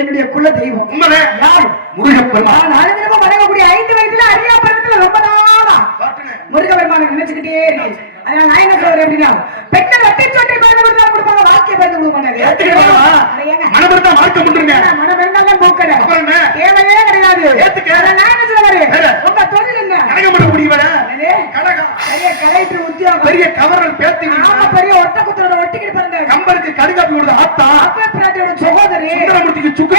என்னுடைய குல தெய்வம் முருகப்பெருமான். வணங்கக்கூடிய 5 வயதுல அரியா பருவத்துல ரொம்ப நாளா முருகப்பெருமான நினைச்சுக்கிட்டே இருக்கு. அதனால நான் என்ன சொல்றேன் அப்படின்னா பெற்ற வெட்டி சொட்டி பேருந்து கொடுப்பாங்க, வாக்கிய பேருந்து கொடுக்க மாட்டாங்க. மனமிருந்தா மார்க்க முடியுங்க, மனமிருந்தாலும் போக்கல தேவையே கிடையாது. நான் என்ன சொல்றேன், உங்க தொழில் என்ன? கணக்க முடியவர கலைட்டு உத்தியோகம், பெரிய கவர்னல் பேத்தி, பெரிய ஒட்ட குத்தோட ஒட்டிக்கிட்டு பாருங்க, கம்பருக்கு கடுகாப்பி கொடுத்த ஆத்தா, அப்பா பிராட்டியோட சகோதரி, சுந்தரமூர்த்திக்கு சுக்கு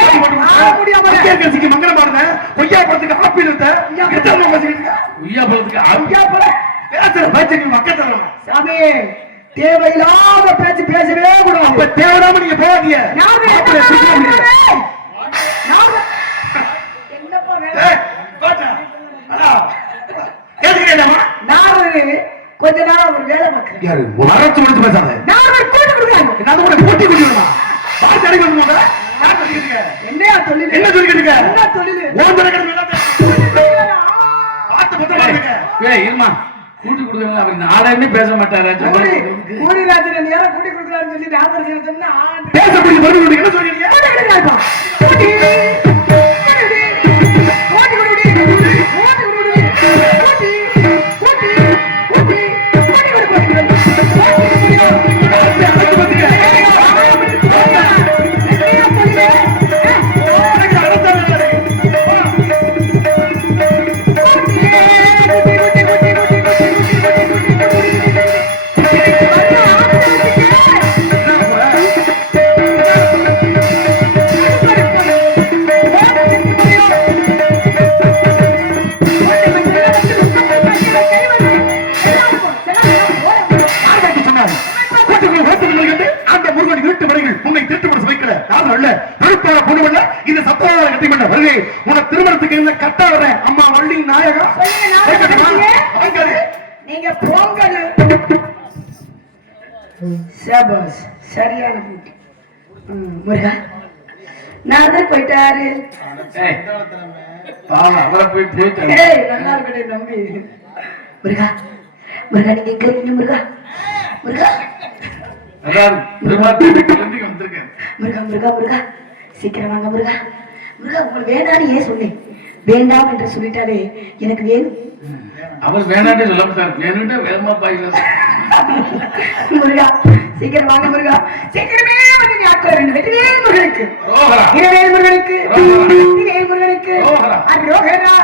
முடியாம மங்கள பாருங்க, கொய்யா பழத்துக்கு ஆப்பிள் எடுத்த கொய்யா பழத்துக்கு ஐயா பழம் பேசுற பேச்சு மக்கள் சாமி தேவையில்லாத பேச்சு பேசவே கூடாது. அப்ப தேவையில்லாம நீங்க போகாதீங்க. கொஞ்ச நாள் ஒரு வேலை பார்க்கிறேன், மரத்து முடிச்சு பேசாத, என்ன தொழில், என்ன சொல்லிக்கிட்டு என்ன தொழில் இருமா கூட்டி கொடுக்கணும். அவர் நாளையுமே பேச மாட்டாரு. கூடிராஜன் யாரும் கூட்டி கொடுக்கலான்னு சொல்லி நாகர் சொன்னா பேசக்கூடிய பதில் என்ன சொல்றீங்க? திருமணத்துக்கு கட்ட வரேன் அம்மா வள்ளி நாயகா நீங்க பொங்கல் சரியான முருகா நான் போயிட்டாரு அவரை போய் நல்லா இருக்கே தம்பி. முருகா முருகா நீங்க எங்க இருக்கீங்க? முருகா முருகா முருகா முருகா முருகா சீக்கிரம் வாங்க முருகா. முருகா உங்களுக்கு வேணான்னு ஏன் சொன்னேன்? வேண்டாம் என்று சொல்லிட்டாலே எனக்கு வேணும். அவர் வேணான்னு சொல்ல மாட்டார், வேணும்னா வேகமா பாயில. முருகா சீக்கிரம் வாங்க முருகா, சீக்கிரமே வந்து யாத்திரை வேண்டும். வெற்றிவேல் முருகனுக்கு இரவேல் முருகனுக்கு வெற்றிவேல் முருகனுக்கு அரோகரா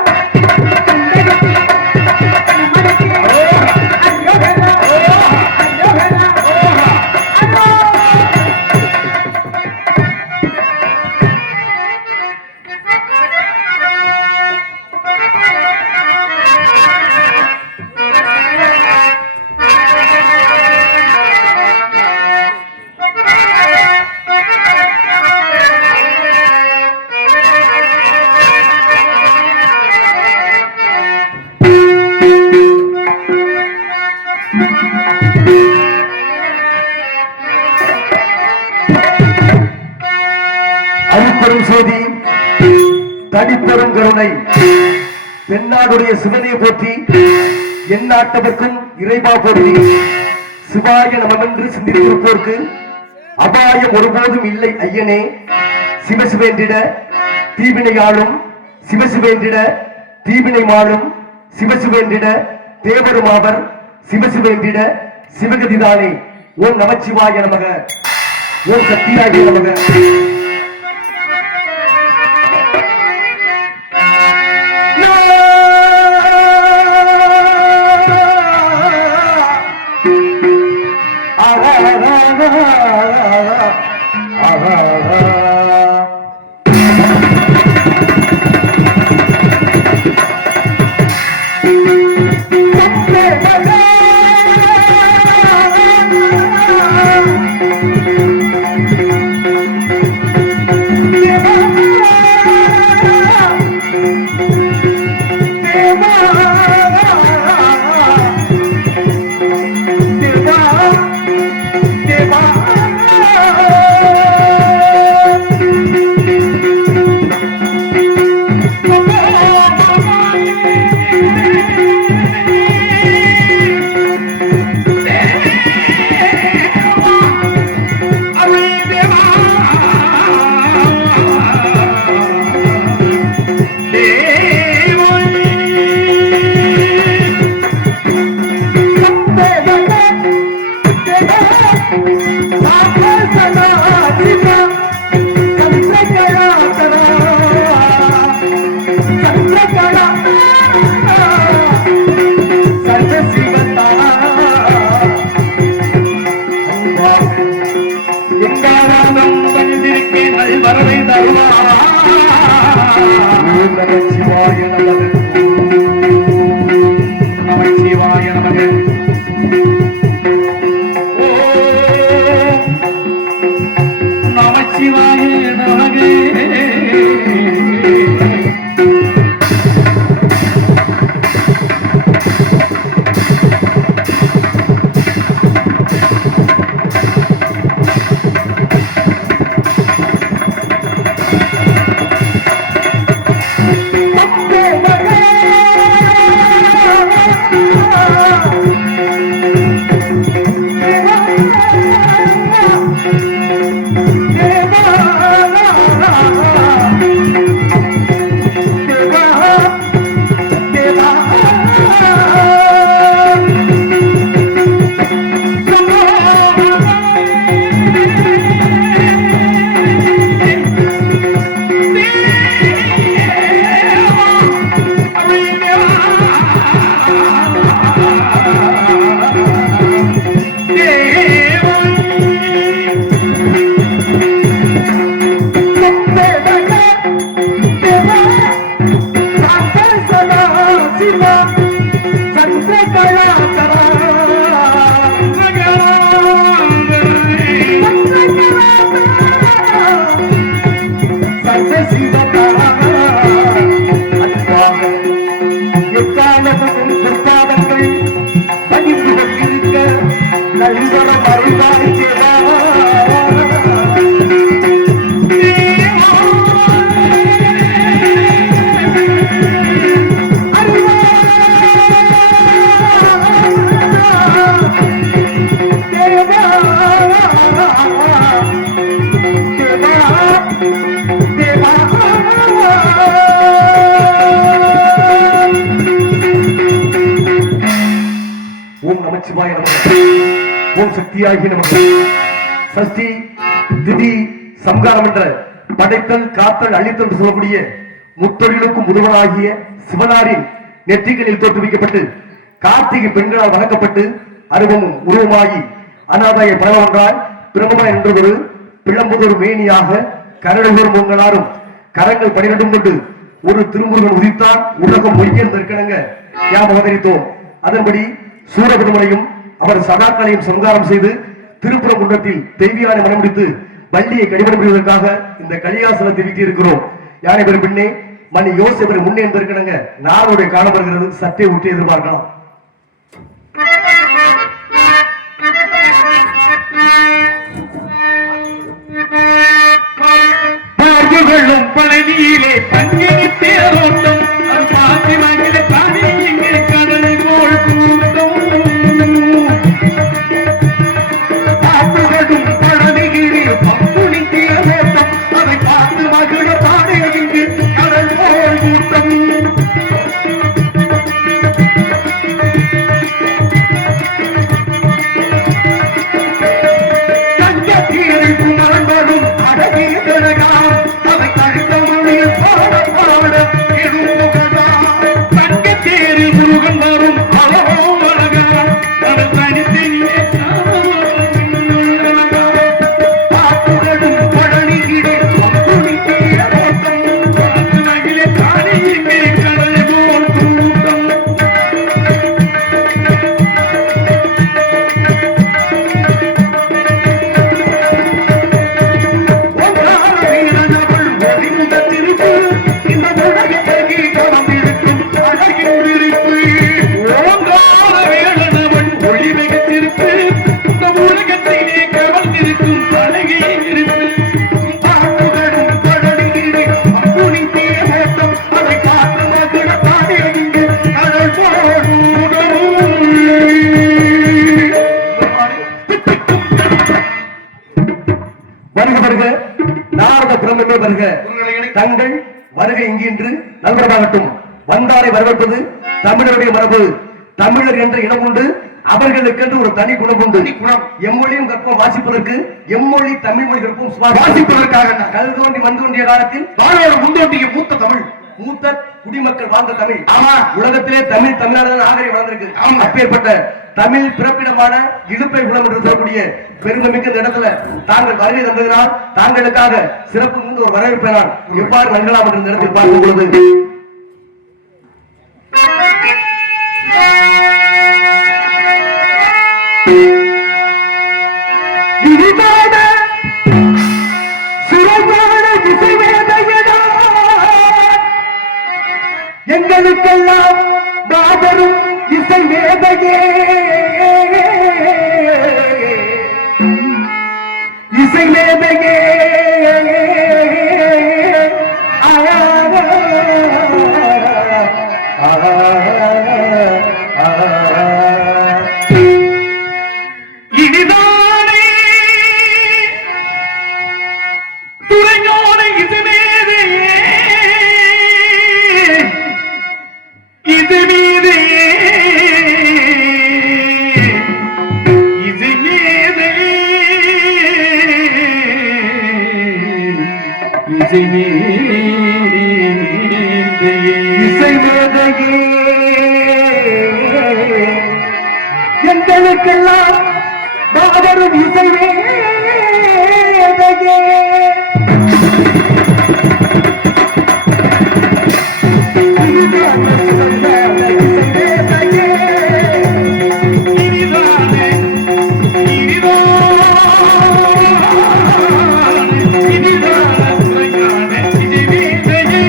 செய்தி தனிப்பெரும் கருணை தென்னாடுடைய சிவனை போற்றி எந்நாட்டவர்க்கும் இறைவா போற்றி சிவாய நமவென்று சிந்தித்திருப்போர்க்கு அபாயம் ஒருபோதும் இல்லை ஐயனே. சிவசிவென்றிட தீவினையாளும் சிவசிவேந்திட தீவினை மாளும் சிவசிவேந்திட தேவரும் அவர் சிவசிவேந்திட சிவகதிதானே. ஓம் நமச்சிவாய நமக. ஓம் சக்தியாய நமக. சஷ்டி திதி சம்காரம் என்ற படைத்தல் காத்தல் அழித்தல் என்று சொல்லக்கூடிய முத்தொழிலுக்கும் முதுவனாகிய சிவனாரின் நெற்றிகளில் தோற்றுவிக்கப்பட்டு கார்த்திகை பெண்களால் வளர்க்கப்பட்டு அருவமும் உருவமாகி அனாதாய பரவன்றால் பிரமமா என்றொரு பிளம்புதொரு மேனியாக கரடுகோர் முங்களாரும் கரங்கள் 12 கொண்டு ஒரு திருமுருகன் உதித்தான் உலகம் மொய்யன் இருக்கணுங்க யாம் அவதரித்தோம். அதன்படி சூரபெருமனையும் அவர் சகாக்களையும் சங்காரம் செய்து திருப்புறம் குன்றத்தில் தெய்வியான மனம் முடித்து வள்ளியை கடிபடம் புரிவதற்காக இந்த கலியாசனத்தை வீட்டி இருக்கிறோம். யானை பெரும் பின்னே மணி யோசிப்பர் முன்னே இருக்கணுங்க நாளுடைய காணப்படுகிறது. சற்றே உற்று எதிர்பார்க்கலாம். பழனியிலே பங்கினி தேரோட்டம் பாத்தி மகிழ பாடி இங்கே கடலை போல் கூட்டம் பாட்டுகளும் பழனியிலே பங்குனி தேரோட்டம் அதை பார்த்து மகிழ பாடி இங்கு குடும்பமே வருக. தங்கள் வருகை இங்கின்று நல்வரமாகட்டும். வந்தாரை வரவேற்பது தமிழருடைய மரபு. தமிழர் என்ற இனம் உண்டு, அவர்களுக்கென்று ஒரு தனி குணம் உண்டு. எம்மொழியும் கற்பம் வாசிப்பதற்கு, எம்மொழி தமிழ் மொழி கற்பம் வாசிப்பதற்காக கல் தோண்டி மண் தோண்டிய காலத்தில் வாழோட முந்தோண்டிய மூத்த தமிழ், மூத்த குடிமக்கள் வாழ்ந்த தமிழ். ஆமா, உலகத்திலே தமிழ் தமிழ்நாடு நாகரிகம் வளர்ந்திருக்கு. அப்பேற்பட்ட தமிழ் பிறப்பிடமான இழுப்பை குளம் என்று சொல்லக்கூடிய பெருமைமிக்க இந்த இடத்துல தாங்கள் வருகை தந்ததினால் தாங்களுக்காக சிறப்பு முன்பு ஒரு வரவேற்பை நான் எவ்வாறு வழங்கலாம் என்ற இடத்தில் பார்க்கும் பொழுது எங்களுக்கெல்லாம் மாபெரும் இசை மேதையே, இசை மேதையே, இனிதானே துறைஞான இசை மேதையே, இது மீதையே, இது மீதையே, இசை மீதையே, இசை மேதையே, எங்களுக்கெல்லாம் மாபெரும் இசை மேதையே. இனிதானே இனிதானே துறைஞான இசை மேதையே,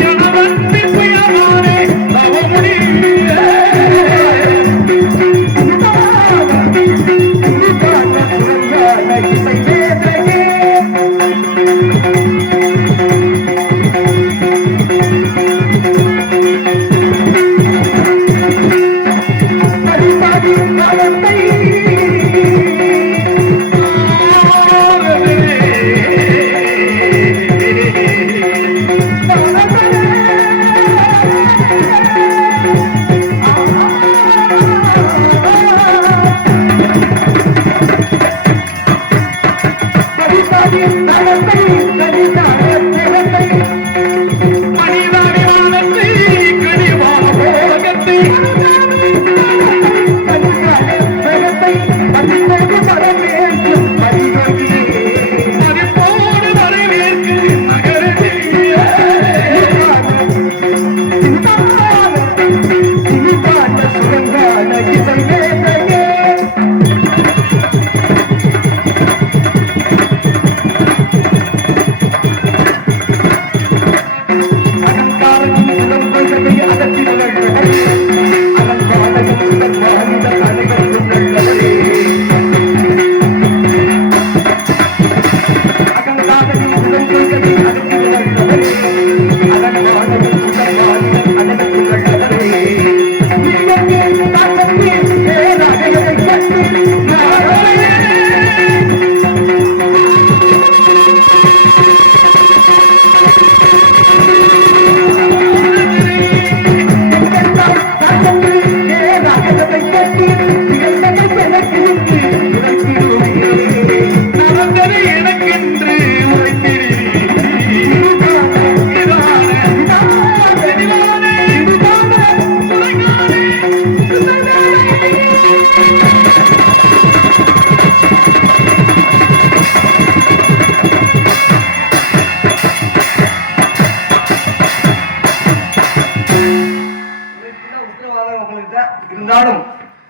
ஜனவந்தி புயலானே நவமுனியே, மனிதாபிமானத்தை கனிவான போகத்தை மதிப்போடு வரவேற்கு நகரத்திலே நடந்தது எனக்கென்று இருந்தாலும்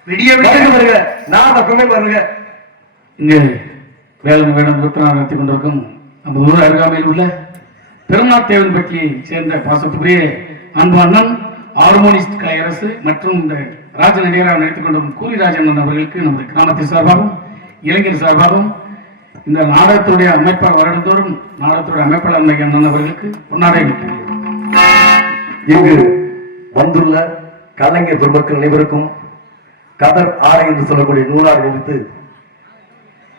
விடிய வருக, நான் அப்பவே வருக. இங்கே வேலம் வேடம் விற்பனை நடத்தி கொண்டிருக்கும் நமது ஊர் அருகாமையில் உள்ள பெருமாத்தேவன்பட்டியை சேர்ந்த பாசத்துக்குரிய அன்பு அண்ணன் ஹார்மோனிஸ்ட் கலையரசு மற்றும் இந்த ராஜ நடிகராக நடித்துக் கொண்டிருக்கும் கூலிராஜன் அவர்களுக்கு நமது கிராமத்தின் சார்பாகவும் இளைஞர் சார்பாகவும் இந்த நாடகத்துடைய அமைப்பாளர் வருடந்தோறும் நாடகத்துடைய அமைப்பாளர் அண்ணன் அவர்களுக்கு பொன்னாடை வைக்கிறேன். இங்கு வந்துள்ள கலைஞர் பெருமக்கள் அனைவருக்கும் கதர் ஆடை என்று சொல்லக்கூடிய நூலாடை எடுத்து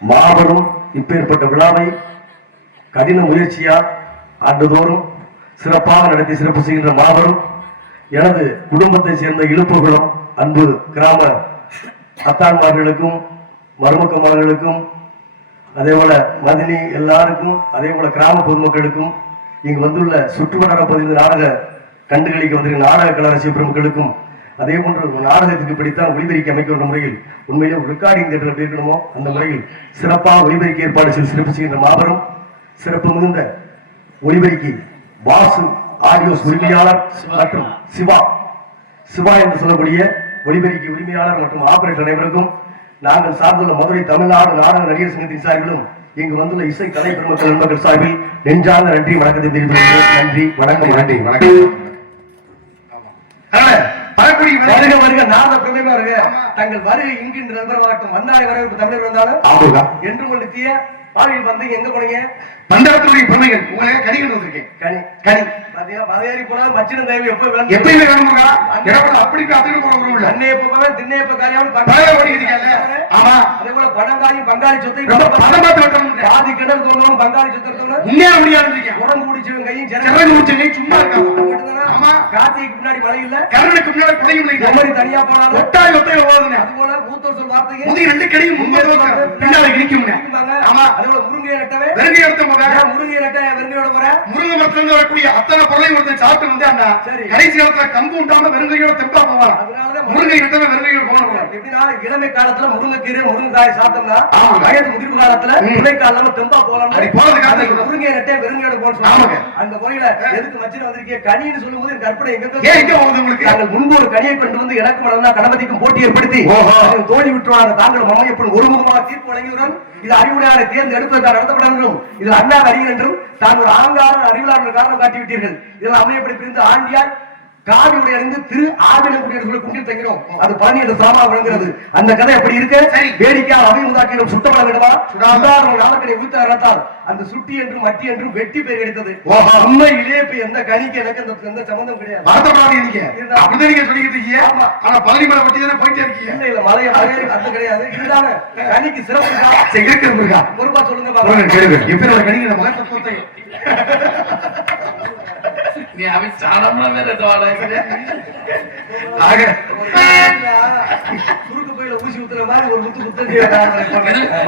மாபெரும் இப்பேற்பட்ட விழாவை கடின முயற்சியா ஆண்டுதோறும் சிறப்பாக நடத்தி சிறப்பு செய்கின்ற மாபெரும் எனது குடும்பத்தை சேர்ந்த இழுப்புகளும் அன்பு கிராம அத்தான்மார்களுக்கும் மருமக்கமார்களுக்கும் அதே போல மதினி எல்லாருக்கும் அதே போல கிராம பொதுமக்களுக்கும் இங்கு வந்துள்ள சுற்றுவட்டார பகுதி நாடக கண்டுகளிக்க வந்திருக்கிற நாடக கலாரசிய பெருமக்களுக்கும் அதே போன்ற ஒரு நாடகத்துக்கு பிடித்தான் ஒளிபெருக்கி அமைக்கின்ற முறையில் உண்மையிலே ஒரு ரெக்கார்டிங் தேட்டர் எப்படி இருக்கணுமோ அந்த முறையில் சிறப்பாக ஒளிபெருக்கி ஏற்பாடு செய்து சிறப்பு செய்கின்ற மாபெரும் சிறப்பு மிகுந்த ஒளிபெருக்கி வாசு ஆடியோஸ் உரிமையாளர் மற்றும் சிவா என்று சொல்லக்கூடிய ஒளிபெருக்கி உரிமையாளர் மற்றும் ஆபரேட்டர் அனைவருக்கும் நாங்கள் சார்ந்துள்ள மதுரை தமிழ்நாடு நாடக நடிகர் சங்கத்தின் சார்பிலும் இங்கு வந்துள்ள இசை கலை பெருமக்கள் நண்பர்கள் சார்பில் நெஞ்சார்ந்த நன்றி வணக்கத்தை தெரிவித்துள்ளேன். நன்றி வணக்கம். நன்றி வணக்கம். வருக வருக நாத பிரதம வருக. தங்கள் வருகை இங்கின்ற நண்பர்களாகட்டும் வந்தாலே வரவேற்பு தமிழர் வந்தாலும் என்று நித்திய பாலியல் வந்து எங்க போனீங்க? பண்டகத்துடைய பெருமைகள் உங்களை கனிகள் வந்திருக்கேன். கனி கனி பாத்தீங்கன்னா மலையேறி போனாலும் மச்சின தேவி எப்பயுமே வேணுமுங்க. அப்படி அத்தனை போறவங்க இல்ல. அன்னைய போவே திண்ணைய காரியம் பழைய ஓடிக்கிறீங்கல்ல. ஆமா. அதே போல பணங்காரி பங்காளி சொத்தை பணமாத்து வெட்டணும். பாதி கிணறு தோணும் பங்காளி சொத்தை தோணும். உண்மையா முடியாது இருக்கீங்க. உடம்பு குடிச்சவங்க கையும் சிறகு முடிச்சவங்க சும்மா இருக்காங்க. ஆமா. கார்த்திக்கு முன்னாடி மழை இல்ல. கருணுக்கு முன்னாடி குடையும் இல்லை. மாதிரி தனியா போனாலும் ஒட்டாய் ஒத்தைய ஓடுங்க. அது போல மூத்தோர் சொல் வார்த்தைங்க. முதி ரெண்டு கடியும் முன்னே பின்னால இடிக்கும்ங்க. ஆமா. அதே போல முருங்கை நட்டவே வெறுங்கை எடுத்த போக முருங்கை நட்ட வெறுங்கையோட போற முருங்கை மரத்துல வரக்கூடிய அத்தனை பொருளையும் ஒருத்தர் சாப்பிட்டு வந்து அந்த கடைசி காலத்துல கம்பு உண்டாம வெறுங்கையோட தெம்பா போவாங்க. அதனாலதான் முருங்கை நட்டவே வெறுங்கையோட போனோம். எப்படின்னா இளமை காலத்துல முருங்கைக்கீரை முருங்கைக்காய் சாப்பிட்டோம்னா வயது முதிர்வு காலத்துல துணை காலமா தெம்பா போலாம். முருங்கை நட்டே வெறுங்கையோட போன சொல்லுவாங்க. அந்த முறையில எதுக்கு மச்சின வந்திருக்கீங்க கனின்னு சொல்லும் போது கற்பனை எங்க உங்களுக்கு நாங்கள் முன்பு ஒரு கனியை கொண்டு வந்து எனக்கு மடம்னா கணபதிக்கும் போட்டி ஏற்படுத்தி தோழி விட்டுவாங்க. தாங்கள் மம்மையப்பன் ஒருமுகமாக தீர்ப்பு வழங்கியுடன் இது அறிவுரையாளரை தேர்ந்தெடுப்பதற்காக நடத்தப்பட என்றும் இதில் அண்ணா அறிஞர் என்றும் தான் ஒரு ஆங்கார அறிவியலாளர் காரணம் காட்டிவிட்டீர்கள். இதெல்லாம் அமையப்படி பிரிந்து ஆண்டியார் காவி உடைய அறிந்து திரு ஆவினங்குடியவர்களை குண்டில் தங்கினோம். அது பழனி என்ற சாமா விளங்குகிறது. அந்த கதை எப்படி இருக்க வேடிக்கையால் அவை உதாக்கிடும் சுட்டப்பட வேண்டுமா? நாளக்கடை ஊத்த நடத்தால் அந்த சுட்டி என்றும் மட்டி என்றும் வெட்டி பெயர் எடுத்தது. உண்மையிலே இப்ப எந்த கணிக்கு எனக்கு எந்த சம்பந்தம் கிடையாது. பழனி மலை பட்டி தானே போயிட்டே இருக்கீங்க. இல்ல இல்ல மலையை அது கிடையாது. இருந்தாலும் கணிக்கு சிறப்பு பொறுப்பா சொல்லுங்க. எப்ப கணிக்கு மலை தத்துவத்தை நீ அவன் சாடம்னா வேற குறுக்கு போயில ஊசி ஊத்துற மாதிரி ஒரு முத்து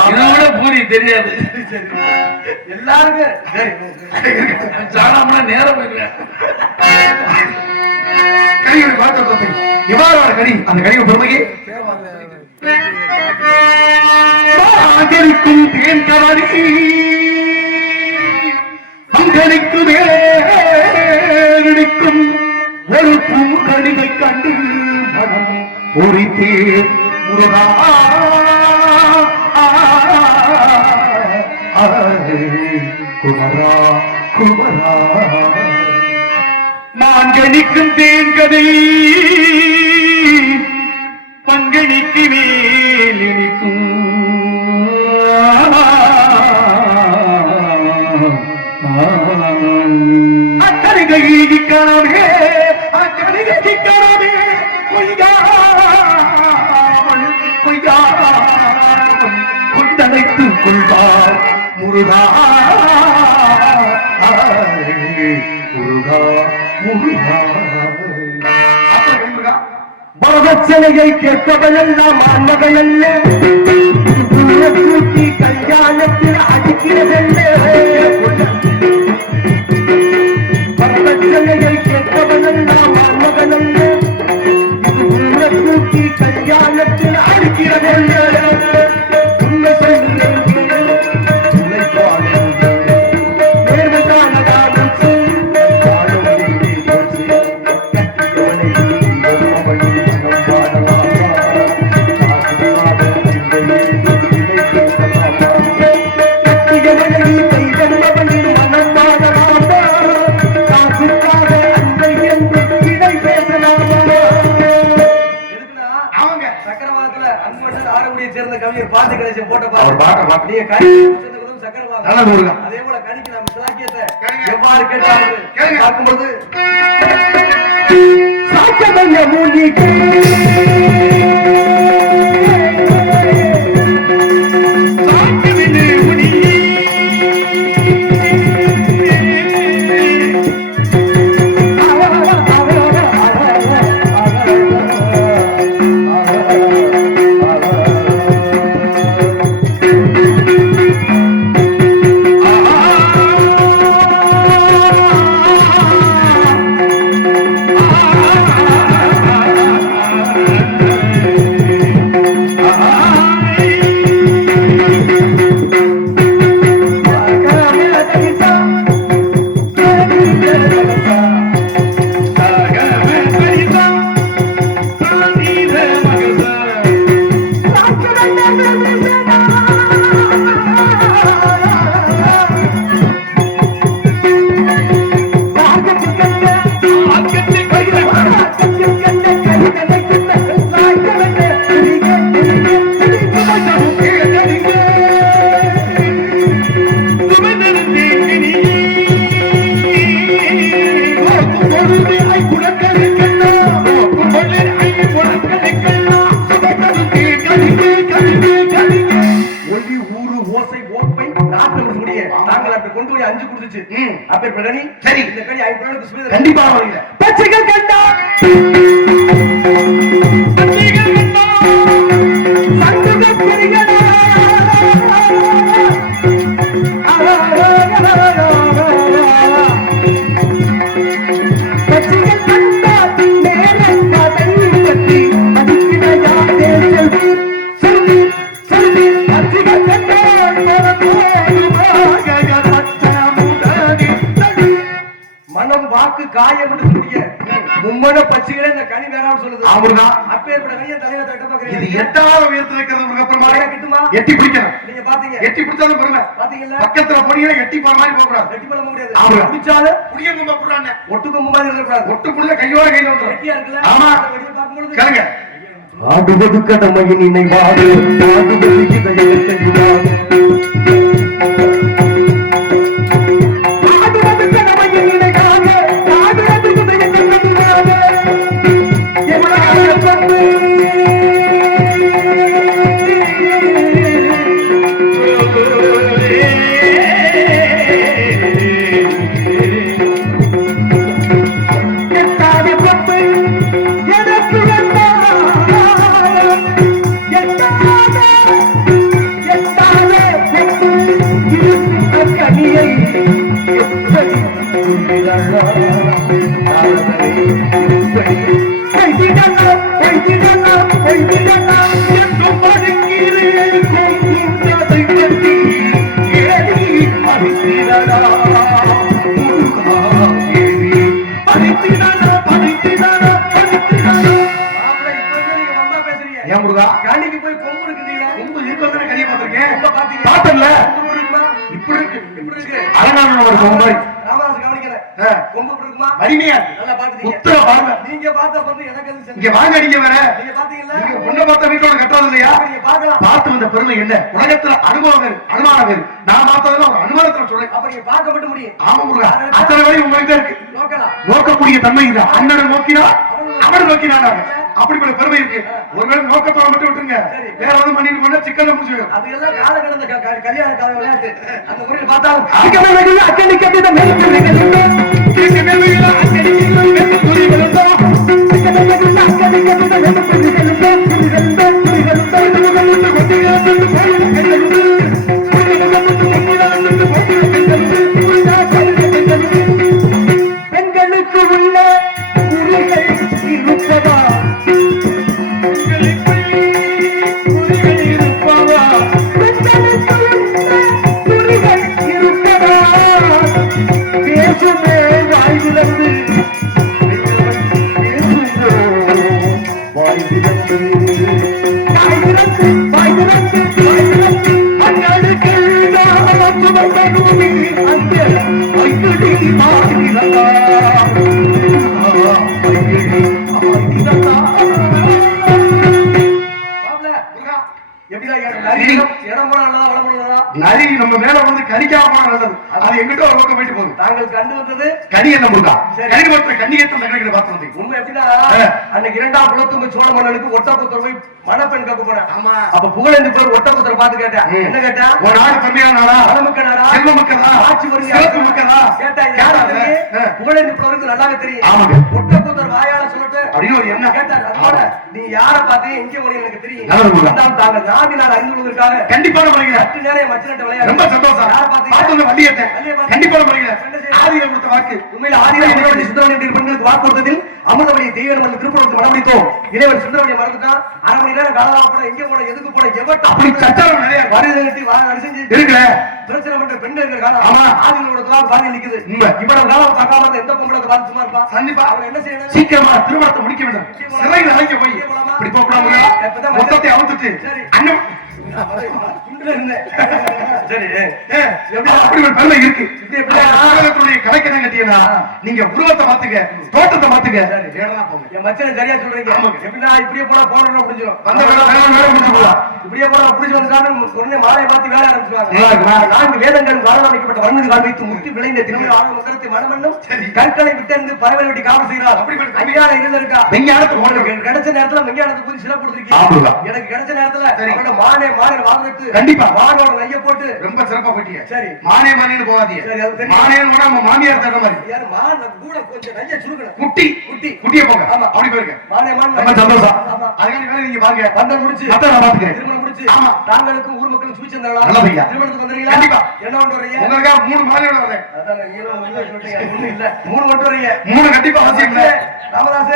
இதோட பூரி தெரியாது எல்லாருக்கும் சாடாமனா நேரம் போயிருக்கேன். கனியோட பார்த்தத்தை இவ்வாறு கனி அந்த கனியோட பெருமைக்கு தேன் கவரி பங்களுக்கு வேடிக்கும் ஒரு பூக்கணிகை கண்டு மனம் பொறித்தே முருகா குமரா குமரா மாங்கனிக்கும் தேன்கதை பங்கனிக்கு மேல் இனிக்கும் அக்கணிகைக்கானே அக்கணிகைக்கானே கொய்தனைத்துக் கொள்வார் முருகா முருகா முருகா பரவச்சனையை கேட்பவனெல்லாம் மன்னவனல்ல கூட்டி கல்யாணத்தில் அடிக்கிறதல்ல பரவச்சனையை கேட்பவனெல்லாம் மன்னவனல்ல கூட்டி கல்யாணத்தில் அடிக்கிறதல்ல உண்மை சொல்லுங்கள் கவிஞர் பாட்டு கணேசன் போட்ட பாட்டு நீங்க சக்கரவாக அதே போல கணிக்கு நம்ம சிலாக்கியத்தை எவ்வாறு கேட்டாங்க பார்க்கும்போது சாக்கமங்க மூலிகை ஓசை ஓப்பை நாட்டம் முடிய நாங்கள் அப்படி கொண்டு போய் 5 கொடுத்துச்சு அப்ப கனி சரி இந்த கனி 5 பேருக்கு சுமேத கண்டிப்பா வரீங்க பச்சைகள் கண்டா பச்சைகள் கண்டா சங்குக பெரியடா பச்சைகள் கண்டா மேலண்டா தண்ணி கட்டி அதுக்கிட யாரே செல்வி செல்வி பச்சைகள் கண்டா மனம் வாக்கு காயம் என்று கூடிய மும்மன பச்சைகளே இந்த கனி வேணாம்னு சொல்லுது ஆமுருகா அப்பேற்பட்ட கனியை தலைவர் தட்ட இது பாக்குறீங்க 8வது உயரத்துல இருக்கிறது முருகப்பெருமானே மாயா கிட்டுமா எட்டி பிடிக்கணும் நீங்க பாத்தீங்க எட்டி பிடிச்சாலும் பெருமை பாத்தீங்களா பக்கத்துல போனீங்கன்னா எட்டி போற மாதிரி போக கூடாது வெட்டி பண்ண முடியாது ஆமா. குடிச்சாலும் புடிய கொம்ப புறானே ஒட்டு கொம்பு மாதிரி இருக்கக்கூடாது ஒட்டு புடிச்ச கையோட கையில வந்துரும் வெட்டியா இருக்குல்ல ஆமா. அந்த வெடியை பார்க்கும்பொழுது கேளுங்க ஆடுவது கடமையின் நினைவாடு ஆடுவது இதயத்தை விடாது ஆடுவது கடமையின் நினைவாக ஆடுவது இதயத்தை விடாது எவனாக கொண்டு எட்டாத கொம்பு எனக்கு கனியை எப்படி மாப்பிள்ளை இப்பவே நீங்க வம்பா பேசுறீங்க ஏன் முருகா கனிக்கு போய் கொம்பு இருக்குதீங்க கொம்பு இருக்கிறது கையை பார்த்திருக்கேன் கொம்ப பாத்தீங்க பார்த்தல கொம்பு இருக்குமா இப்படி இருக்கு இப்படி இருக்கு அலங்காரம் ஒரு கொம்பு மாதிரி ராமதாஸ் கவனிக்கல ஆ. கொம்பு இப்படி இருக்குமா வலிமையா இருக்கு. நல்லா பாத்துட்டீங்க உத்தர பாருங்க நீங்க பார்த்த பொண்ணு எனக்கு அது இங்க வாங்க அடிக்க வேற நீங்க பாத்தீங்களா நீங்க பொண்ணை பார்த்த வீட்டோட கட்டாது இல்லையா நீங்க பார்க்கலாம் பார்த்து வந்த பெருமை என்ன உலகத்துல அனுபவம் வேறு அனுமானம் வேறு நான் பார்த்ததுல ஒரு அனுமானத்துல சொல்றேன் அப்ப நீங்க பார்க்க மட்டும் முடியும் ஆமா முருகா அத்தனை வழி உங்களுக்கு இருக்கு நோக்கலாம் நோக்கக்கூடிய தன்மை இல்ல அண்ணனை நோக்கினா அவன் நோக்கினான் அப்படிப்பட்ட பெருமை இருக்கு ஒருவேளை நோக்கத்தோட மட்டும் விட்டுருங்க வேற வந்து பண்ணிட்டு போனா சிக்கல்ல முடிச்சுடும் அது எல்லாம் கால கடந்த கல்யாண கால விளையாட்டு அந்த முறையில் பார்த்தாலும் பெண்களுக்கு உள்ள உரிகள் இருப்பதா பெண்களுக்கு உள்ள உரிகள் இருப்பதா பேசுமே வாய் விளந்து பேசுமோ வாய் விளந்து வாய் விளந்து வாய் விளந்து வாய் விளந்து அண்ணனுக்கு நான் சுமந்தனுமி அங்கே வைக்கடி ஆகிறதா எப்படிதான் இடம் போனா நல்லதா வளம் போனதா நரி நம்ம மேல வந்து கடிக்காம போனா நல்லது அது எங்கிட்ட ஒரு பக்கம் போயிட்டு போகுது நாங்கள் கண்டு வந்தது கனி என்ன முருகா சரி. கனி மட்டும் கண்ணியத்தை நகரிக்கிற பார்த்து வந்து உண்மை எப்படின்னா அன்னைக்கு 2ஆம் குலத்துங்க சோழ மன்னனுக்கு ஒட்டப்புத்தர் போய் மணப்பெண் கேட்க போறேன் ஆமா அப்ப புகழேந்தி போய் ஒட்டப்புத்தர் பார்த்து கேட்டேன் என்ன கேட்டா ஒரு நாடு பெருமையான நாடா வளமிக்க நாடா செல்வ மக்களா ஆட்சி வருங்க சிறப்பு மக்களா கேட்டா இது யாரு தெரியும் புகழேந்தி புலவருக்கு நல்லாவே தெரியும் ஆமாங்க. ஒட்டப்புத்தர் வாயால சொல்லிட்டு அப்படின்னு ஒரு எண்ணம் கேட்டார் அதோட நீ யாரை பார்த்தீங்க எங்க போனீங்க எனக்கு தெரியும் நல்லது முருகா. இரண்டாம் தாங்கள் நாடி நான் அறிந்து கொள்வதற்காக கண்டிப்பான முறையில 10 நேரம் மச்சனட்ட விளையாடு ரொம்ப சந்தோஷம் யாரை பார்த்தீங்க பார்த்து வந்து வள்ளியத்தை வள்ளியை பார்த்தீங்க. கண்டிப்பான முறையில என்ன செய்ய? ஆதியில கொடுத்த வாக்கு உண்மையில் ஆதிராஜ அமுதவள்ளி சுந்தரவள்ளி பெண்களுக்கு வாக்கு கொடுத்ததில் அமுதவள்ளி தெய்வமல்லி திருப்பூருக்கு மனமுடித்தோம் இறைவன் சுந்தரவள்ளியை மறந்துட்டான் 1/2 மணி நேரம் காலவா போன எங்க போன எதுக்கு போன எவட்ட அப்படி சட்டம் நிறைய இருக்கு. வருது நிறுத்தி வாங்க செஞ்சு இருக்குல்ல பிரச்சனை பண்ற பெண்கள் இருக்கிற காலம் ஆமா. ஆதிகளோட துவா பாதி நிக்குது உண்மை. இவ்வளவு காலம் பார்க்காம இருந்த எந்த பொம்பளை அதை பார்த்து சும்மா இருப்பா கண்டிப்பா அவன் என்ன செய்யணும் சீக்கிரமா திருமணத்தை முடிக்க வேண்டும் சிறையில் அழைக்க போய் இப்படி போக கூடாது மொத்தத்தை அவுத்துட்டு சரி. அண்ணன் குண்டுல இருந்தேன் சரி எப்படி அப்படி ஒரு பெருமை இருக்கு உலகத்துடைய கலைக்கணம் கட்டியனா நீங்க உருவத்தை மாத்துங்க தோட்டத்தை மாத்துங்க ஏறலாம் போங்க என் மச்சனை சரியா சொல்றீங்க ஆமாங்க. எப்படின்னா இப்படியே போனா போன முடிஞ்சிடும் வந்த வேலை முடிஞ்சு போகலாம் இப்படியே போனா புடிச்சு வந்துட்டாலும் உடனே மாலையை மாத்தி வேலை ஆரம்பிச்சுவாங்க நல்லா இருக்குமா? 4 வேதங்கள் வாழ்வாமைக்கப்பட்ட வன்மதி காண்பித்து முற்றி விளைந்த திருமண ஆழ்ந்த மந்திரத்தை மனமண்ணும் கற்களை விட்டறிந்து பறவை வெட்டி காவல் செய்கிறார் அப்படிப்பட்ட ஐயா இருந்திருக்கா விஞ்ஞானத்தை உங்களுக்கு கிடைச்ச நேரத்துல விஞ்ஞானத்தை பத்தி சில ஆமாங்க. கொடுத்துருக்கீங்க எனக்கு கிடைச்ச நேரத்துல சரி. அவரோட மானே வாழ்ந்துட்டு கண்டிப்பா. மானோட நைய போட்டு ரொம்ப சிறப்பா போயிட்டீங்க. சரி. மானே மானேன்னு போகாதீங்க. சரி, அது தெரியும். மானேன்னு போனா நம்ம மாமியார் தட்ட மாதிரி. யாரு கூட கொஞ்சம் நஞ்ச சுருக்கணும். குட்டிய போங்க. ஆமா. அப்படி போயிருங்க. மானே ரொம்ப சந்தோஷம். ஆமா. அதுக்காண்டி வேலை நீங்க பாருங்க. பந்தல் முடிச்சு. மத்த நான் பாத்துக்கிறேன். திருமணம் முடிச்சு. ஆமா. தாங்களுக்கும் ஊர் மக்களுக்கும் சுவிச்சு தரலாம். நல்லபடியா. திருமணத்துக்கு வந்துறீங்களா? கண்டிப்பா. என்ன கொண்டு வரீங்க? உங்களுக்காக 3 மாலையோட வரேன். அதான் நீங்க சொல்றீங்க. ஒண்ணு இல்ல. 3 கொண்டு வரீங்க. 3 கண்டிப்பா அவசியம் இல்ல. ராமதாஸ்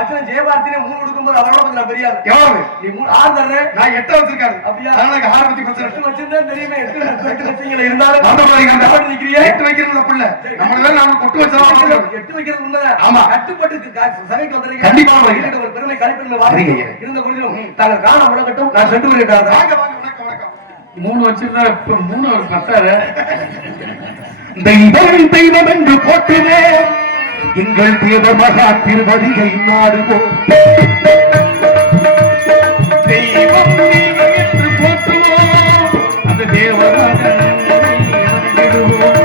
அச்சன் ஜெயபாரதினே 3 கொடுக்கும்போது அவரோட கொஞ்சம் நான் பெரிய ஆளு. எவ்வளவு? நீ 3 6 தரே. நான் 8 வச்சிருக்காரு. அப்படியா? அதனால எனக்கு 6 பத்தி பிரச்சனை 8 வச்சிருந்தா தெரியுமே. 8 வச்சீங்களா இருந்தாலும் அந்த மாதிரி கண்ட கட்டுப்பட்டு நிக்கிறியே. 8 வைக்கிறது தப்பு இல்ல. நம்ம வேற நாம கொட்டு வச்சலாம். 8 வைக்கிறது உண்மைதான். ஆமா. கட்டுப்பட்டு சபைக்கு வந்துறீங்க. கண்டிப்பா வரீங்க. ஒரு பெருமை கழிப்பெருமை வாங்க. இருந்த பொழுதும் தாங்கள் காண முழக்கட்டும். நான் சென்று வருகிறேன். வாங்க வாங்க வணக்கம் வணக்கம். 3 வச்சிருந்தா இப்ப 3 ஒரு 10 தெய்வம் தெய்வம் என்று போற்றுவோம் எங்கள் தேவ மகா திருவதியை நாடுவோம். தெய்வம் தெய்வம் என்று போற்றுவோம் அந்த தேவராஜன் விடுவோம்.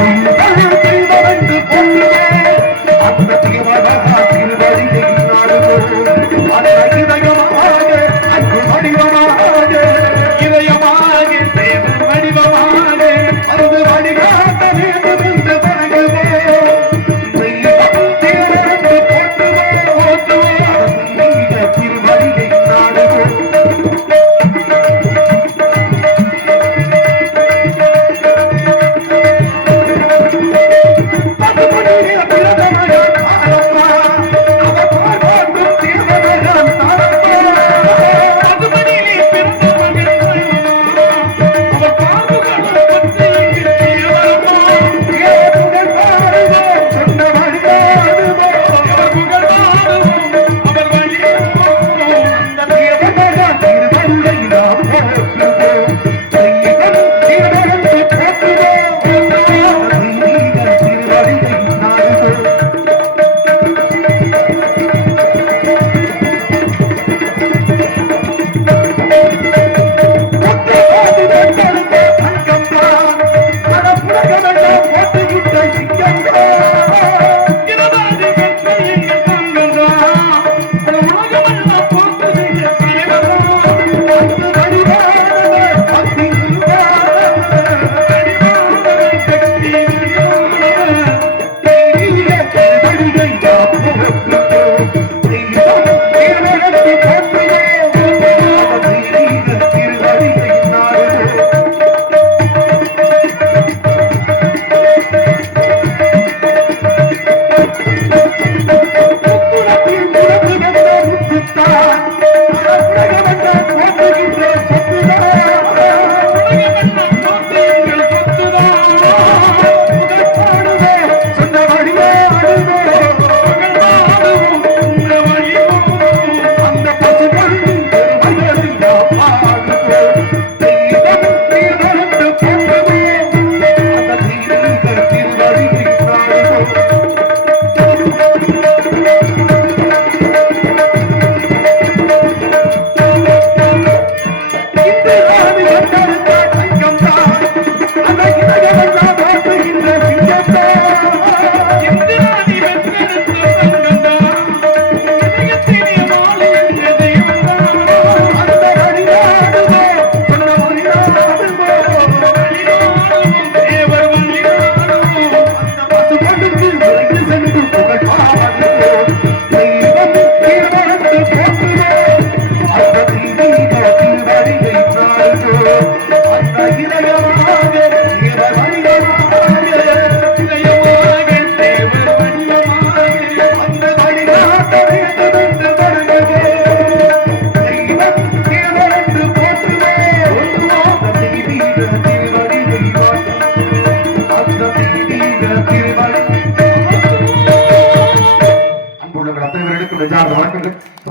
தெய்வம் தெய்வம் என்று போற்றுவோம் அந்த தேவ மகா திருவதியை நாடுவோம். அந்த இதயமாக அன்பு வடிவமாக இதயமாக தேவன் வடிவமாக அன்பு வழிகாட்ட வேண்டும் என்று வணங்குவோம். தெய்வம் தெய்வம் என்று போற்றுவோம் அந்த திருவதியை நாடுவோம்.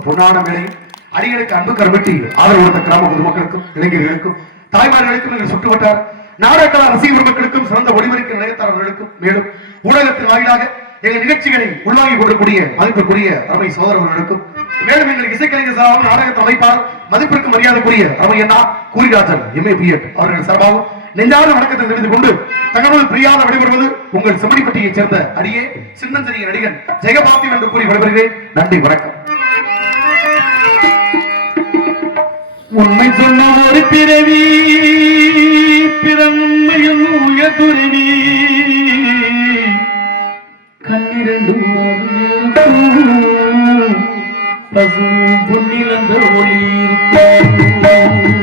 பொன்னான வேலை அடிகளுக்கு அன்பு கருவட்டி ஆதரவு கொடுத்த கிராம பொதுமக்களுக்கும் இளைஞர்களுக்கும் தாய்மார்களுக்கும் எங்கள் சுற்றுவட்டார் நாடக ரசிகர் மக்களுக்கும் சிறந்த ஒளிபரப்பு நிலையத்தாளர்களுக்கும் மேலும் ஊடகத்தின் வாயிலாக எங்கள் நிகழ்ச்சிகளை உள்வாங்கி கொள்ளக்கூடிய மதிப்பிற்குரிய அருமை சகோதரர்களுக்கும் மேலும் எங்கள் இசைக்கலைஞர் சார்பாக நாடகத்தை அமைப்பாளர் மதிப்பிற்கு மரியாதைக்குரிய அருமையண்ணா கூரிராஜன் MA BEd அவர்கள் சார்பாகவும் நெஞ்சார்ந்த வணக்கத்தை தெரிவித்துக் கொண்டு தகவல் பிரியாத விடைபெறுவது உங்கள் செம்மடிப்பட்டியைச் சேர்ந்த அடியே சின்னஞ்சிறிய நடிகன் ஜெயபாத்தியம் என்று கூறி விடைபெறுகிறேன். நன்றி, வணக்கம். உண்மை சொன்ன ஒரு பிறவி பசும் பொன்னிலந்த ஒளி இருக்கும்.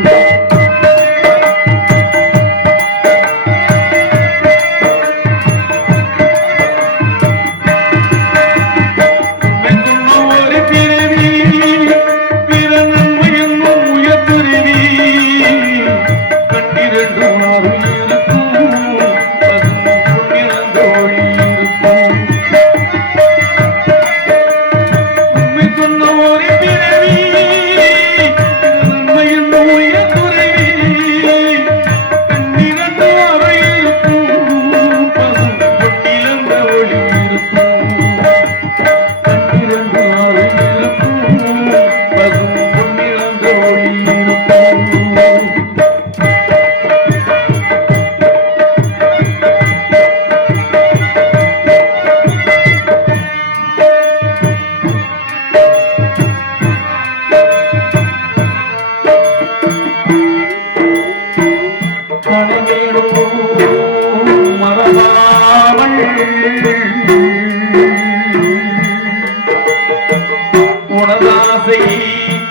உனதாசை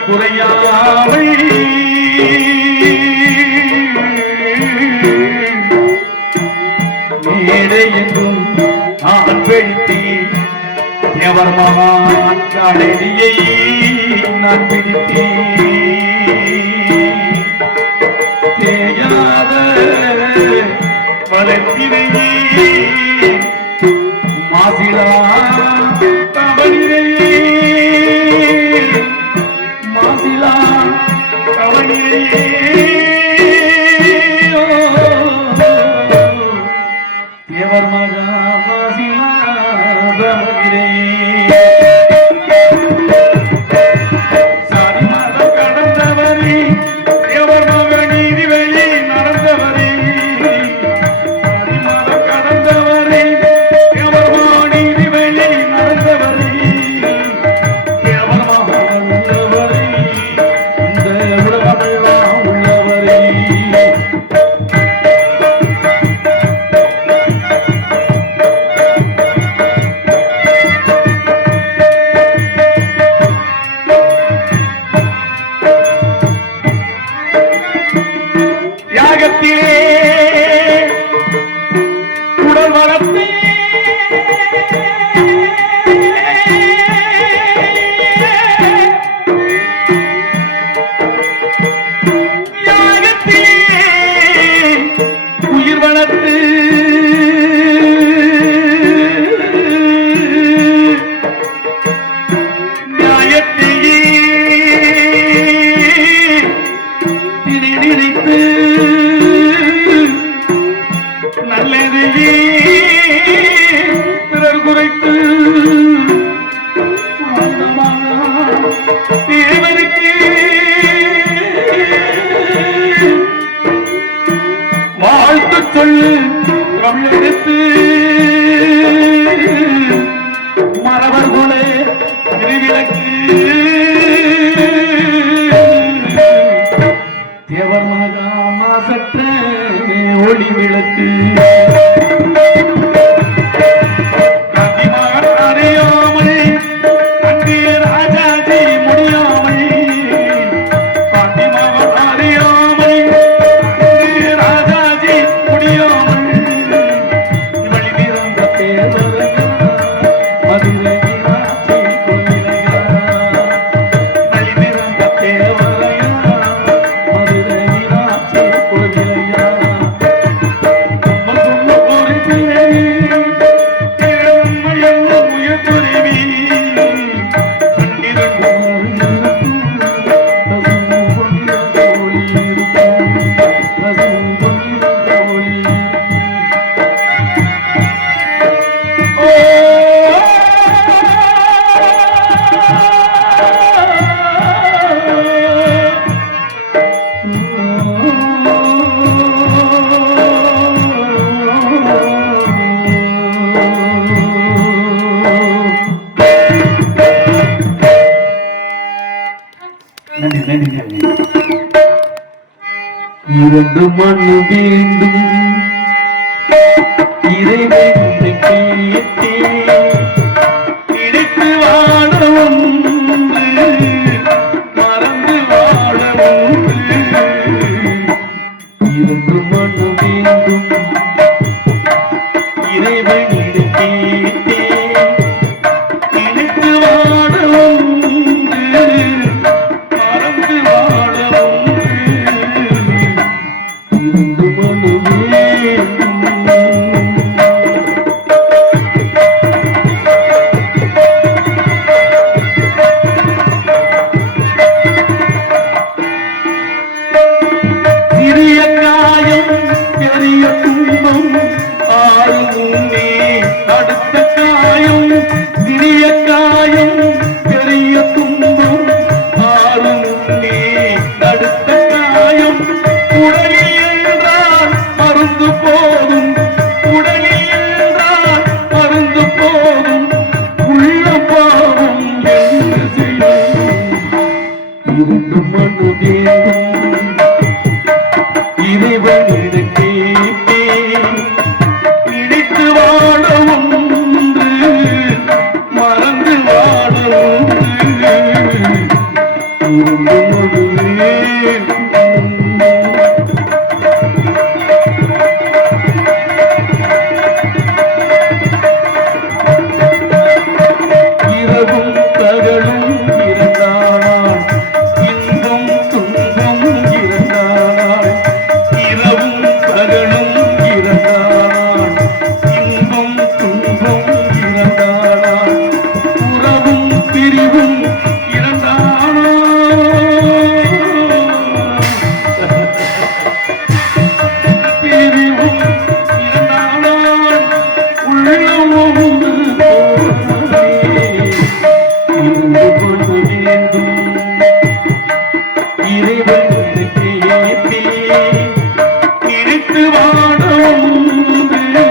குறையாமல் மேடையெங்கும் நான் பிடித்தி தேவர் மகான் கடலியை நான் பிடித்தி தேயாத வளர்த்திரையே மாசிலா கவனிரையே மாசிலா கவனிரையே தேவர் மகா மாசிலா கவனிரையே சாதி மதம் கடந்தவரே தேவர் மக நீதி வெளி நடந்தவரே சாதி மதம் கடந்தவரே தேவர் மக நீதி வெளி நடந்தவரே தேவர் மக உள்ளவரே இந்த உலகமெல்லாம் உள்ளவரே தியாகத்திலே உடல் வரத்தே தியாகத்திலே உயிர் வளர்த்து நியாயத்தையே நினைத்து நல்லதையே பிறர் குறைத்து தேவனுக்கு வாழ்த்து சொல்லு தமிழெடுத்து மரவர் கொலை திருவிளக்கு தேவர் மகா மாசற்ற ஒளி விளக்கு கத்திமகன் அறியாமல் அங்கே ராஜாஜி முடியாமல் கத்திமகன் அறியாமல் அங்கே ராஜாஜி முடியாமல் வழி பிறந்த தேவரையா மதுரை மீனாட்சி கோயிலையா வழி பிறந்த தேவரையா மதுரை மீனாட்சி கோயிலையா இரண்டு மண் வேண்டும் இறைவனை கேட்டே கிடைத்து வாழ ஒன்று மண்ணு வேண்டும் இறைவனிடம் கேட்டேன் நினைத்து வாழ ஒன்று மறந்து வாழ ஒன்று இருந்து மனு வேண்டும் சிறிய காயம் பெரிய துன்பம் ஆறும் முன்னே அடுத்த காயம் சிறிய காயம் பெரிய துன்பம் ஆறும் முன்னே அடுத்த காயம் உடலில் என்றால் மருந்து போதும் உடலில் என்றால் மருந்து போதும் உள்ள பாவம் என்று செய்யும் இரண்டு மனு வேண்டும் இறைவனிடம் கேட்டேன் நினைத்து வாழ ஒன்று மறந்து வாழ ஒன்று இரண்டு மனு வேண்டும் இரவும் பகலும் இருந்தானால் இன்பம் துன்பம் இருந்தானால் இரவும் பகலும் இருந்தானால் இன்பம் துன்பம் இருந்தானால் உறவும் பிரிவும் இருந்தானால் பிரிவும் இருந்தானால் உள்ளம் ஒன்று போலே இருந்து கொண்டு வேண்டும் இறைவனிடம் கேட்டேன் நினைத்து வாழ ஒன்று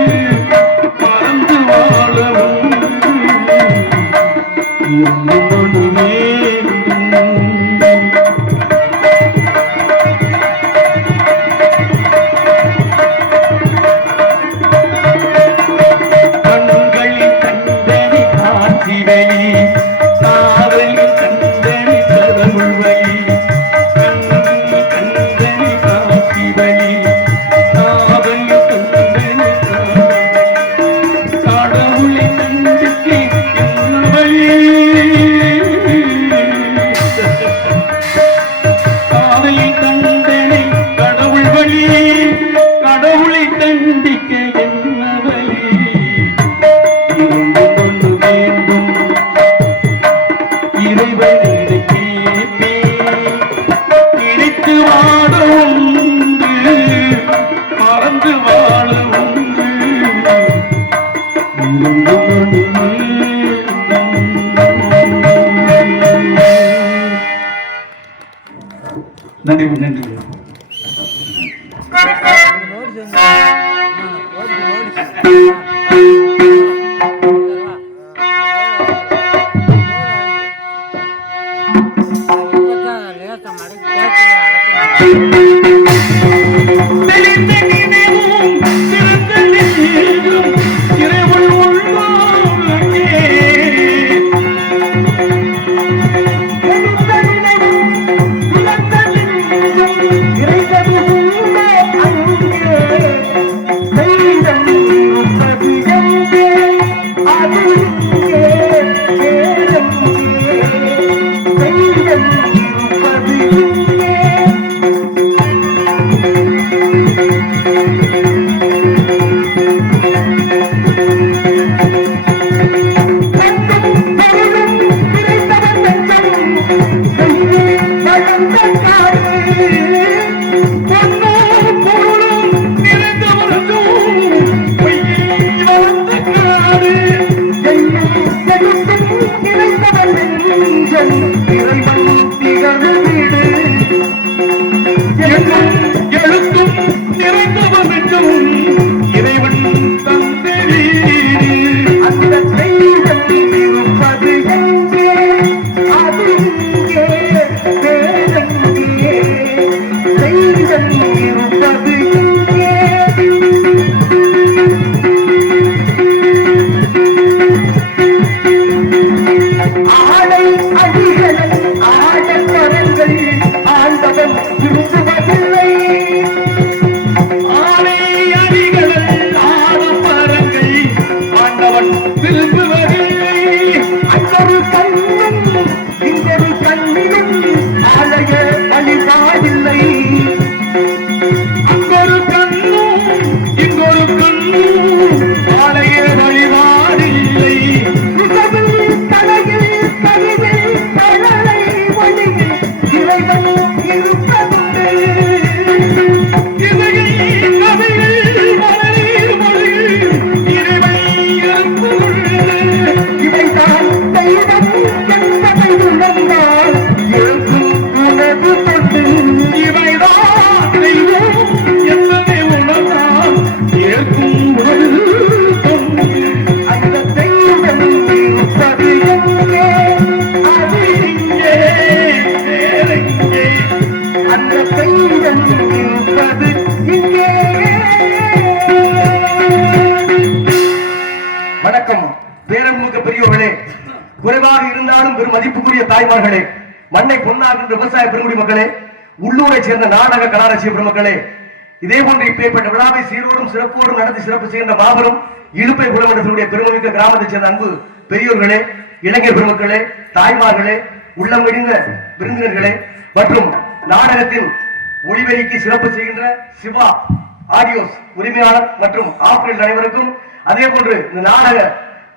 மறந்து வாழ ஒன்று இரண்டு மனு வேண்டும் கண்களில் கண்டனி காட்சி வெளி காதலில் கண்டனி கடவுள் வழி கண்களில் கண்டனி காட்சி வழி காதலில் கண்டனி கடவுளை கண்டுக்கு என்ன வழி காதலில் கண்டனி கடவுள் வழி கடவுளை கண்டிக்க என்ன வழி இரண்டு மனு வேண்டும் இறைவனிடம் கேட்டேன் நினைத்து வாழ ஒன்று மறந்து வாழ ஒன்று இரண்டு மனு வேண்டும் நன்றி நன்றி மதிப்புக்குரிய தாய்மார்களே, மண்ணை பொன்னாகின்ற விவசாய பெருங்குடி மக்களே, உள்ளூரை சேர்ந்த நாடக கலாரசிய பெருமக்களே, இதே போன்று இப்பேற்பட்ட விழாவை சீரோடும் சிறப்போடும் நடத்தி சிறப்பு செய்கின்ற மாபெரும் இழுப்பை குளமண்டலத்தினுடைய பெருமைமிக்க கிராமத்தைச் சேர்ந்த அன்பு பெரியோர்களே, இளைஞர் பெருமக்களே, தாய்மார்களே, உள்ளம் வெடிந்த விருந்தினர்களே மற்றும் நாடகத்தின் ஒளிவெளிக்கு சிறப்பு செய்கின்ற சிவா ஆடியோஸ் உரிமையாளர் மற்றும் ஆசிரியர்கள் அனைவருக்கும், அதே போன்று இந்த நாடக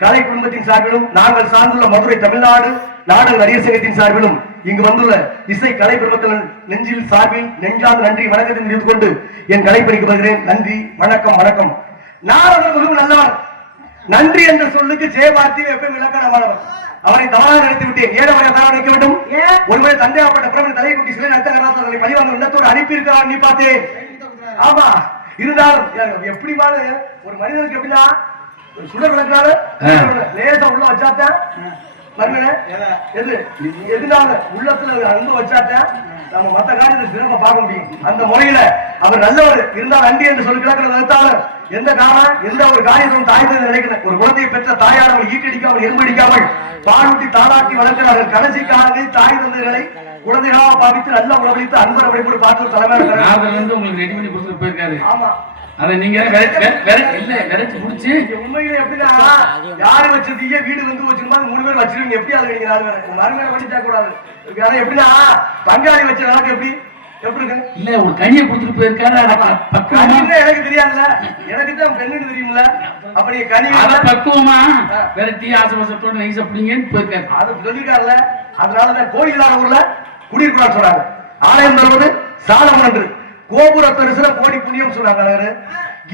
கலை குடும்பத்தின் சார்பிலும் நாங்கள் சார்ந்துள்ள மதுரை தமிழ்நாடு நாடக நடிகர் சங்கத்தின் சார்பிலும் இங்கு வந்துள்ள இசை கலை பெருமக்கள் நெஞ்சில் சார்பில் நெஞ்சார்ந்த நன்றி வணக்கத்தை தெரிவித்துக் கொண்டு என் கலைப்பணிக்கு வருகிறேன். நன்றி, வணக்கம். வணக்கம். நாரதர் மிகவும் நல்லவர். நன்றி என்ற சொல்லுக்கு ஜெயபாரதி எப்பயும் இலக்கணமானவர். அவரை தவறாக நினைத்து விட்டேன். ஏழவரை தவறாக நினைக்க வேண்டும். ஒருவேளை தந்தையாப்பட்ட பிரபல தலையை குட்டி சிலை நடத்த கராத்தனை பழிவாங்க எண்ணத்தோடு அனுப்பி இருக்கிறார். நீ பார்த்தேன். ஆமா, இருந்தாலும் எப்படி ஒரு மனிதனுக்கு எப்படின்னா சுடர் விளக்கால லேசா உள்ள வச்சாத்தான் எதுனால உள்ளத்துல அன்பு வச்சாத்தான் நம்ம மத்த காரியத்தை சிறப்பா பார்க்க முடியும். அந்த முறையில அவர் நல்லவர் இருந்தால் நன்றி என்று சொல்லி கிடக்கிற வகுத்தாளர் எந்த காரணம் எந்த ஒரு காரியத்தையும் தாய் தந்தை நினைக்கணும். ஒரு குழந்தையை பெற்ற தாயார் அவர் ஈட்டடிக்காமல் எறும்படிக்காமல் பாலூட்டி தாளாட்டி வளர்க்கிறார்கள். கடைசி காலங்களில் தாய் தந்தைகளை குழந்தைகளாக பாவித்து நல்ல உணவளித்து அன்பரை வழிபடு பார்த்து தலைமையாக உங்களுக்கு ரெடி பண்ணி கொடுத்துட்டு போயிருக்காரு. ஆமா, அதை நீங்க விரைச்சு முடிச்சு உண்மையிலே எப்படின்னா யாரு வச்சதீங்க வீடு வந்து வச்சிருந்தா 3 பேர் வச்சிருவீங்க. எப்படி அது நீங்க 4 பேர் மறுமையில பண்ணி தர கூடாது. எப்படின்னா பங்காளி வச்ச விளக்கு எப்படி இருக்கு இல்ல ஒரு கனியை கொடுத்துட்டு போயிருக்காரு. எனக்கு தெரியாதுல்ல, எனக்கு தான் பெண்ணுன்னு தெரியும்ல. அப்ப நீங்க கனி பக்குவமா விரட்டி ஆசைவசத்தோடு நைஸ் அப்படிங்கன்னு போயிருக்காரு. அது சொல்லிருக்காருல்ல. அதனாலதான் கோயில் இல்லாத ஊர்ல குடியிருக்கூடாது சொன்னாங்க. ஆலயம் தருவது சாலம் என்று கோபுர பெருசுல கோடி புண்ணியம் சொன்னாங்க.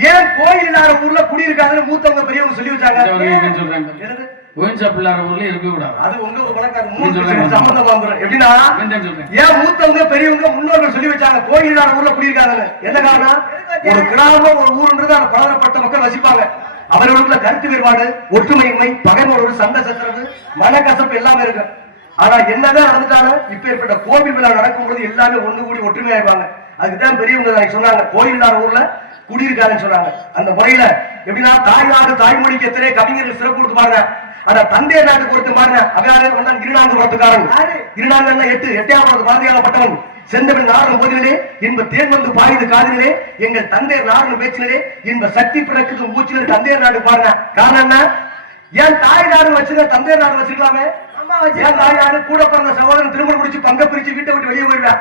ஏன் கோயில் இல்லாத ஊர்ல குடியிருக்காங்கன்னு மூத்தவங்க பெரியவங்க சொல்லி வச்சாங்க. சொல்றாங்க கோயின் ஷாப் இல்லாத ஊர்ல இருக்க கூடாது. அது உங்க வழக்கம் சம்பந்தமா எப்படின்னா ஏன் மூத்தவங்க பெரியவங்க முன்னோர்கள் சொல்லி வச்சாங்க கோயில் இல்லாத ஊர்ல குடியிருக்காங்கன்னு. என்ன காரணம்? ஒரு கிராமம் ஒரு ஊருன்றது அந்த பலதரப்பட்ட மக்கள் வசிப்பாங்க. அவர்களுக்குள்ள கருத்து வேறுபாடு, ஒற்றுமையின்மை, பகைமோடு, சண்டை சச்சரவு, மனக்கசப்பு எல்லாமே இருக்கு. ஆனா என்னதான் நடந்துட்டாலும் இப்ப ஏற்பட்ட கோவில் விழா நடக்கும் பொழுது எல்லாமே ஒண்ணு கூடி ஒற்றுமையாயிருவாங்க. அதுக்குதான் பெரியவங்க சொன்னாங்க கோயில் இல்லாத ஊர்ல குடியிருக்காருன்னு சொன்னாங்க. அந்த முறையில எப்படின்னா தாய்நாடு தாய்மொழிக்கு எத்தனை கவிஞர்கள் சிறப்பு கொடுத்து பாருங்க. ஆனா தந்தைய நாட்டு கொடுத்து பாருங்க. அவன் இருநான்குபுரத்துக்காரன். இருநான்கு 8 பாரதியாகப்பட்டவன். செந்தமிழ் நாடும் போதிலே என்ப தேன் வந்து பாயுது காதிலே, எங்கள் தந்தையர் நாடு பேச்சிலே என்ப சக்தி பிறக்குது மூச்சிலே தந்தையர் நாடு பாருங்க. காரணம் என்ன? ஏன் தாய் நாடு வச்சுக்க தந்தையர் நாடு வச்சுக்கலாமே. ஏன் தாய் நாடு கூட பிறந்த சகோதரன் திருமணம் முடிச்சு பங்க பிரிச்சு வீட்டை விட்டு வெளியே போயிடுவேன்.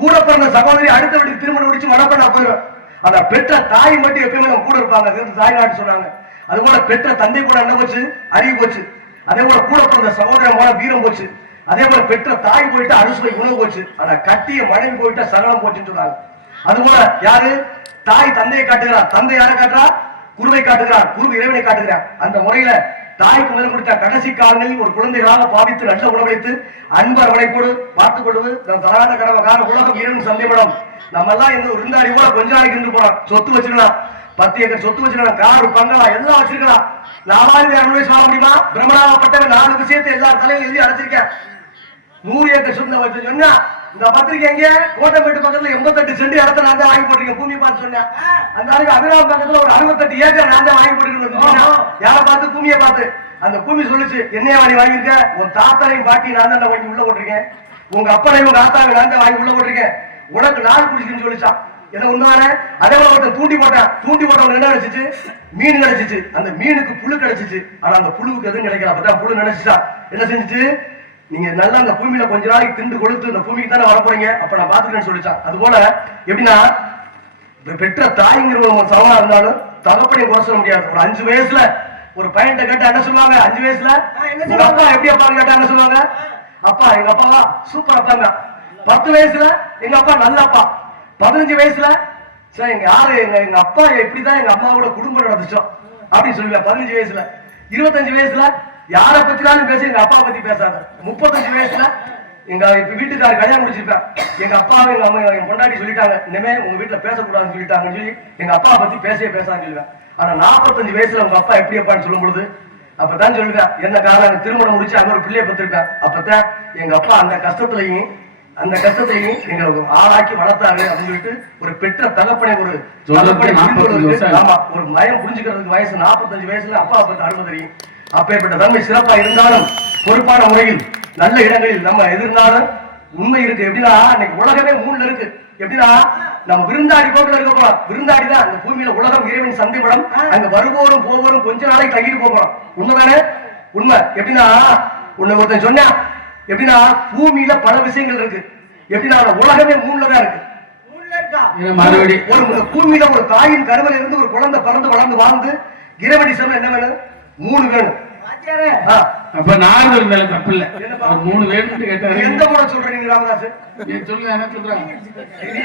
கூட பிறந்த சகோதரி அடுத்த வீட்டுக்கு திருமணம் முடிச்சு மனப்பண்ணா போயிடும். அத பெற்ற தாய் மட்டும் எப்பயுமே நம்ம கூட இருப்பாங்க. தாய் நாடு சொன்னாங்க. அது போல பெற்ற தந்தை கூட என்ன போச்சு? அறிவு போச்சு. அதே போல கூட பிறந்த சகோதரன் போல வீரம் போச்சு. அதே போல பெற்ற தாய் போயிட்டு அறுசுவை உணவு போச்சு. ஆனா கட்டிய மனைவி போயிட்டா சகலம் போச்சுன்னு சொன்னாங்க. அது போல யாரு தாய் தந்தையை காட்டுகிறார், தந்தை யாரை காட்டுறா? குருவை காட்டுகிறார், குரு இறைவனை காட்டுகிறார். அந்த முறையில தாய்க்கு முதல் கொடுத்த கடைசி காலங்களில் ஒரு குழந்தைகளாக பாவித்து நல்ல உணவளித்து அன்பர் அவனைப்போடு பார்த்துக் கொள்வது நம் தலான கடமைக்கான உலகம் ஈரன் சந்தைப்படம். நம்ம எல்லாம் இந்த விருந்தாடி கூட கொஞ்ச நாளைக்கு இருந்து போறோம். சொத்து வச்சுக்கலாம், 10 ஏக்கர் சொத்து வச்சுக்கலாம், கார் பங்களா எல்லாம் வச்சிருக்கலாம். 4200 சொல்ல முடியுமா? பிரம்மணாகப்பட்டவன் 4 விஷயத்தை எல்லா தலையும் எழுதி அடைச்சிருக்கேன். 100 ஏக்கர் சொந்த வச்சு சொன்னா இந்த பத்திரிக்கை எங்க கோட்டைப்பேட்டு பக்கத்துல 88 சென்ட் இடத்த நான் தான் வாங்கி போட்டிருக்கேன். பூமி பார்த்து சொன்னேன். அந்த ஆளுக்கு அபிராம் பக்கத்துல ஒரு 68 ஏக்கர் நான் தான் வாங்கி போட்டிருக்கேன். யாரை பார்த்து? பூமியை பார்த்து. அந்த பூமி சொல்லிச்சு, என்னைய வாங்கி வாங்கியிருக்க? உன் தாத்தாரையும் பாட்டி நான் தான் வாங்கி உள்ள போட்டிருக்கேன். உங்க அப்பனையும் உங்க ஆத்தாவை நான் தான் வாங்கி உள்ள போட்டிருக்கேன். உனக்கு நாள் குடிச்சுன்னு சொல்லிச்சான். என்ன உண்மையான? அதே போல ஒருத்தன் தூண்டி போட்டவன் என்ன கிடைச்சிச்சு? மீன் கிடைச்சிச்சு. அந்த மீனுக்கு புழு கிடைச்சிச்சு. ஆனா அந்த புழுவுக்கு எதுவும் கிடைக்கல. அப்பதான் புழு நினைச்சுச்சா என்ன செஞ்சுச்சு? நீங்க நல்லா அந்த பூமியில கொஞ்ச நாளைக்கு திண்டு கொடுத்து இந்த பூமிக்கு தானே வர போறீங்க, அப்ப நான் பாத்துக்கிறேன்னு சொல்லிச்சான். அது போல எப்படின்னா பெற்ற தாய்ங்கிற சமமா இருந்தாலும் தகப்பனை குறை சொல்ல முடியாது. ஒரு 5 வயசுல ஒரு பையன்கிட்ட கேட்டா என்ன சொல்லுவாங்க? 5 வயசுல உங்க அப்பா எப்படி அப்பான்னு கேட்டா என்ன சொல்லுவாங்க? அப்பா எங்க அப்பாவா சூப்பர் அப்பாங்க. 10 வயசுல எங்க அப்பா நல்ல அப்பா. 15 வயசுல சார் எங்க யாரு எங்க அப்பா எப்படிதான் எங்க அம்மாவோட குடும்பம் நடந்துச்சோம் அப்படின்னு சொல்லுவேன். 15 வயசுல 25 வயசுல யாரை பத்தினாலும் பேச எங்க அப்பா பத்தி பேசாத. 35 வயசுல எங்க வீட்டுக்காரர் கல்யாணம் முடிச்சிருப்பேன். எங்க அப்பாவை எங்க அம்மா எங்க பொண்டாட்டி சொல்லிட்டாங்க, இனிமே உங்க வீட்டுல பேசக்கூடாதுன்னு சொல்லிட்டாங்கன்னு சொல்லி எங்க அப்பா பத்தி பேசான்னு சொல்லுவேன். ஆனா 45 வயசுல உங்க அப்பா எப்படி அப்பான்னு சொல்லும் பொழுது அப்பதான் சொல்லுவேன். என்ன காரணம்? திருமணம் முடிச்சு அங்க ஒரு பிள்ளைய பத்திருப்பேன். அப்பதான் எங்க அப்பா அந்த கஷ்டத்திலையும் எங்களை ஆளாக்கி வளர்த்தாரு அப்படின்னு சொல்லிட்டு ஒரு பெற்ற தகப்பனை ஒரு ஒரு மயம் புரிஞ்சுக்கிறதுக்கு வயசு 45 வயசுல அப்பா பத்தி அனுமதி தெரியும். அப்பேற்பட்ட தன்மை சிறப்பா இருந்தாலும் பொறுப்பான முறையில் நல்ல இடங்களில் நம்ம எதிர்ந்தாலும் உண்மை இருக்கு. எப்படின்னா இன்னைக்கு உலகமே மூணுல இருக்கு. எப்படின்னா நம்ம விருந்தாடி போக்குல இருக்க போறோம். விருந்தாடி தான் இந்த பூமியில உலகம் இறைவன் சந்தைப்படம். அங்க வருவோரும் போவோரும் கொஞ்ச நாளைக்கு தங்கிட்டு போறோம். உண்மைதானே? உண்மை. எப்படின்னா உன்னை ஒருத்தன் சொன்னா எப்படின்னா பூமியில பல விஷயங்கள் இருக்கு. எப்படின்னா உலகமே மூணுல தான் இருக்கு. ஒரு பூமியில ஒரு தாயின் கருவில இருந்து ஒரு குழந்தை பிறந்து வளர்ந்து வாழ்ந்து இறைவடி சொன்ன என்ன வேணும்? 3 வேணும். அப்ப 4 இருந்தாலும் தப்பு இல்ல. 3 வேணும்னு கேட்டாரு. எந்த முறை சொல்றீங்க ராமதாஸ்? சொல்லுங்க, என்ன சொல்றேன்?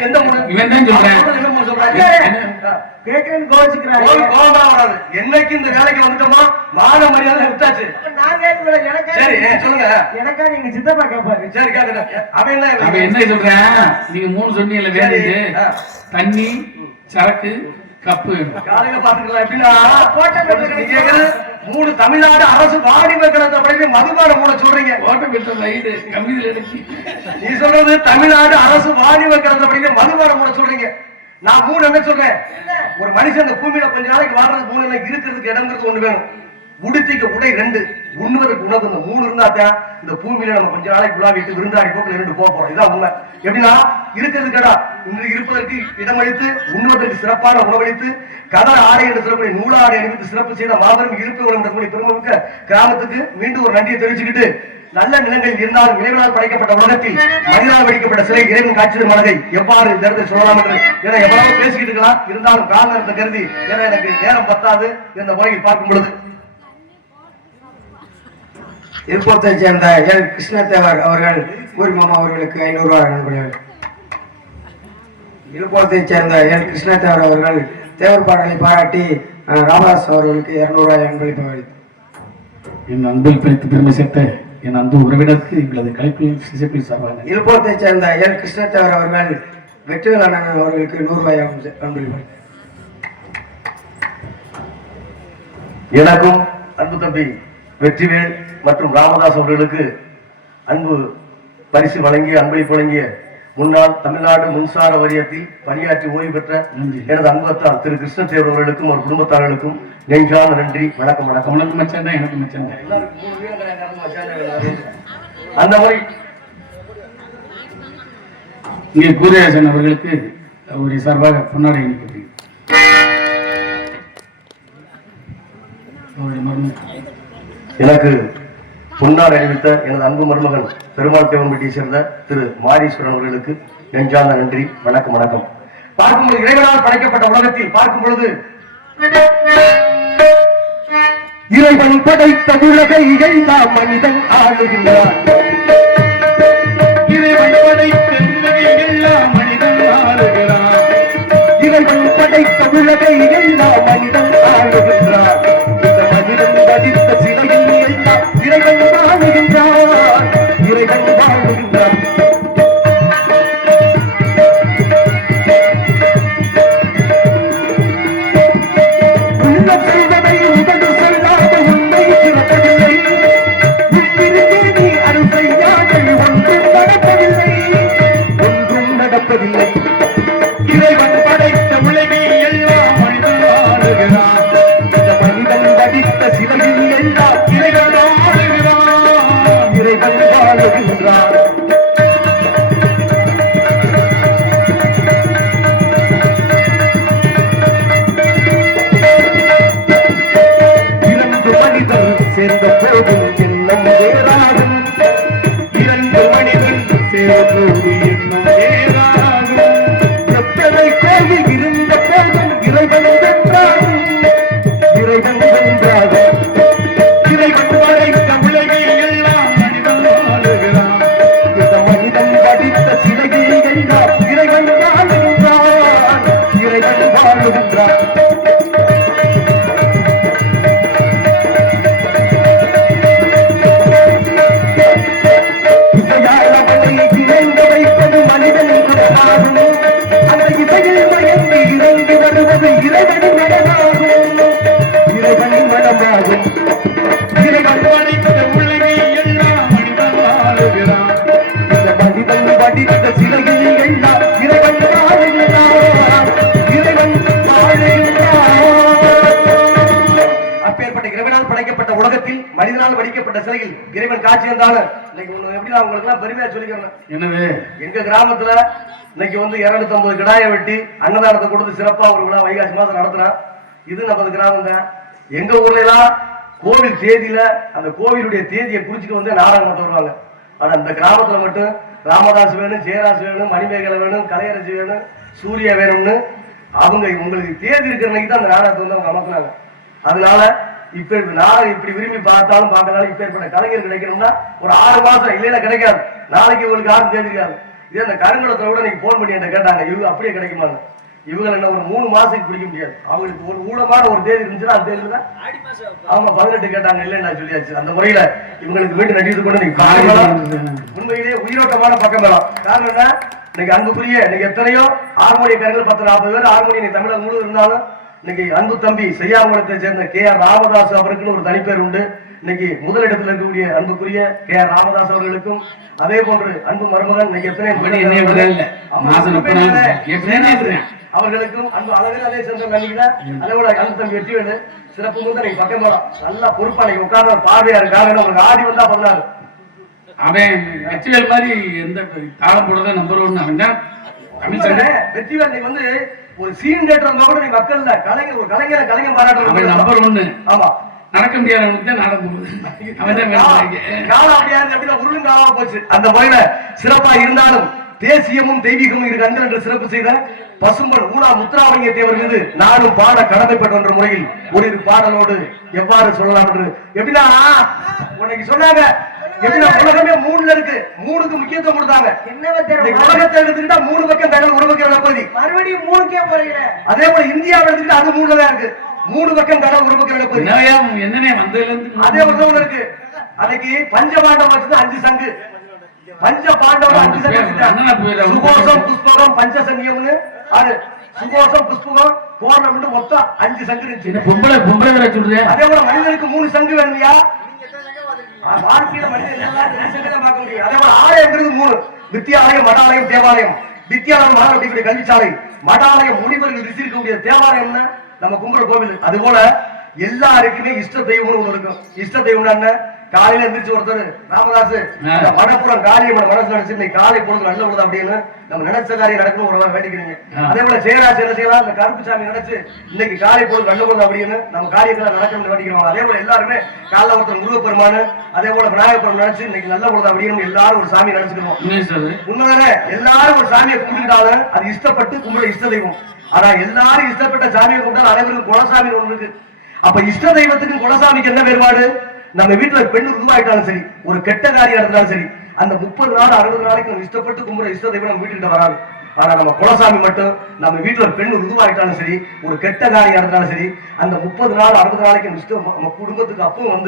எந்த முறை? இவன் தான் சொல்றேன். கேட்கறேன்னு கோவிச்சுக்கிறாரு. கோபமா வராது. என்னைக்கு இந்த வேலைக்கு வந்துட்டோமா மான மரியாதை விட்டாச்சு. நான் கேட்கல. எனக்கு சரி சொல்லுங்க. எனக்கா நீங்க சித்தப்பா கேட்பாரு. சரி கேட்கறேன். அவன் என்ன சொல்றேன்? நீங்க 3 சொன்னீங்கல்ல, வேணுது தண்ணி, சரக்கு, கப்பு. காலையில பாத்துக்கலாம். எப்படின்னா கேக்குறது 3 தமிழ்நாடு அரசு வாணிப கழகத்தை மதுபானம் மூட சொல்றீங்க. நீ சொல்றது தமிழ்நாடு அரசு வாணிப கழகத்தை மதுபானம் மூட சொல்றீங்க. நான் 3 என்ன சொல்றேன்? ஒரு மனுஷன் இந்த பூமியில கொஞ்ச நாளைக்கு வாழ்றது 3 இல்லை. இருக்கிறதுக்கு இடங்கிறது 1 வேணும். உடுத்திக்கு உடை 2, உண்ணுவதற்கு உணவு இந்த 3 இருந்தா தான் இந்த பூமியில நம்ம கொஞ்ச நாளைக்கு விழாவிட்டு விருந்தாடி போக்குல 2 போக போறோம். இதான் உண்மை. எப்படின்னா இருக்கிறது கடா இன்று இருப்பதற்கு இடமளித்து உண்ணுவதற்கு சிறப்பான உணவளித்து கதர் ஆடை என்று சொல்லக்கூடிய நூலாடை அணிவித்து சிறப்பு செய்த மாபெரும் இருப்பு உணவு பெருமமிக்க கிராமத்துக்கு மீண்டும் ஒரு நன்றியை தெரிவிச்சுக்கிட்டு நல்ல நிலங்களில் இருந்தாலும் இறைவனால் படைக்கப்பட்ட உலகத்தில் மனிதனால் வடிக்கப்பட்ட சிலை இறைவன் காட்சி மனதை எவ்வாறு இந்த இடத்தை சொல்லலாம் என்று என எவ்வளவு பேசிக்கிட்டு இருக்கலாம். இருந்தாலும் காரணத்தை கருதி என எனக்கு நேரம் பத்தாது இந்த முறையில் பார்க்கும் பொழுது திருப்பத்தை சேர்ந்த எல் கிருஷ்ணதேவர் அவர்கள் ஊர்மாமா அவர்களுக்கு 500 ரூபாய் நன்கொடைகள். விழுப்புரத்தை சேர்ந்த எல் கிருஷ்ணதேவர் அவர்கள் தேவர் பாடலை பாராட்டி ராமதாஸ் அவர்களுக்கு 200 ரூபாய் அன்பளிப்பாக. என் அன்பில் பிரித்து பெருமை சேர்த்த என் அன்பு உறவினருக்கு எங்களது கலைப்பில் சிசப்பில் சார்பாக. விழுப்புரத்தை சேர்ந்த எல் கிருஷ்ணதேவர் அவர்கள் வெற்றிவேல் அண்ணன் அவர்களுக்கு 100 ரூபாய் அன்பளிப்பாக. எனக்கும் அன்பு தம்பி வெற்றிவேல் மற்றும் ராமதாஸ் அவர்களுக்கு அன்பு பரிசு வழங்கிய அன்பளிப்பு வழங்கிய முன்னாள் தமிழ்நாடு மின்சார வாரியத்தில் பணியாற்றி ஓய்வு பெற்ற எனது அன்பத்தார் திரு கிருஷ்ணதேவர் அவர்களுக்கும் ஒரு குடும்பத்தார்களுக்கும் நெஞ்சான நன்றி. வணக்கம். வணக்கம். உனக்கு மச்சான் தான், எனக்கு மச்சான் தான். அந்த மாதிரி இங்கே கூரையாசன் அவர்களுக்கு ஒரு சார்பாக பொன்னாடை அணிக்கப்பட்டது. எனக்கு பொன்னாடை அணிவித்த எனது அன்பு மருமகன் பெருமாள் தேவன்பட்டியை சேர்ந்த திரு மாரீஸ்வரன் அவர்களுக்கு நெஞ்சார்ந்த நன்றி. வணக்கம். வணக்கம். பார்க்கும்போது இறைவனால் படைக்கப்பட்ட உலகத்தில் பார்க்கும் பொழுது இறைவன் படைத்த உலகை எல்லாம் மனிதன் ஆளுகின்றான். இறைவன் படைத்த உலகை எல்லாம் மனிதன் ஆளுகிறான். இறைவன் படைத்த உலகை எல்லாம் மனிதன் ஆளுகின்றான். இந்த மனிதன் படித்த சிலையில் எல்லாம் இறைவன் வாழுகின்றான். இறைவன் வாழுகின்றான். உள்ளம் செல்வதை உதடு செல்லாத உண்மை சிறப்பதில்லை. உன்னிருந்தே நீ அருள் செய்யாமல் ஒன்றும் நடப்பதில்லை. ஒன்றும் நடப்பதில்லை. இறைவன் படைத்த உலகை எல்லாம் மனிதன் ஆளுகிறான். இந்த மனிதன் படித்த சிலையில் எல்லாம் இறைவன் ஆளுகிறான். இறைவன் வாழுகின்றான். இரண்டு மனிதன் சேர்ந்த போதும் எண்ணம் வேறாகும். இரண்டு மனிதன் சேர்ந்தோடு எண்ணம் வேறாகும். எத்தனை கோயில் இருந்த போதும் இறைவன் வென்றாகும். இறைவன் வென்றாகும். இறைவன் படைத்த உலகை எல்லாம் மனிதன் ஆளுகிறான். இந்த மனிதன் படித்த சிலையில் எல்லாம் இறைவன் வாழுகின்றான். இறைவன் வாழுகின்றான். இசையால் அவனை இணைந்து வைப்பது மனிதனின் குணமாகும். அந்த இசையில் மயங்கி இறங்கி வருவது இறைவனின் மனமாகும். இறைவனின் மனமாகும். இறைவன் படைத்த உலகை எல்லாம் மனிதன் ஆளுகிறான். இந்த மனிதன் படித்த சிலையில் எல்லாம் இறைவன் வாழுகின்றான். இறைவன் வாழுகின்றான். அப்பேற்பட்ட இறைவனால் படைக்கப்பட்ட உலகத்தில் மனிதனால் இறைவனால் வடிக்கப்பட்ட சிலையில் இறைவன் காட்சி வந்தாலும் இன்னைக்கு ஒண்ணு எப்படி உங்களுக்கு எல்லாம் பெருமையா சொல்லிக்கிறேன். என்னது எங்க கிராமத்துல இன்னைக்கு 250 கிடாயை வெட்டி அன்னதானத்தை கொடுத்து சிறப்பா ஒரு விழா வைகாசி மாசம் நடத்துறான். இது நமது கிராமம் தான். எங்க ஊர்ல எல்லாம் கோவில் தேதியில அந்த கோவிலுடைய தேதியை குறிச்சுட்டு நாடகம் வருவாங்க. ஆனா இந்த கிராமத்துல மட்டும் ராமதாஸ் வேணும், ஜெயராஜ் வேணும், மணிமேகலை வேணும், கலையரசி வேணும், சூர்யா வேணும்னு அவங்க உங்களுக்கு தேதி இருக்கிற அன்னைக்கு தான் அந்த நாடகத்தை அவங்க அமர்த்தினாங்க. அதனால இப்ப நாடகம் இப்படி விரும்பி பார்த்தாலும் பார்க்கறாலும் இப்ப ஏற்பட்ட கலைஞர் கிடைக்கணும்னா ஒரு 6 மாசம் இல்லைன்னா கிடைக்காது. நாளைக்கு உங்களுக்கு யாரும் தேதி இருக்காது. இதே அந்த கருங்குளத்தை விட நீங்க போன் பண்ணி என்ன கேட்டாங்க, இவங்க அப்படியே கிடைக்குமாங்க. இவங்க என்ன ஒரு 3 மாசத்துக்கு பிடிக்க முடியாது. அவங்களுக்கு ஒரு ஊழமான ஒரு தேதி இருந்துச்சுன்னா அந்த தேதியில தான் அவங்க 18 கேட்டாங்க, இல்லைன்னு நான் சொல்லியாச்சு. அந்த முறையில இவங்களுக்கு வீட்டு நடிகை கொண்டு நீங்க உண்மையிலேயே உயிரோட்டமான பக்கம் மேலாம். காரணம் என்ன, இன்னைக்கு அன்புக்குரிய இன்னைக்கு எத்தனையோ ஹார்மோனியக்காரர்கள் 10-40 பேர் ஹார்மோனியம் தமிழகம் முழு இருந்தாலும் இன்னைக்கு அன்பு தம்பி செய்யாமலத்தை சேர்ந்த KR ராமதாஸ் அவருக்குன்னு ஒரு தனிப்பேர் உண்டு. இன்னைக்கு முதலிடத்தில் இருக்கக்கூடிய அன்புக்குரிய KR ராமதாஸ் அவர்களுக்கும் அதே போன்று அன்பு மருமகன் இன்னைக்கு எத்தனை அவர்களுக்கும் அன்பு அழகு அதே சேர்ந்த நன்றிதான். அதோட அன்பு தம்பி வெற்றிவேலு சிறப்பு வந்து நீங்க பக்கம் போலாம். நல்லா பொறுப்பா நீங்க உட்கார்ந்து பார்வையா இருக்காங்க. உங்களுக்கு ஆடி வந்தா 16 அவன் வெற்றிவேல் மாதிரி எந்த தாளம் போடுறத நம்பர் 1 அவன் தான். வெற்றிவேல் நீ ஒரு சீன் கேட்டு கூட நீ மக்கள் இல்ல கலைஞர் ஒரு கலைஞர் பாராட்டுற நம்பர் 1. ஆமா நடக்க முடியாதவனுக்கு தான் நாடகம் போகுது. அவன் தான் உருளுங்காலமா போச்சு. அந்த முறையில சிறப்பா இருந்தாலும் தேசியமும் தெய்வீகமும் இரு கண்கள் என்று சிறப்பு செய்த பசும்பன் ஊனா முத்துராமலிங்க தேவர் மீது நானும் பாட கடமைப்பட்ட முறையில் ஒரு பாடலோடு எவ்வாறு சொல்லலாம் என்று எப்படின்னா உனக்கு சொன்னாங்க. எப்படின்னா உலகமே 3ல இருக்கு. 3க்கு முக்கியத்துவம் கொடுத்தாங்க. உலகத்தை எடுத்துக்கிட்டா 3 பக்கம் தகவல், ஒரு பக்கம் நடப்பதி மறுபடியும் 3க்கே போறீங்க. அதே போல இந்தியாவை எடுத்துக்கிட்டா அது 3ல தான் இருக்கு. 3 பக்கம் கடல், ஒரு பக்கம் நடப்பதி என்னன்னே வந்ததுல இருந்து அதே ஒரு இருக்கு. அன்னைக்கு பஞ்சபாண்டவம் வச்சுதான் 5 சங்கு. பஞ்ச பாண்டவர் 5 சங்கு. சுகோசம் புஷ்பகம் பஞ்சசங்கியம்னு அது சுகோசம் புஷ்பகம் போர்ணம் மொத்தம் 5 சங்கு இருந்துச்சு. பொம்பளை வேற சொல்றேன். அதே போல மனிதனுக்கு 3 சங்கு வேணும்யா. வாழ்க்கையில மனிதன் பார்க்க முடியும். அதே போல ஆலயங்கிறது 3: வித்தியாலயம், மடாலயம், தேவாலயம். வித்தியாலயம் மாணவர்களுடைய கல்விச்சாலை, மடாலயம் முனிவர்கள் இருக்கக்கூடிய தேவாலயம்னா நம்ம கும்புற கோவில். அது போல எல்லாருக்குமே இஷ்ட தெய்வம்னு ஒண்ணு இருக்கும். இஷ்ட தெய்வம் என்ன, காலையில எந்திரிச்சு ஒருத்தர் ராமதாஸ் மடப்புறம் காரியமான மனசு நினைச்சு இன்னைக்கு காலை பொழுது நல்ல பொழுது அப்படின்னு நம்ம நினைச்ச காரியம் நடக்கணும் ஒரு வேண்டிக்கிறீங்க. அதே போல ஜெயராஜ் என்ன செய்யலாம், இந்த கருப்பு சாமி நினைச்சு இன்னைக்கு காலை பொழுது நல்ல பொழுது அப்படின்னு நம்ம காரியங்களை நடக்கணும்னு வேண்டிக்கிறோம். அதே போல எல்லாருமே காலைல ஒருத்தர் முருகப்பெருமானு அதே போல விநாயகபுரம் நினைச்சு இன்னைக்கு நல்ல பொழுது அப்படின்னு எல்லாரும் ஒரு சாமி நினைச்சுக்கணும். உண்மைதானே? எல்லாரும் ஒரு சாமியை கும்பிட்டுட்டாலும் அது இஷ்டப்பட்டு கும்பிட இஷ்ட தெய்வம். ஆனா எல்லாரும் இஷ்டப்பட்ட சாமியை கும்பிட்டால் அனைவருக்கும் குலசாமி ஒண்ணு இருக்கு. அப்ப இஷ்ட தெய்வத்துக்கும் குலசாமிக்கு என்ன வேறுபாடு? நம்ம வீட்டுல பெண் உருவாயிட்டாலும் சரி, ஒரு கெட்ட காரியம் இருந்தாலும் சரி, அந்த 30 நாள் 60 நாளைக்கு நம்ம இஷ்டப்பட்டு கும்பிட இஷ்ட தெய்வம் நம்ம வீட்டுக்கிட்ட வராது. ஆனா நம்ம குலசாமி மட்டும் நம்ம வீட்டுல ஒரு பெண் உருவாயிட்டாலும் சரி, ஒரு கெட்ட காரியம் இருந்தாலும் சரி, அந்த 30 நாள் 60 நாளைக்கு நம்ம குடும்பத்துக்கு அப்பவும் அந்த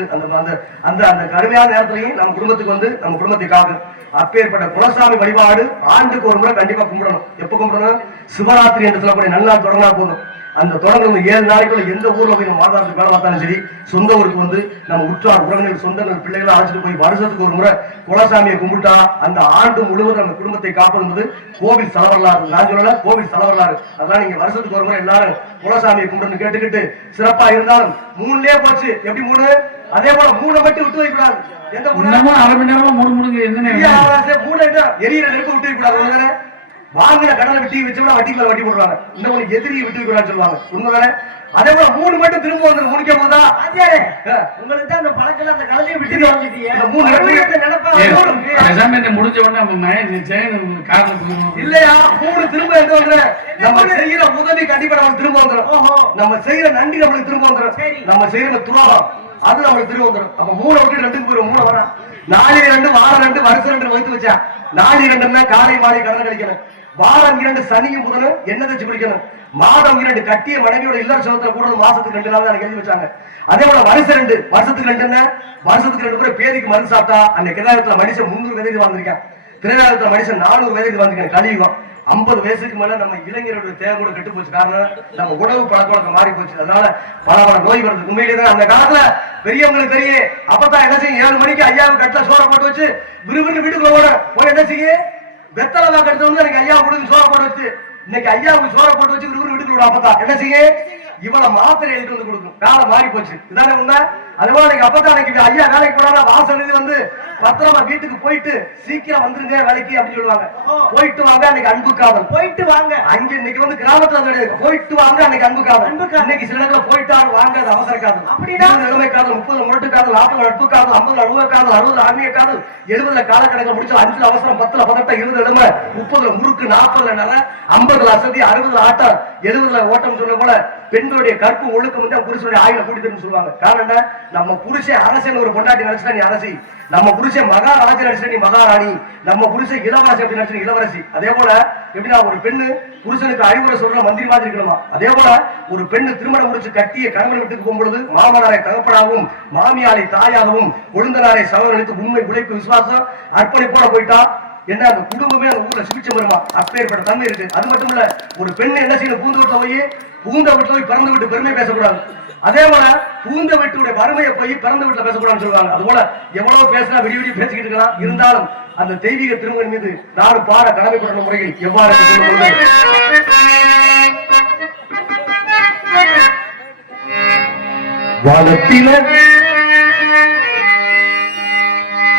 அந்த அந்த கடுமையான நேரத்திலையும் நம்ம குடும்பத்துக்கு நம்ம குடும்பத்தை காக்கும். அப்பேற்பட்ட குலசாமி வழிபாடு ஆண்டுக்கு ஒரு முறை கண்டிப்பா கும்பிடணும். எப்ப கும்பிடணும்? சிவராத்திரி என்று சொல்லக்கூடிய நல்லாள் தொடங்கினா போதும். அந்த தொடர்ந்து 7 நாளைக்குள்ள எந்த ஊர்ல போய் நம்ம மாதாவுக்கு வேலை பார்த்தாலும் சரி, சொந்த ஊருக்கு நம்ம உற்றார் உறவினர் சொந்தங்கள் பிள்ளைகளை அழைச்சிட்டு போய் வருஷத்துக்கு ஒரு முறை குலசாமியை கும்பிட்டா அந்த ஆண்டு முழுவதும் நம்ம குடும்பத்தை காப்பது கோவில் செலவரலாறு. நான் சொல்லல, கோவில் செலவரலாறு. அதெல்லாம் நீங்க வருஷத்துக்கு ஒரு முறை எல்லாரும் குலசாமியை கும்பிட்டு கேட்டுக்கிட்டு சிறப்பா இருந்தாலும் 3லயே போச்சு. எப்படி 3? அதே போல 3 மட்டும் விட்டு வைக்கூடாது. எந்த 3 அரை மணி நேரமா 3 என்ன 3 எரியிற நெருப்பு விட்டு வைக்கூடாது. வாங்கின கடலை விட்டி வச்சோம்னா வட்டி மேல வட்டி போடுவாங்க. இன்னும் உனக்கு எதிரியை விட்டு வைக்கூடாதுன்னு சொல்லுவாங்க. உண்மைதானே? அதே போல 3 மட்டும் திரும்ப வந்துடும். முடிக்க போதா உங்களுக்கு தான் அந்த பழக்கம் அந்த கடலையை விட்டு முடிஞ்ச உடனே இல்லையா 3 திரும்ப எங்க வந்துடும். நம்ம செய்யற உதவி கண்டிப்பா நமக்கு திரும்ப வந்துடும். நம்ம செய்யற நன்றி நம்மளுக்கு திரும்ப வந்துடும். நம்ம செய்யற துரோகம் அது நம்மளுக்கு திரும்ப வந்துடும். அப்ப 3 விட்டு 2க்கு போயிடும். 3 வரா 4 2 வாரம் 2 வருஷம் 2 வைத்து வச்சா 4 2 காலை மாலை கடன் கழிக்கணும். வாரம் 2 சனியும் புதனும் எண்ணெய் தேய்ச்சி குளிக்கணும். மாதம் 2 கட்டிய மனைவியோட இல்லற சோதனை கூட மாசத்துக்கு 2 நாள் தான் எழுதி வச்சாங்க. அதே போல வருஷம் 2 வருஷத்துக்கு 2 என்ன, வருஷத்துக்கு 2 முறை பேதிக்கு மருந்து சாப்பிட்டா அந்த கிராமத்துல மனுஷன் 300 வயதுக்கு வாழ்ந்திருக்கான். திரைநாளத்துல மனுஷன் 400 வயதுக்கு வாழ்ந்திருக்கான். கலியுகம் 50 வயசுக்கு மேல நம்ம இளைஞருடைய தேவை கூட கெட்டு போச்சு. காரணம் நம்ம உணவு பழக்கம் மாறி போச்சு. அதனால பல நோய் வருது. உண்மையிலேயே அந்த காலத்துல பெரியவங்களுக்கு தெரியும். அப்பதான் என்ன செய்யும், 7 மணிக்கு ஐயாவுக்கு கட்டில சோற போட்டு வச்சு விறுவிறு வீட்டுக்குள்ள ஓட போய் என்ன செய்ய வெத்தலை வாக்கு எடுத்து வந்து எனக்கு ஐயா கொடுத்து சோற போட்டு வச்சு இன்னைக்கு ஐயாவுக்கு சோற போட்டு வச்சு விறுவிறு வீட்டுக்குள்ள அப்பதான் என்ன செய்ய இவளை மாத்திரை எழுதி வந்து கொடுக்கும். காலம் மாறி போச்சு. இதுதானே உண்மை. அதுபோல நீங்க அப்பதான் அன்னைக்கு ஐயா வேலைக்கு போனாங்க, வாசல் எழுதி வந்து பத்திரமா வீட்டுக்கு போயிட்டு சீக்கிரம் வந்துருங்க வேலைக்கு அப்படின்னு சொல்லுவாங்க. போயிட்டு வாங்க அன்னைக்கு அன்பு காதல். போயிட்டு வாங்க. அங்க இன்னைக்கு வந்து கிராமத்துல கிடையாது. போயிட்டு வாங்க அன்னைக்கு அன்பு காதல். இன்னைக்கு சில இடத்துல போயிட்டாரு வாங்க அது அவசர காதல். அப்படின்னா நிலைமை காதல், 30 முரட்டு காதல், 40 நட்பு காதல், 50 அழுவ காதல், 60 ஆன்மீக காதல், 70 காலக்கணக்கில் முடிச்சு 5 அவசரம், 10 பதட்டம், 20 இளமை, 30 முறுக்கு, 40 நர, 50 அசதி, 60 ஆட்டம், 70 ஓட்டம் சொல்ல போல பெண்களுடைய கற்பு ஒழுக்கம் வந்து புருஷனுடைய ஆயுள கூட்டிட்டு சொல்லுவாங்க. காரணம் என்ன? நம்ம புருஷன் அரசன் ஒரு பொண்டாட்டி நினைச்சா நீ அரசி, நம்ம புருஷன் மகாராஜா நினைச்சா நீ மகாராணி, நம்ம புருஷன் இளவரசி அப்படி நினைச்சா இளவரசி. அதே போல எப்படின்னா ஒரு பெண்ணு புருஷனுக்கு அறிவுரை சொல்ற மந்திரி மாதிரி இருக்கணுமா, அதே போல ஒரு பெண்ணு திருமணம் முடிச்சு கட்டிய கணவன் வீட்டுக்கு போகும்பொழுது மாமனாரை தகப்பனாகவும் மாமியாரை தாயாகவும் கொழுந்தனாரை சகோதரனுக்கு உண்மை உழைப்பு விசுவாசம் அர்ப்பணிப்போட போயிட்டா என்ன அந்த குடும்பமே அந்த ஊர்ல சிகிச்சை வருமா, அப்பேற்பட்ட தன்மை இருக்கு. அது மட்டும் இல்ல ஒரு பெண்ணு என்ன செய்யணும், புகுந்த வீட்டுல போய் பிறந்த வீட்டு பெருமை பேசக்கூடாது. அதே போல புகுந்த வீட்டுடைய வறுமையை போய் பிறந்த வீட்டுல பேசக்கூடாதுன்னு சொல்லுவாங்க. அது போல எவ்வளவு பேசினா விடிய பேசிக்கிட்டு இருக்கலாம், இருந்தாலும் அந்த தெய்வீக திருமகன் மீது நானும் பாட கடமைப்பட்ட முறையில் எவ்வாறு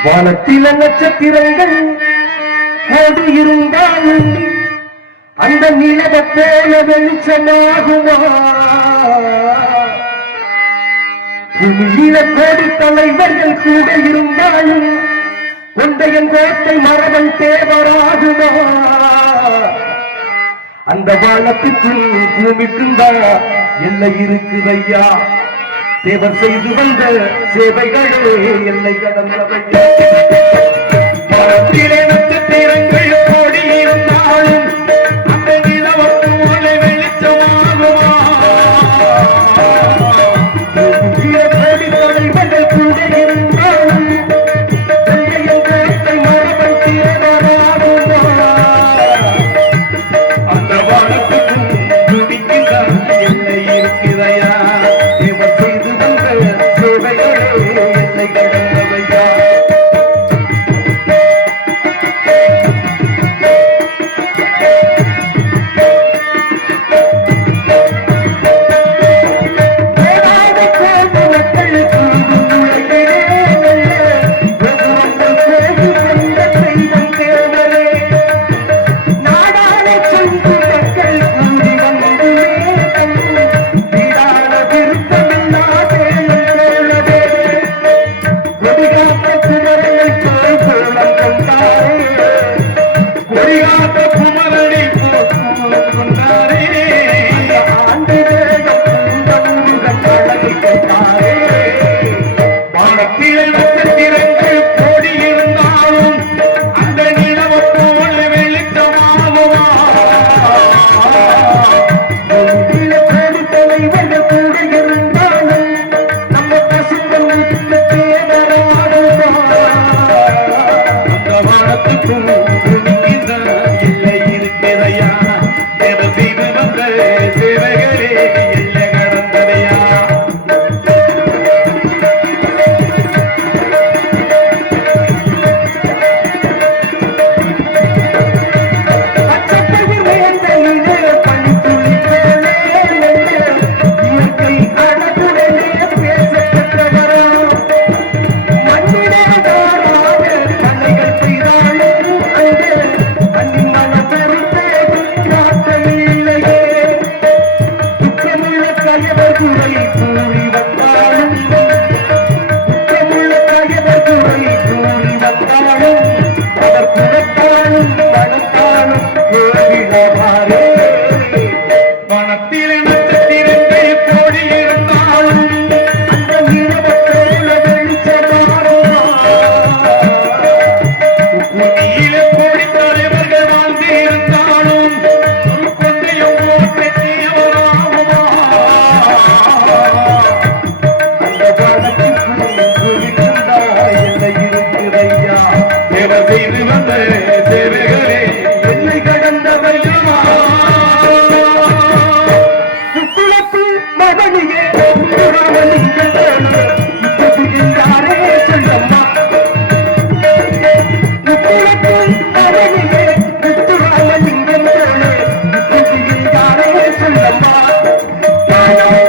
வானத்தில நட்சத்திரங்கள் கோடி இருந்தாலும் அந்த நிலவை போல வெளிச்சமாகுமா, பூமியில கோடி தலைவர்கள் கூட இருந்தாலும் கொண்டையன் கோட்டை மரபன் தேவராகுமா, அந்த வானத்துக்கும் பூமிக்கும் தான் எல்லை இருக்குதையா, தேவர் செய்து வந்த சேவைகளே எல்லை கடந்தவையா. மரத்திலே நட்சத்திரங்கள் கோடி இருந்தாலும் அந்த நிலவை போல வெளிச்சமாகுமா, கோடி தலைவர்கள் கூட இருந்தாலும் மரபன் தேவராகுமா, அந்த வானத்துக்கும் பூமிக்கும் தான் எல்லை இருக்குதையா, தேவர் செய்து வந்த சேவைகளே எல்லை கடந்தவையா. Bye.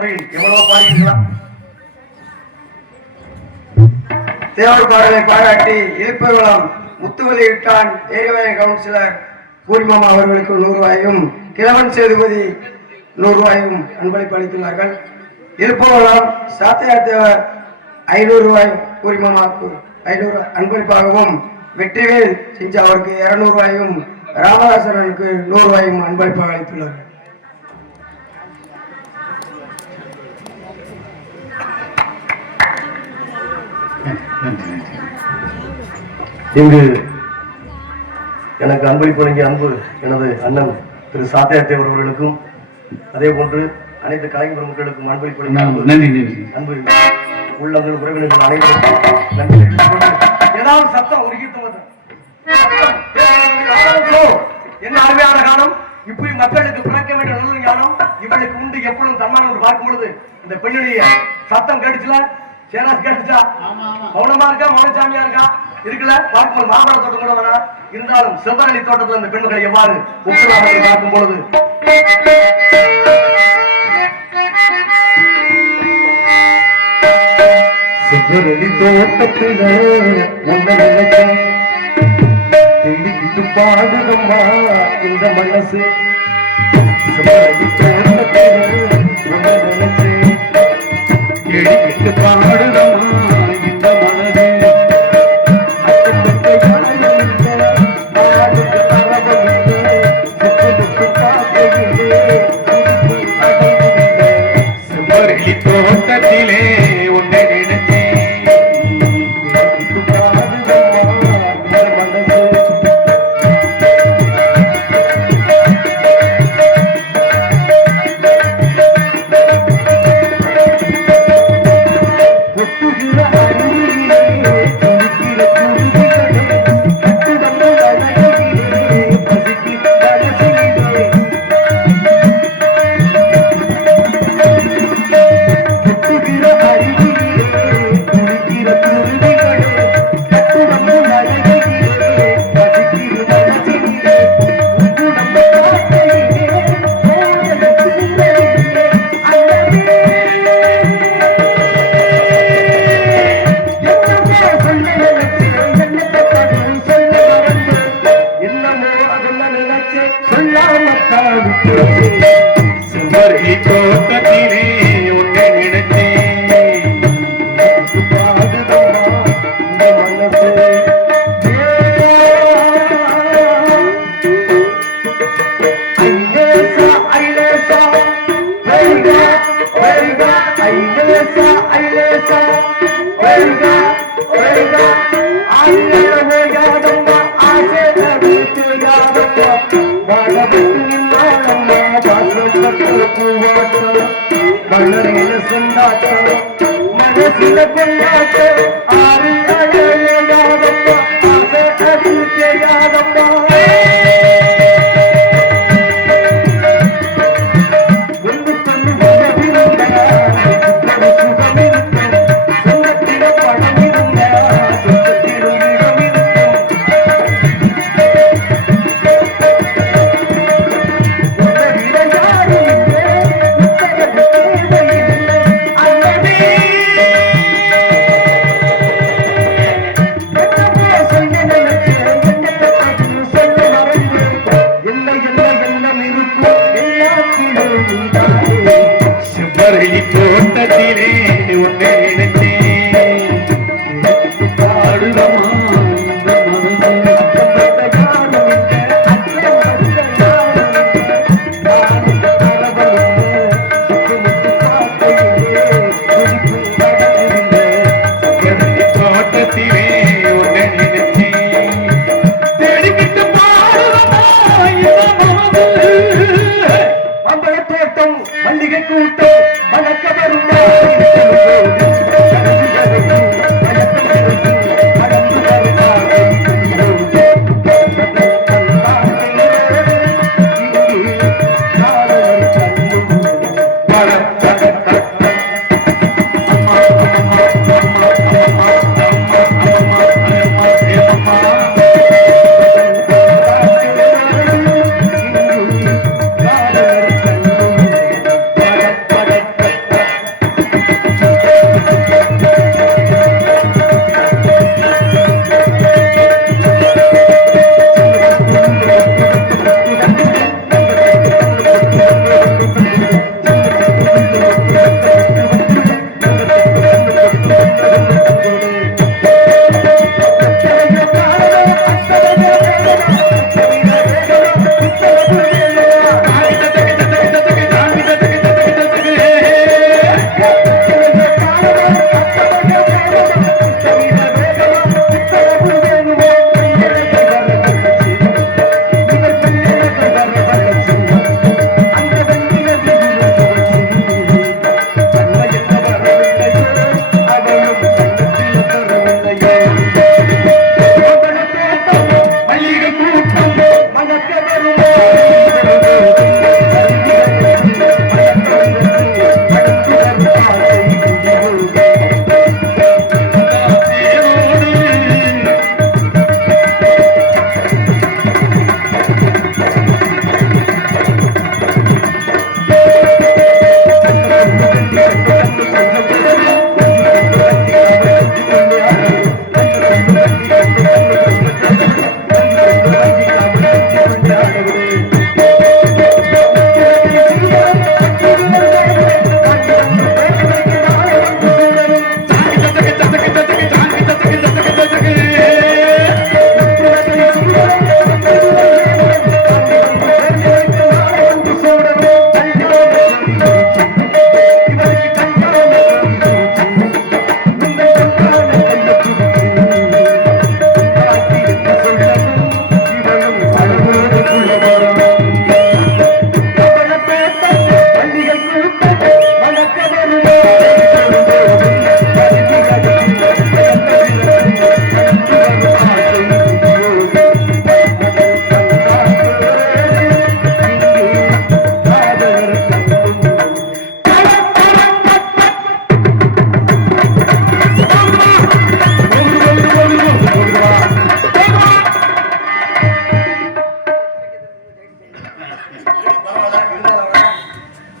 முறையில் எவ்வளவோ பாடியிருக்கலாம். தேவர் பாடலை பாராட்டி இழுப்பகுளம் முத்துவலியிட்டான் ஏரியாய கவுன்சிலர் பூரிமாமா அவர்களுக்கு 100 ரூபாயும் கிழவன் சேதுபதி 100 ரூபாயும் அன்பளிப்பு அளித்துள்ளார்கள். இழுப்பகுளம் சாத்தையா தேவர் 500 ரூபாய் பூரிமாமாவுக்கு 500 அன்பளிப்பாகவும், வெற்றிவேல் செஞ்ச அவருக்கு 200 ரூபாயும், ராமதாசனுக்கு 100 ரூபாயும் அன்பளிப்பாக அளித்துள்ளார்கள். இங்கு எனக்கு அன்பளிப்பு வழங்கிய அன்பு எனது அண்ணன் திரு சாத்தையா தேவர் அவர்களுக்கும், அதே போன்று அனைத்து கலைஞர் மக்களுக்கும் அன்பளிப்பு வழங்கிய நன்றி. அன்பு உள்ளங்கள் உறவினர்கள் அனைவருக்கும் நன்றி. ஏதாவது சத்தம் ஒரு கீர்த்தம் என்ன அருமையான காலம். இப்படி மக்களுக்கு பிறக்க வேண்டிய நல்ல ஞானம் இவளுக்கு உண்டு. எப்பொழுதும் தன்மானவர் பார்க்கும் பொழுது இந்த பெண்ணுடைய சத்தம் கேட்டுச்சுல, சேனாஸ் கேட்டுச்சா, மௌனமா இருக்கா, மௌனசாமியா இருக்கா இருக்குல்ல, பார்க்கும்போது மாம்பழ தோட்டம் கூட வேணா இருந்தாலும் செவ்வரளி தோட்டத்தில் அந்த பெண்ணுகளை எவ்வாறு ஒப்புறார்கள் பார்க்கும் பொழுது செவ்வரளி தோட்டத்தில தேடிக்கிட்டு பாடுதம்மா இந்த மனசு. செவ்வரளி தோட்டத்தில நினைச்சு தேடிக்கிட்டு பாடுதம்மா இந்த மனசு. செவ்வரளி தோட்டத்திலே உன்னை நினைச்சேன் செவ்வரளி தோட்டத்திலே உன்னை நினைத்தேன் பாடுதம்மா இந்த மனசு. ஐலேசா ஐலேசா வைகா வைகா ஐலேசா ஐலேசா வைகா வைகா ஆயிரமே யாதம்மா ஆசை தவிர்த்து யாதம்மா வாழப்பட்டு நின்னாடம்மா வாசப்பட்டு பூவாட்டம் மலரில செந்தாட்டம் மனசில கொண்டாட்டம் ஆறு அழகே யாதம்மா ஆசை தவிர்த்து யாதம்மா. செவ்வரளி தோட்டத்திலே உன்னை நினைத்தேன் பாடுதம்மா இந்த செவ்வரளி தோட்டத்திலே உன்னை நினைத்தேன் தேடிக்கிட்டு பாடுதம்மா இந்த தோட்டம் மல்லிகை கூட்டம் வழக்க வரும்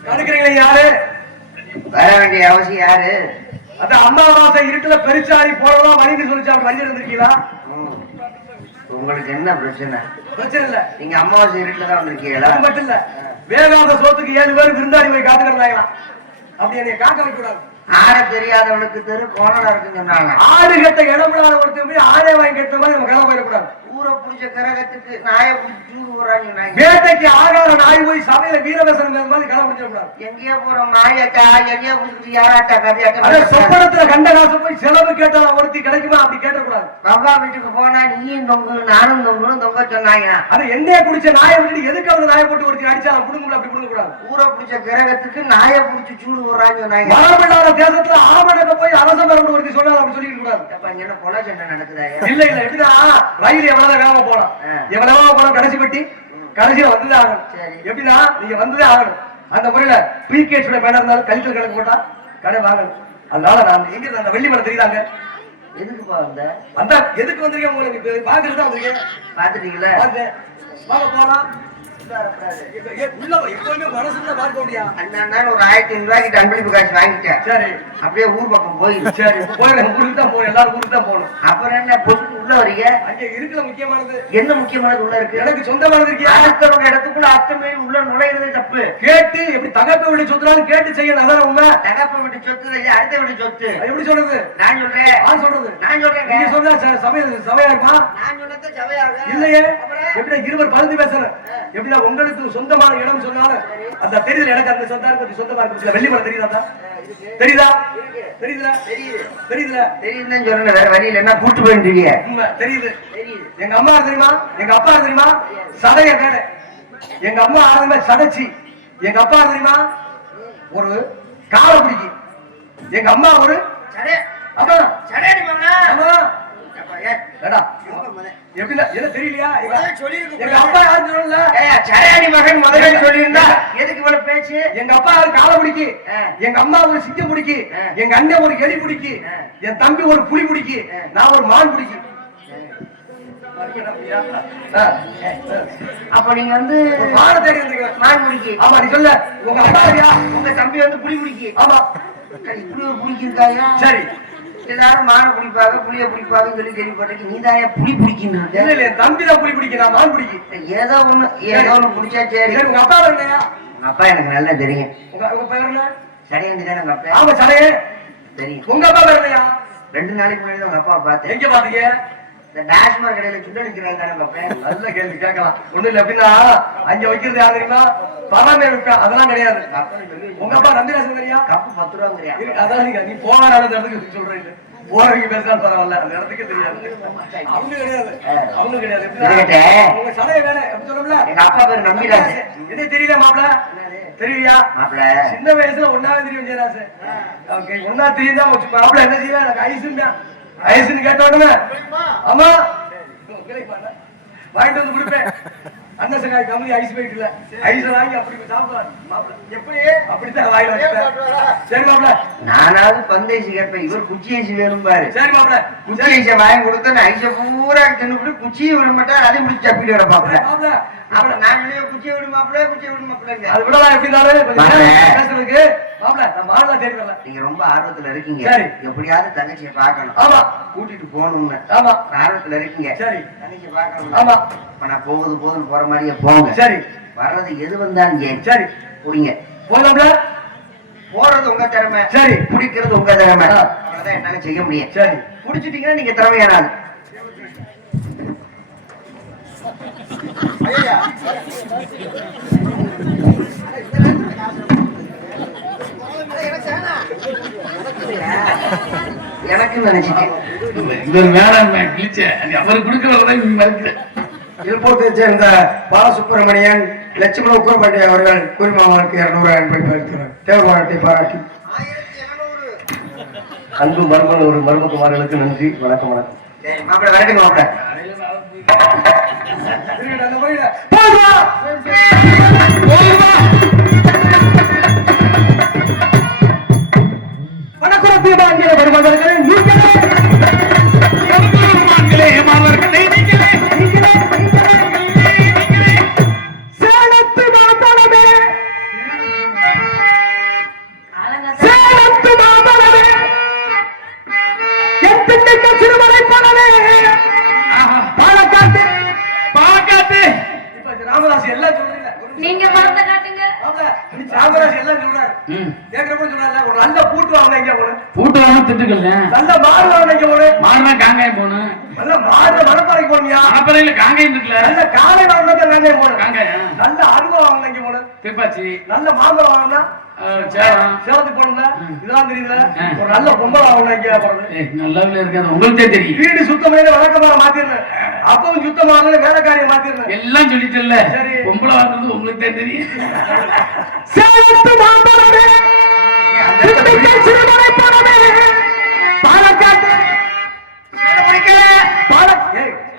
தடுக்கிறீங்களே யாரு? வர வேண்டிய அவசியம் யாரு? அந்த அமாவாசை இருட்டுல பெருச்சாரி போறதா வழின்னு சொல்லிச்சு. அப்படி வழி இருந்திருக்கீங்களா? உங்களுக்கு என்ன பிரச்சனை? பிரச்சனை இல்ல. நீங்க அமாவாசை இருட்டுல தான் வந்திருக்கீங்களா? அது மட்டும் இல்ல, வேகாத சோத்துக்கு 7 பேர் விருந்தாடி போய் காத்து கிடந்தாங்களா? அப்படி என்னைய காக்க வைக்க கூடாது. ஆட தெரியாதவனுக்கு தெரு கோணலா இருக்குன்னு சொன்னாங்க. ஆடு கட்ட இடமில்லாத ஒருத்தர் போய் ஆடை வாங்கி கட்ட மாதிரி நம்ம கிளம்ப போயிடக்கூடாது. ஊரை பிடிச்ச கரகத்துக்கு நாயை பிடிச்சி சூடு போறாங்க. வேட்டைக்கு ஆகார நாய் போய் சபையில வீரவசனம் மாதிரி கிளம்ப முடிச்சிடக்கூடாது. எங்கேயோ போற மாயாட்டா எங்கேயோ பிடிச்சிட்டு யாராட்டா கதையாட்ட சொப்பனத்துல கண்ட காசு போய் செலவு கேட்டாலும் ஒருத்தி கிடைக்குமா? அப்படி கேட்டக்கூடாது. பப்பா வீட்டுக்கு போனா நீயும் தொங்கு நானும் தொங்குன்னு தொங்க சொன்னாங்க. அது எண்ணெய குடிச்ச நாயை விட்டு எதுக்கு அவங்க நாயை போட்டு ஒருத்தி அடிச்சா புடுங்கல? அப்படி புடுங்க கூடாது. ஊரை பிடிச்ச கிரகத்துக்கு நாயை பிடிச்சி சூடு போடுறான்னு சொன்னாங்க. மரமில்லாத தேசத்துல ஆமணக்க போய் அரச மரம் ஒருத்தி சொன்னாலும் அப்படி சொல்லிக்க கூடாது. என்ன கொலை சண்டை நடக்குதா? இல்ல இல்ல, எப்படின்னா ரயில் எவ்வளவு வேகமா போலாம், எவ்வளவு வேகமா போலாம், கடைசி பெட்டி கடைசியில வந்துதான் ஆகணும். எப்படின்னா நீங்க வந்துதான் ஆகணும். அந்த முறையில பிகேட்ஸ் பேனர் இருந்தாலும் கழித்தல் கணக்கு போட்டா கடை வாங்கணும். அதனால நான் எங்க அந்த வெள்ளி மலை தெரியுதாங்க? எதுக்குப்பா வந்த? அந்த எதுக்கு வந்திருக்கேன் உங்களுக்கு பாக்குறது தான் வந்திருக்கேன். பாத்துட்டீங்களா? வாங்க போலாம். உள்ள எப்பவுமே மனசுல பார்க்க முடியா? அண்ணா ஒரு 1500 ரூபாய்க்கு அன்பளிப்பு காசு வாங்கிட்டேன். சரி, அப்படியே ஊர் பக்கம் போயிரு. சரி போயிடுறேன். ஊருக்கு தான் போகணும், எல்லாரும் ஊருக்கு தான் போகணும். அப்புறம் என்ன பொண்ணு உள்ள வரீங்க? அங்க இருக்கிற முக்கியமானது என்ன முக்கியமானது உள்ள இருக்கு? எனக்கு சொந்தமானது இருக்கியா? அடுத்தவங்க இடத்துக்குள்ள அத்தனை உள்ள நுழையிறதே தப்பு. கேட்டு எப்படி தகப்ப விட்டு சொத்துனாலும் கேட்டு செய்யணும். அதான் உண்மை. தகப்ப விட்டு சொத்து இல்ல, அடுத்த விட்டு சொத்து. எப்படி சொல்றது? நான் சொல்றேன். நான் சொல்றது நான் சொல்றேன். நீங்க சொன்னா சபையா இருப்பா? நான் சொன்னத சபையாக இல்லையே. எப்படி இருவர் பழுந்து பேசுறேன். எப்படின்னா உங்களுக்கு சொந்தமான இடம் சொன்னாலும் அந்த தெரியுது. எனக்கு அந்த சொந்தம் சொந்தமா இருக்கு. வெள்ளி மலை தெரியுதா? தெரியுதா? தெரியுதுல? தெரியுதுல? தெரியுதுன்னு சொல்றேன். வேற வழியில என்ன கூட்டு போயிட்டு உண்மை தெரியுது. எங்க அம்மா தெரியுமா? எங்க அப்பா தெரியுமா? சடைய வேலை. எங்க அம்மா ஆரம்ப சடைச்சி. எங்க அப்பா தெரியுமா? ஒரு கால பிடிக்கி. எங்க அம்மா ஒரு சடை. அப்பா சடைடி மகன். ஆமா. எப்படின்னா என்ன தெரியலையா? எங்க அப்பா யாரும் சொல்லல. சடையாடி மகன் முதல்ல சொல்லியிருந்தா எதுக்கு இவ்வளவு பேச்சு? எங்க அப்பா ஒரு காலை பிடிக்கி, எங்க அம்மா ஒரு சிங்கம் பிடிக்கி, எங்க அண்ணன் ஒரு எலி பிடிக்கி, என் தம்பி ஒரு புலி பிடிக்கி, நான் ஒரு மான் பிடிக்கி. அப்ப நீங்க வந்து மானை தேடி வந்திருக்கீங்க. மான் பிடிக்கி. ஆமா, நீ சொல்ல. உங்க அப்பா உங்க தம்பி வந்து புலி பிடிக்கி. ஆமா, இப்படி ஒரு புடிக்கி இருக்காயா? சரி. எல்லாரும் மானை பிடிப்பாங்க, புளிய பிடிப்பாங்கன்னு சொல்லி கேள்விப்பட்டிருக்கேன். நீ தான் புலி பிடிக்கின்னு இல்ல இல்ல, தம்பி தான் புலி பிடிக்க, நான் மான் பிடிக்கி. ஏதோ ஒண்ணு பிடிச்சா சரி. உங்க அப்பா இல்லையா? உங்க அப்பா எனக்கு நல்லா தெரியும். உங்க பேர் என்ன? சடையாண்டி தானே உங்க அப்பா? ஆமா, சடையே தெரியும். உங்க அப்பா பேர் இல்லையா? 2 நாளைக்கு முன்னாடி உங்க அப்பாவை பார்த்தேன். எங்க பாத்தீங்க? இந்த டாஸ்மாக் கடையில சுண்டடிக்கிறாங்க தானே பார்ப்பேன். நல்ல கேள்வி கேட்கலாம். ஒண்ணு இல்ல, எப்படின்னா அங்க வைக்கிறது யாரு தெரியுமா? பரமே வைப்பா, அதெல்லாம் கிடையாது. உங்க அப்பா நம்பிராசன் தெரியா? கப்பு 10 ரூபாங்கிறியா? அதான் நீ போன இடத்துக்கு சொல்றீங்க. போறவங்க பேசினாலும் பரவாயில்ல, அந்த இடத்துக்கு தெரியாது. அவங்க கிடையாது, அவங்க கிடையாது. உங்க சடைய வேலை எப்படி சொல்லல? எங்க அப்பா பேர் நம்பிராசு. என்ன தெரியல மாப்பிள? தெரியலையா? மாப்பிள சின்ன வயசுல ஒன்னாவே தெரியும் ஜெயராசு. ஒன்னா தெரியும் தான் மாப்பிள என்ன செய்வேன்? எனக்கு ஐசுன்னு ஐசுன்னு கேட்ட உடனே ஆமா வாங்கிட்டு வந்து கொடுப்பேன். அண்ணன் சகாய் கம்பெனி ஐஸ் போயிட்டு இல்ல, ஐஸ் வாங்கி அப்படி சாப்பிடுவாரு மாப்பிள. எப்படி? அப்படித்தான் வாயில வச்சுப்பேன். சரி மாப்பிள, நானாவது பந்தேசி கேட்பேன். இவர் குச்சி ஐசி வேணும் பாரு. சரி மாப்பிள, குச்சி ஐசை வாங்கி கொடுத்தேன். ஐசை பூரா தின்னு குச்சியை விட மாட்டேன். அதையும் பிடிச்சி சப்பிட்டு விட பாப்பேன். மாப்பிள அப்புறம் நான் குச்சியை விடு மாப்பிள, குச்சியை விடு மாப்பிள்ளைங்க. அது விடலாம். எப்படி பேசுறதுக்கு மாப்பிள, நான் மாடலா தேடி வரல. நீங்க ரொம்ப ஆர்வத்துல இருக்கீங்க. சரி. எப்படியாவது தங்கச்சியை பார்க்கணும். ஆமா, கூட்டிட்டு போகணும்னு. ஆமா, ஆர்வத்துல இருக்கீங்க. சரி. தங்கச்சியை பார்க்கணும். ஆமா. இப்ப நான் போகுதுன்னு போற மாதிரியே போங்க. சரி. வர்றது எது வந்தாலும் ஏன் சரி புடிங்க. போலாம்ல. போறது உங்க திறமை. சரி. பிடிக்கிறது உங்க திறமை. அதான் என்னால செய்ய முடியும். சரி. பிடிச்சிட்டீங்கன்னா நீங்க திறமையானாது. எனக்கு நினைச்சிட்டேன். இவர் வேளாண் கிழிச்ச அவர் கொடுக்கிறதான் மறுக்கிறேன். திருப்பூரத்தை சேர்ந்த பாலசுப்பிரமணியன் லட்சுமண உக்கரபாண்டி அவர்கள் கூறிமாமனுக்கு 200 அன்பளிப்பு அளித்துள்ளார். தேவபாராட்டை பாராட்டி அன்பு மருமகுமார்களுக்கு நன்றி. வணக்கம். வணக்கம் மாப்பிள்ள. வணக்கம் மாப்பிள்ள. திண்டுக்கல் சிறுமலை போலவே பாலக்காட்டு பாலக்காட்டு ராமதாஸ் எல்லாம் சொல்றீங்க நீங்க பார்த்த காட்டுங்க ராமதாஸ் எல்லாம் சொல்றாரு கேக்குறப்ப சொல்றாரு ஒரு நல்ல பூட்டு வாங்க இங்க போன பூட்டு வாங்க திண்டுக்கல்ல நல்ல மாடு வாங்க இங்க போன மாடுனா காங்காயம் போனேன் நல்ல மாடு மணப்பாறைக்கு போனியா மணப்பாறையில காங்காயம் இருக்குல்ல நல்ல காளை வாங்கினா காங்காயம் போன காங்காயம் நல்ல அருவா வாங்க இங்க போன திருப்பாச்சி நல்ல மாம்பழம் வாங்கினா சேலம் சேலத்துக்கு போனோம்ல இதெல்லாம் தெரியுதுல ஒரு நல்ல பொம்பளை வாங்கினா இங்க போறது நல்லாவே இருக்காது உங்களுக்கே தெரியும் வீடு சுத்தமான வழக்கமாக மாத்திருந்தேன் அப்பவும் சுத்தமான வேலைக்காரியை மாத்திருந்தேன் எல்லாம் சொல்லிட்டல சரி. பொம்பளை வாங்குறது உங்களுக்கு தான் தெரியும் சேலத்து மாம்பழமே திண்டுக்கல் சிறுமலை போலவே பாலக்காட்டு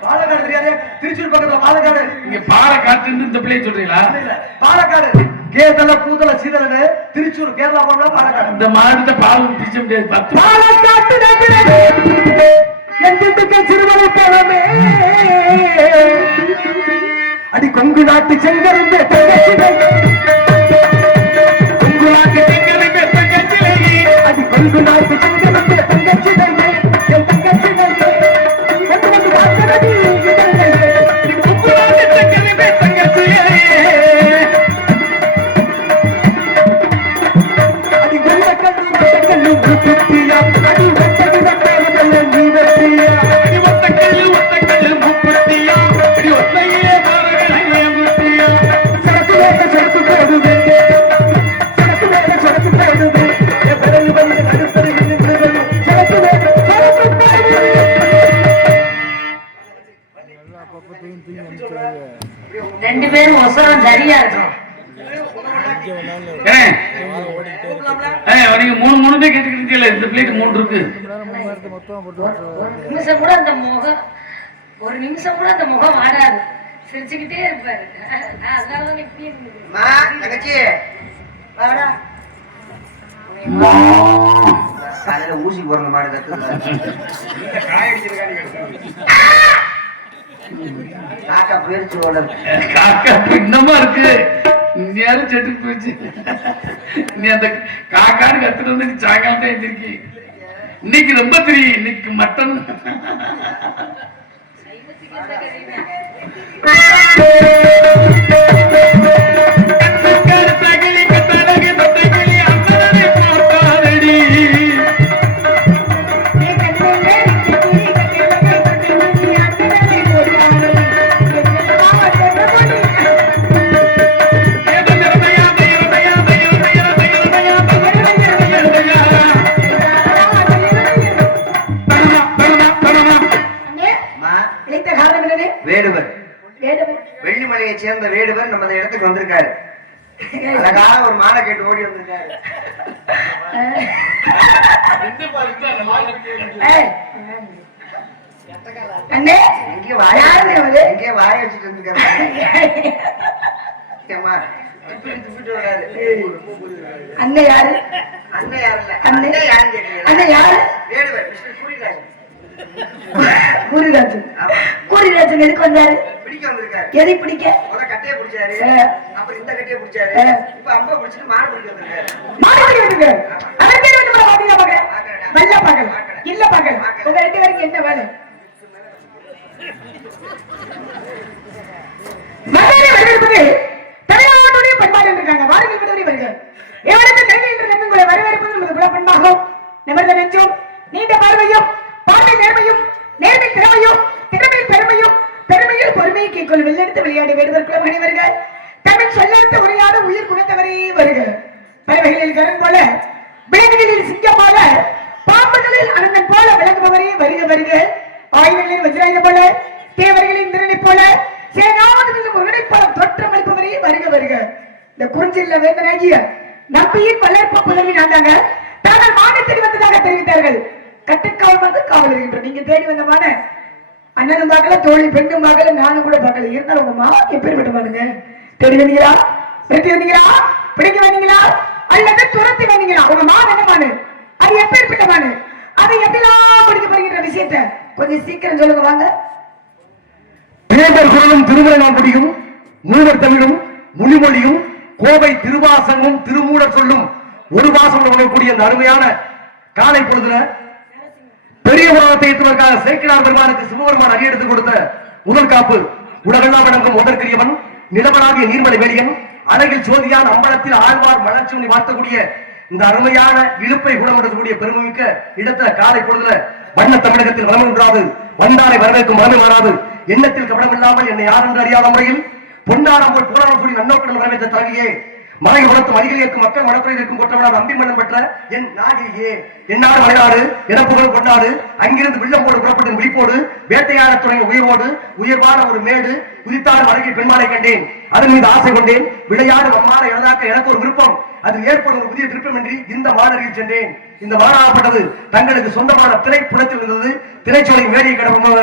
பாலக்காடு தெரியாது திருச்சூர் பக்கத்துல பாலக்காடு இங்க பாலக்காட்டுன்னு இந்த பிள்ளைய சொல்றீங்களா பாலக்காடு கேதல பூதல சீதலன்னு திருச்சூர் கேரளா போனா பாலக்காடு இந்த மாடுத்த பால் பிடிச்ச முடியாது 10 பாலக்காட்டு நதிரே என் திண்டுக்கல் சிறுமலை போலவே அடி கொங்கு நாட்டு செங்கருந்து கொங்கு நாட்டு செங்கருந்து அடி கொங்கு நாட்டு செங்கருந்து தங்கச்சி என் தங்கச்சி கொண்டு வந்து வாசகடி கொங்கு நாட்டு செங்கருந்து தங்கச்சியே அடி வெள்ளக்கல்லு குத்தியா அடி வெட்டகிட நீ வெட்டியா அடி ஒத்தக்கல்லு முப்பத்தியா அடி ஒத்தையே பாரகளையே முத்தியா சரக்கு போடுவே சரக்கு போடுவே என் பிறகு வந்து கருத்தரு சரக்கு போடுவே ரெண்டு பேரும் ஒசரம் சரியா இருக்கும் நீங்க 3 கேட்டுக்கிட்டீங்கல்ல இந்த பிளேட் 3 இருக்கு ஒரு நிமிஷம் கூட அந்த முகம் வாடாது சிரிச்சுக்கிட்டே இருப்பாரு அதனால இப்படி இருந்தது தங்கச்சி வாடா காலையில ஊசி போடுற மாடு கத்து காக்கா போயிருச்சு ஓட காக்கா இன்னமா இருக்கு யாரும் செட்டுக்கு போயிடுச்சு நீ அந்த காக்கான்னு கத்துட்டு வந்து நீ சாயங்காலம் தான் எந்திரிக்கி இன்னைக்கு ரொம்ப தெரியும் இன்னைக்கு மட்டன் வேடுவர் வெள்ளிமலையை சேர்ந்த வேடுவர் நம்ம இடத்துக்கு வந்திருக்காரு அழகான ஒரு மாலை கேட்டு ஓடி வந்திருக்காரு எங்கேயே வாய வச்சுட்டு இருந்திருக்காரு அண்ணன் யாரு அண்ணன் யாரு இல்ல அண்ணன் யாருன்னு கேட்கிறீங்க அண்ணன் யாரு வேடுவர் மிஸ்டர் கூலிராஜ் கூரிராஜன் கூரிராஜன் எதுக்கு வந்தாரு பிடிக்க வந்திருக்காரு எதை பிடிக்க முத கட்டையை பிடிச்சாரு அப்புறம் இந்த கட்டையை பிடிச்சாரு இப்ப அம்பை பிடிச்சிட்டு மாடு பிடிக்க வந்திருக்காரு மாடு பிடிக்க அவன் பேர் வந்து பாத்தீங்களா பாக்க நல்ல பாக்கல இல்ல பாக்கல உங்க 2 பேருக்கு என்ன வேலை மதுரை வரவேற்பது தமிழ்நாட்டுடைய பண்பாடு இருக்காங்க வாருங்கள் மதுரை வருக எவரது கல்வி என்ற நெஞ்சங்களை வரவேற்பது நமது குல பண்பாகும் நிமிர்ந்த நெஞ்சும் நீண்ட பார்வையும் பார்வை நேர்மையும் நேர்மை திறமையும் திறமை பெருமையும் பெருமையில் பொறுமையை கேட்கொள் வெள்ளெடுத்து விளையாடி வேடுவர் குலம் அணிவர்கள் தமிழ் சொல்லாத உரையாட உயிர் குணத்தவரே வருக பறவைகளில் கரண் போல விலங்குகளில் சிங்கமாக பாம்புகளில் அனந்தன் போல விளங்குபவரே வருக வருக ஆயுதங்களின் வஜ்ராயுதம் போல தேவர்களின் திறனை போல சேனாவதிகளின் முருகனை போல தோற்றம் அளிப்பவரே வருக வருக இந்த குறிஞ்சில வேந்தனாகிய நம்பியின் வளர்ப்பு புதவி நாண்டாங்க தாங்கள் மானை தேடி வந்ததாக தெரிவித்தார்கள் கட்டுக்காவல் வந்து காவல் இருக்கின்ற நீங்க தேடி வந்த மான அண்ணனும் பார்க்கல தோழி பெண்ணும் பார்க்கல நானும் கூட பார்க்கல இருந்தாலும் உங்க மா எப்பேற்பட்ட மானுங்க தேடி வந்தீங்களா வெட்டி வந்தீங்களா பிடிக்க வந்தீங்களா அல்லது துரத்தி வந்தீங்களா உங்க மா என்ன மானு அது எப்பேற்பட்ட மானு அதை எப்படிலாம் பிடிக்க போறீங்கன்ற விஷயத்த கொஞ்சம் சீக்கிரம் சொல்லுங்க வாங்க பேதர் குரலும் திருமலை நான் முடியும் மூவர் தமிழும் மொழிமொழியும் கோவை திருவாசகமும் திருமூடர் சொல்லும் ஒரு வாசம் உணரக்கூடிய அந்த அருமையான காலை பொழுதுல பெரிய புராணத்தை ஏற்றுவதற்காக சேக்கிரார் பெருமானுக்கு சிவபெருமான் அடி எடுத்துக் கொடுத்த முதல் காப்பு. உலகெல்லாம் வழங்கும் முதற்கிரியவன் நிலவனாகிய நீர்மலை வேலியன் அழகில் சோதியான் அம்பலத்தில் ஆழ்வார் மலர்ச்சி வாழ்த்தக்கூடிய இந்த அருமையான இழுப்பை குணமடக்கூடிய பெருமைமிக்க இடத்துல காலை பொழுதுல வண்ண தமிழகத்தில் வளம் என்றாது வந்தாரை வரவேற்கும் மனமே மாறாது எண்ணத்தில் கவனமில்லாமல் என்னை யார் என்று அறியாத முறையில் பொன்னாரம் போல் போராடம் கூடி நன்னோக்குடன் வரவேற்ற தலைவியே மலை உலகத்தும் அடிகள் இருக்கும் மக்கள் மனக்குறையில் இருக்கும் கொற்றவனார் அம்பி மன்னன் பெற்ற என் நாகையே என்னாடு மலைநாடு எனப்புகள் கொண்டாடு அங்கிருந்து வில்லம் போடு புறப்பட்டு விழிப்போடு வேட்டையாட தொடங்கிய உயர்வோடு உயர்வான ஒரு மேடு குதித்தாடு அழகில் பெண்மாலை கண்டேன் அதன் மீது ஆசை கொண்டேன் விளையாடு அம்மாரை எழுதாக்க எனக்கு ஒரு விருப்பம் அது ஏற்படும் ஒரு புதிய திருப்பமின்றி இந்த மாநகரில் சென்றேன். இந்த மாநாடப்பட்டது தங்களுக்கு சொந்தமான திரைப்புலத்தில் இருந்தது. திரைச்சோலையின் வேலையை கடவுள்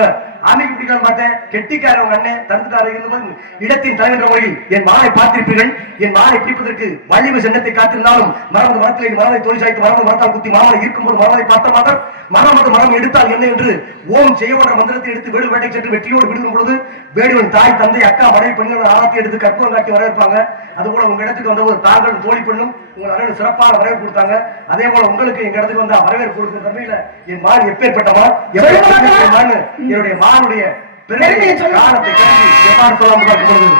அமைப்பு பிடிக்கலாம் பார்த்தேன். கெட்டிக்காரவங்க அண்ணன் தடுத்துட்டாரு இருந்தபோது இடத்தின் தலைவன்ற முறையில் என் மாலை பார்த்திருப்பீர்கள். என் மாலை பிடிப்பதற்கு வலிவு சென்னத்தை காத்திருந்தாலும் மரமது மரத்தில் மரத்தை தோழி சாய்த்து மரமது மரத்தால் குத்தி மாமலை இருக்கும்போது மரமதை பார்த்த மாதம் மரமது மரம் எடுத்தால் என்ன என்று ஓம் செய்யவன்ற மந்திரத்தை எடுத்து வேடு வேட்டை சென்று வெற்றியோடு விடுக்கும் பொழுது வேடுவன் தாய் தந்தை அக்கா மனைவி பெண்கள் ஆரத்தி எடுத்து கற்பூரம் காட்டி வரவேற்பாங்க. அதுபோல உங்க இடத்துக்கு வந்தபோது தாங்களும் தோழி பெண்ணும் உங்கள் அண்ணன் சிறப்பான வரவேற்பு கொடுத்தாங்க. அதே போல உங்களுக்கு எங்க இடத்துக்கு வந்தா வரவேற்பு கொடுக்கிற தன்மையில என் மான் எப்பேற்பட்டமா என்னுடைய மானுடைய பெருமையை காலத்தை கருதி எவ்வாறு சொல்லாமல் பார்க்கப்படுது.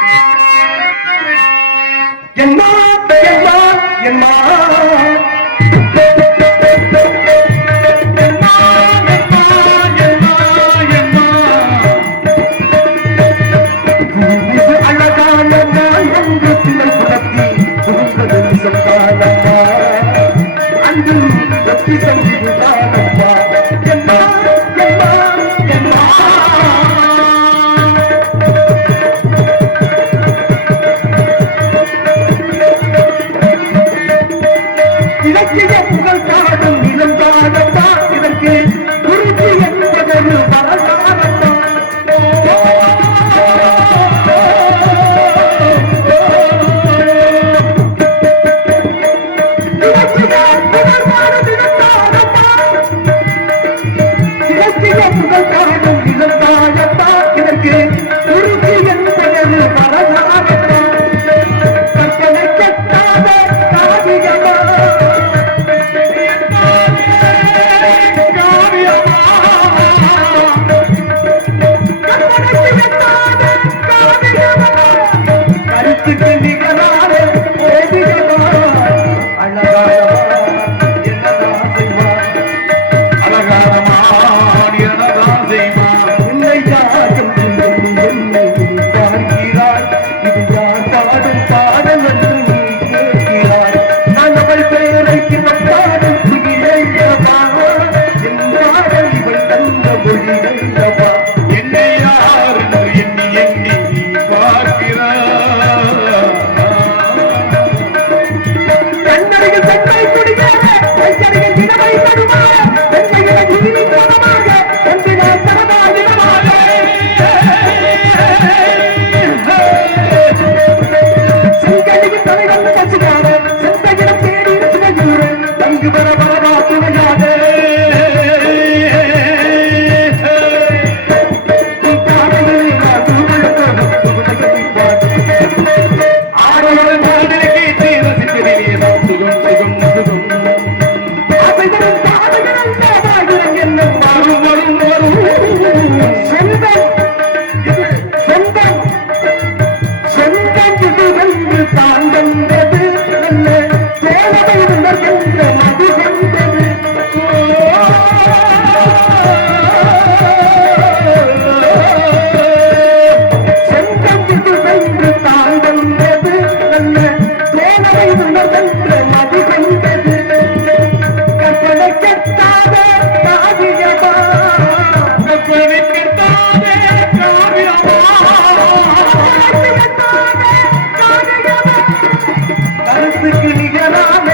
கருத்துக்கு நிகரான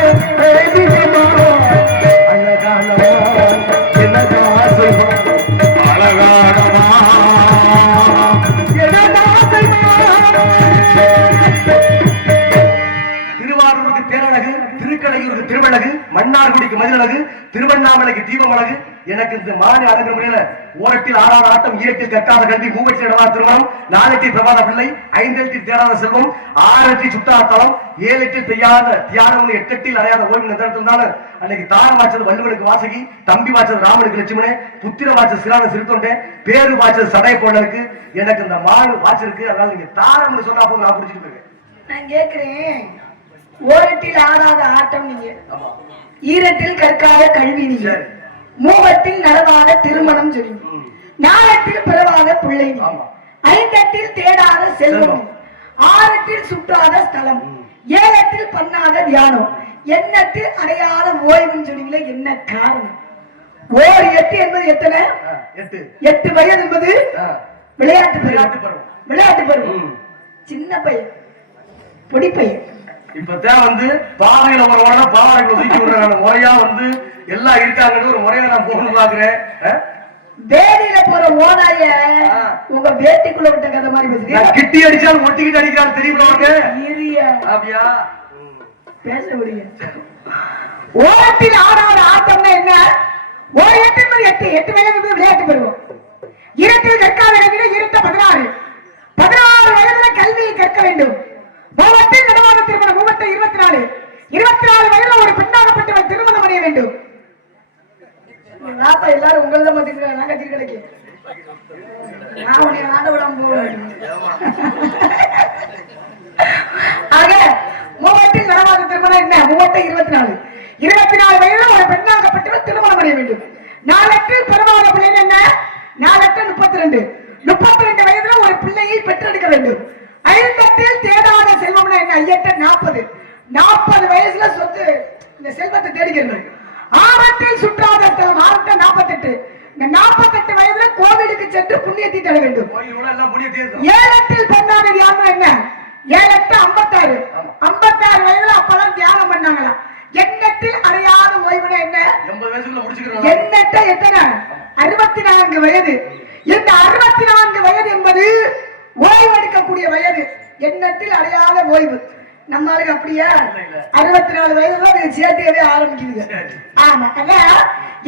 திருக்கடையூருக்கு திருவழகு, மன்னார்குடிக்கு மதிலழகு, திருவண்ணாமலைக்கு தீபமழகு. எனக்கு இந்த மாநில அழகு முறையில ஓரத்தில் ஆறாவது ஆட்டம், ஈரத்தில் கற்காத கல்வி, மூவற்றில் இடவாத திருமணம், 4 பிரபாத பிள்ளை, 5 தேடாத செல்வம், 6 சுத்தாத்தலம், 7 பெய்யாத தியானம், 8 அறையாத ஓய்வு நிறுத்திருந்தாலும் அன்னைக்கு தாரம் வாய்ச்சது வள்ளுவனுக்கு வாசகி, தம்பி வாய்ச்சது ராமனுக்கு லட்சுமணே, புத்திர வாய்ச்சது சிறான சிறுத்தொண்டே, பேரு வாய்ச்சது சடை போடலுக்கு. எனக்கு இந்த மாடு வாய்ச்சிருக்கு. அதனால நீங்க தாரம்னு சொன்னா போது நான் புடிச்சிட்டு இருக்கேன். நான் கேக்குறேன், ஓரத்தில் ஆடாத ஆட்டம் நீங்க, ஈரத்தில் கற்காத கல்வி நீங்க, மூவத்தில் நடவாத திருமணம் சொன்னீங்க, 4 பிறவாத பிள்ளை, 5 தேடாத செல்வம், 6 சுற்றாத ஸ்தலம், 7 பண்ணாத தியானம், 8 அடையாத ஓய்வுன்னு சொன்னீங்களே, என்ன காரணம்? ஓர் 8 என்பது எத்தனை? 8 வயது என்பது விளையாட்டு பருவம். விளையாட்டு பருவம். சின்ன பையன், பொடி பையன். இப்பதான் வந்து பாதையில ஒரு உடனே பாவாடைக்குள்ள தூக்கி விடுறாங்க. முறையா வந்து எல்லாம் இருக்காங்கன்னு ஒரு முறையா நான் போகணும் பாக்குறேன். வேடியில போற ஓனாய உங்க வேட்டிக்குள்ள விட்ட கதை மாதிரி பேசுறீங்க. கிட்டி அடிச்சாலும் ஒட்டிக்கிட்டு அடிக்கிறான் தெரியுமா உனக்கு? அப்படியா பேச முடியும். ஓரத்தில் ஆடாத ஆட்டம்னா என்ன? ஒரு 8 வயது விளையாட்டு பருவம். ஈரத்தில் கற்காத கல்வியில ஈரத்த 16 வயதுல கல்வியை கற்க வேண்டும். மூவத்தில் நடவாத திருமணம், 24 வயதுல ஒரு பெண்ணாகப்பட்டவள் திருமணம் அடைய வேண்டும். எல்லாரும் உங்களதான் பாத்துக்கிறேன். நான் கத்தி கிடைக்கும், நான் உன்னை ஆட விடாம போவேன். ஆக மூவத்தில் நடவாத திருமணம் என்ன? 24 வயதுல ஒரு பெண்ணாகப்பட்டவள் திருமணம் அடைய வேண்டும். 4 பிறவாத பிள்ளை என்ன? 4 32 வயதுல ஒரு பிள்ளையை பெற்றெடுக்க வேண்டும். 5 தேடாத செல்வம்னா என்ன? 8 40 வயசுல சொத்து இந்த செல்வத்தை தேடிக்கிறது. 6 சுற்றாத ஸ்தலம், 6 48. இந்த 48 வயதுல கோவிலுக்கு சென்று புண்ணியத்தை தர வேண்டும். 7 பண்ணாத தியானம் என்ன? 7 56. 56 வயதுல அப்பதான் தியானம் பண்ணாங்களா? 8 அடையாத ஓய்வுனா என்ன? 80 வயசுக்குள்ள முடிச்சுக்கிறோம். 8 எத்தனை? 64 வயது. இந்த 64 வயது என்பது ஓய்வெடுக்கக்கூடிய வயது. 8 அடையாத ஓய்வு. நம்ம ஆளுக்கு அப்படியா? 64 வயதுல சேர்த்தையவே ஆரம்பிக்குதுங்க. ஆமா, அதான்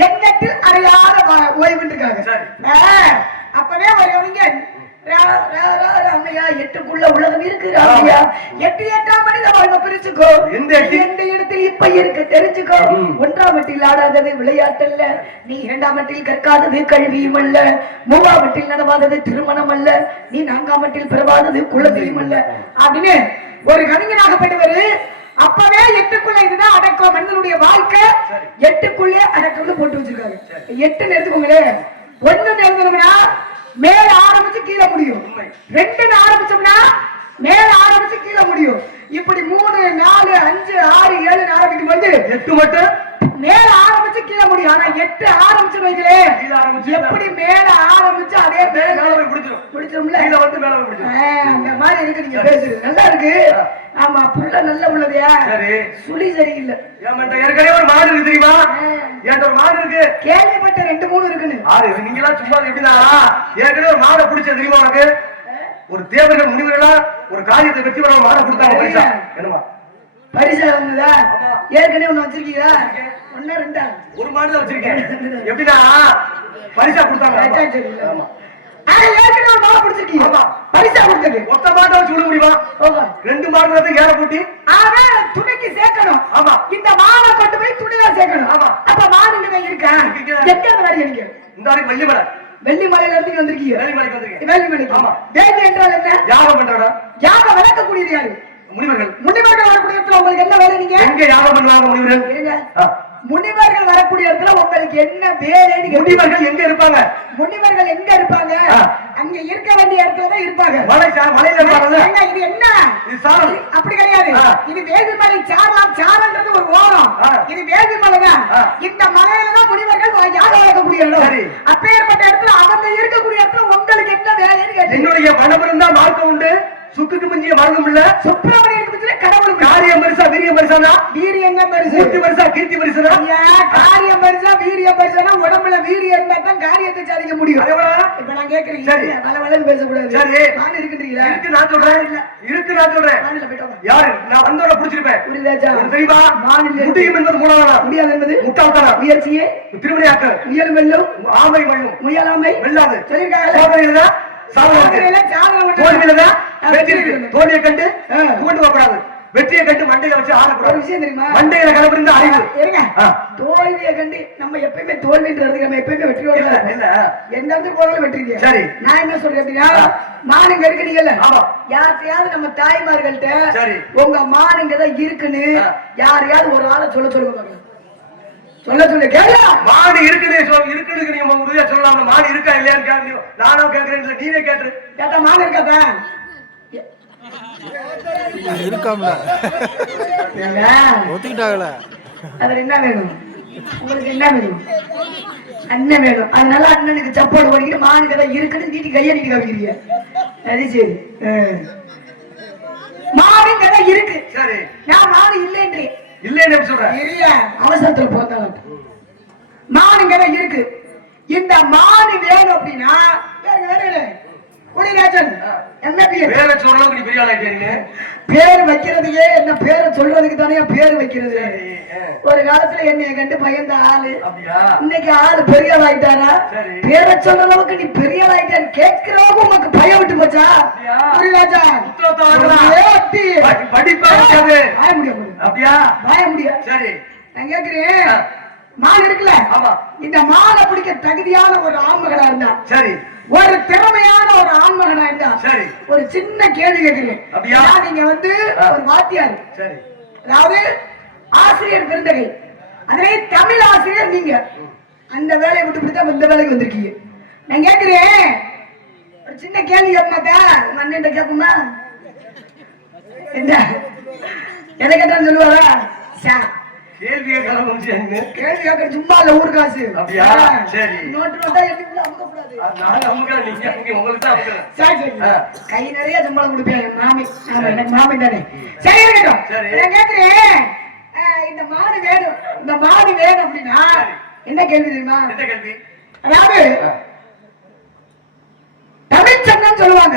8 அடையாத ஓய்வு இருக்காங்க. அப்பவே வருவீங்க ராமையா 8க்குள்ள உலகம் இருக்கு. ராமையா 8 மனித வாழ்வை பிரிச்சுக்கோ. எந்த இடத்தில் இப்ப இருக்கு தெரிஞ்சுக்கோ. 1ஆம் வட்டில் ஆடாதது விளையாட்டல்ல, நீ 2ஆம் வட்டில் கற்காதது கல்வியும் அல்ல, 3ஆம் வட்டில் நடவாதது திருமணம் அல்ல, நீ 4ஆம் வட்டில் பிறவாதது குலத்தையும் அல்ல அப்படின்னு ஒரு கவிஞனாகப்பட்டவர் அப்பவே 8க்குள்ள இதுதான் அடக்கம். மனிதனுடைய வாழ்க்கை 8க்குள்ளே அடக்கம்னு போட்டு வச்சிருக்காரு. 8 எடுத்துக்கோங்களே. 1 எழுதணும்னா மேல ஆரம்பிச்சு கீழே முடியும். 2 ஆரம்பிச்சோம்னா மேல ஆரம்பிச்சு கீழே முடியும். இப்படி 3 4 5 6 7 ஆரம்பிக்கும் போது 8 மட்டும் மேல ஆரம்பிச்சு கீழே முடியும். ஆனா 8 ஆரம்பிச்சு வைக்கலே எப்படி மேல ஆரம்பிச்சு அதே மேல போய் பிடிச்சிரும்ல. இத வந்து மேல போய் பிடிச்சிரும். அந்த மாதிரி இருக்கு. நீங்க பேசுறது நல்லா இருக்கு. ஆமா, புள்ள நல்ல உள்ளதையா? சரி, சுழி சரியில்லை. ஏமாட்ட ஏற்கனவே ஒரு மாடு இருக்கு தெரியுமா? ஏன்ட்ட ஒரு மாடு இருக்கு. கேள்விப்பட்ட 2 3 இருக்குன்னு. ஆறு நீங்களா சும்மா எப்படினா ஏற்கனவே ஒரு மாடை பிடிச்ச தெரியுமா உனக்கு? ஒரு தேவர்கள் முனிவர்களா ஒரு காரியத்தை வெற்றி பெற மாடை கொடுத்தாங்க. பரிசா என்னமா? பரிசா வந்ததா? ஏற்கனவே ஒண்ணு வச்சிருக்கீங்களா? 1 2 ஒரு மாடு தான் வச்சிருக்கேன். எப்படினா பரிசா கொடுத்தாங்க. ஆமா, ஏற்கனவே ஒரு மாடை பிடிச்சிருக்கீங்க. ஆமா, பரிசா கொடுத்தது. ஒத்த மாட்டை வச்சு விட முடியுமா? 2 மாடு ஏற கூட்டி துணைக்கு சேர்க்கணும். ஆமா, இந்த மாடை கொண்டு போய் துணியா சேர்க்கணும். ஆமா, அப்ப மாடு இங்க இருக்கா? எங்க வரீங்க? இந்த ஆளுக்கு வெள்ளிமலை. வெள்ளிமலையில இருந்து வந்திருக்கீங்க. வெள்ளிமலைக்கு வந்திருக்கீங்க. வெள்ளிமலைக்கு. ஆமா, வேதி என்றால் என்ன? யாகம் பண்றடா. யாகம் வளர்க்கக்கூடியது யாரு? முனிவர்கள். முனிவர்கள் வரக்கூடிய இடத்துல உங்களுக்கு என்ன வேலை? நீங்க எங்க யாகம் பண்ணுவாங்க முனிவர்கள்? முனிவர்கள் வரக்கூடிய இடத்துல உங்களுக்கு என்ன வேலை? முனிவர்கள் எங்க இருப்பாங்க? முனிவர்கள் எங்க இருப்பாங்க? அங்க இருக்க வேண்டிய இடத்துல தான் இருப்பாங்க. மலையில இருப்பாங்க. இது என்ன? இது சாரம். அப்படி கிடையாது. இது வேள்விமலை. சாரன்றது ஒரு ஓரம். இது வேள்விமலை தான். இந்த மலையில தான் முனிவர்கள் யாகம் வளர்க்கக்கூடிய இடம். அப்பேற்பட்ட இடத்துல அவங்க இருக்கக்கூடிய இடத்துல உங்களுக்கு என்ன வேலைன்னு கேட்டீங்க. என்னுடைய மனம் இருந்தா மார்க்கம் உண்டு, சுக்குக்கு மிஞ்சிய மரணம் இல்ல. சுப்பிரமணியனுக்கு மிஞ்சின கடவுளுக்கு. காரியம் பெருசா வீரியம் பெருசானா? வீரியம் தான் பெருசு. கீர்த்தி பெருசா கீர்த்தி பெருசுனா? காரியம் பெருசா வீரியம் பெருசானா? உடம்புல வீரியம் இருந்தா தான் காரியத்தை சாதிக்க முடியும். இப்ப நான் கேக்குறேன், சரி வளவளன்னு பேசக்கூடாது. சரி நான் இருக்குன்றீங்களா? இருக்கு நான் சொல்றேன், இருக்கு நான் சொல்றேன். யாரு நான் வந்தோட புடிச்சிருப்பேன். தெரியுமா? முடியும் என்பது மூலவனா, முடியாது என்பது முட்டாள்தனா. முயற்சியே திருவினையாக்க, முயலும் வெல்லும், ஆமை வெல்லும், முயலாமை வெல்லாது. சொல்லிருக்காங்க. தோல்வியை கண்டு தூண்டு போகக்கூடாது, வெற்றியை கண்டு மண்டையில வச்சு ஆடக்கூடாது. விஷயம் தெரியுமா? மண்டையில கலப்பிருந்து அறிவு. தோல்வியை கண்டு நம்ம எப்பயுமே தோல்வின்றது, நம்ம எப்பயுமே வெற்றியோட இல்ல. எந்த இடத்துக்கு போனாலும் வெற்றி. சரி நான் என்ன சொல்றேன் அப்படின்னா, மானுங்க இருக்குனீங்கல்ல, யார்கிட்டயாவது நம்ம தாய்மார்கள்ட்ட உங்க மானுங்க தான் இருக்குன்னு யாரையாவது ஒரு ஆளை சொல்ல சொல்லுங்க. சொல்ல சொல்லு கேளு. மாடு இருக்குன்னு இருக்குன்னு நீங்க உறுதியா சொல்லலாம். மாடு இருக்கா இல்லையான்னு கேட்க நானும் கேட்கறேன், நீனே கேட்டு கேட்டா மாடு இருக்காதா? இருக்காமல ஒத்துக்கிட்டாங்கல. அதுல என்ன வேணும் உங்களுக்கு? என்ன வேணும்? அண்ணன் வேணும். அதனால அண்ணனுக்கு சப்போர்ட் பண்ணிக்கிட்டு மானுக்கு தான் இருக்குன்னு நீட்டி கையை நீட்டி காமிக்கிறீங்க. அது சரி, மானுங்க தான் இருக்கு. சரி நான் மாடு இல்லைன்றேன். இல்லைன்னு சொல்றேன். இல்ல அவசரத்துல போத்தாலும் மானுங்க தான் இருக்கு. இந்த மானு வேணும் அப்படின்னா குடிராஜன் என்ன பேரை சொல்றதுக்கு நீ பெரிய ஆளாயிட்டீங்க. பேர் வைக்கிறதுக்கே என்ன பேரை சொல்றதுக்கு தானே பேர் வைக்கிறது. ஒரு காலத்துல என்னைய கண்டு பயந்த ஆளு இன்னைக்கு ஆளு பெரிய ஆளாயிட்டாரா? பேரை சொல்ற அளவுக்கு நீ பெரிய ஆளாயிட்டாரு கேட்கிறவங்க உனக்கு பயம் விட்டு போச்சா? குடிராஜா வாய முடியாது. அப்படியா? வாய முடியாது. சரி நான் கேக்குறேன், மான் இருக்குல்ல, இந்த மானை பிடிக்க தகுதியான ஒரு ஆண்மகனா இருந்தா, சரி ஒரு திறமையான ஒரு ஆண்மகனா இருந்தா, சரி ஒரு சின்ன கேள்வி கேட்கிறேன். அப்படியா? நீங்க வந்து ஒரு வாத்தியார், சரி அதாவது ஆசிரியர் பெருந்தகை, அதே தமிழ் ஆசிரியர் நீங்க, அந்த வேலையை விட்டு தான் இந்த வேலைக்கு வந்திருக்கீங்க. நான் கேட்கிறேன் ஒரு சின்ன கேள்வி கேட்க அண்ணன் கேட்குமா? என்ன எதை கேட்டான்னு சொல்லுவாரா? கேள்வி கேட்க சும்மா இல்ல, ஊர் காசு. அப்படியா? சரி நோட்டு நோட்டா எடுத்து அமுக்கக்கூடாது. கை நிறைய சம்பளம் கொடுப்பேன் மாமி. ஆமா எனக்கு மாமி தானே. சரி இருக்கட்டும். நான் கேட்கிறேன், இந்த மாடு வேணும், இந்த மாடு வேணும் அப்படின்னா என்ன கேள்வி தெரியுமா? அதாவது தமிழ் சங்கம் சொல்லுவாங்க,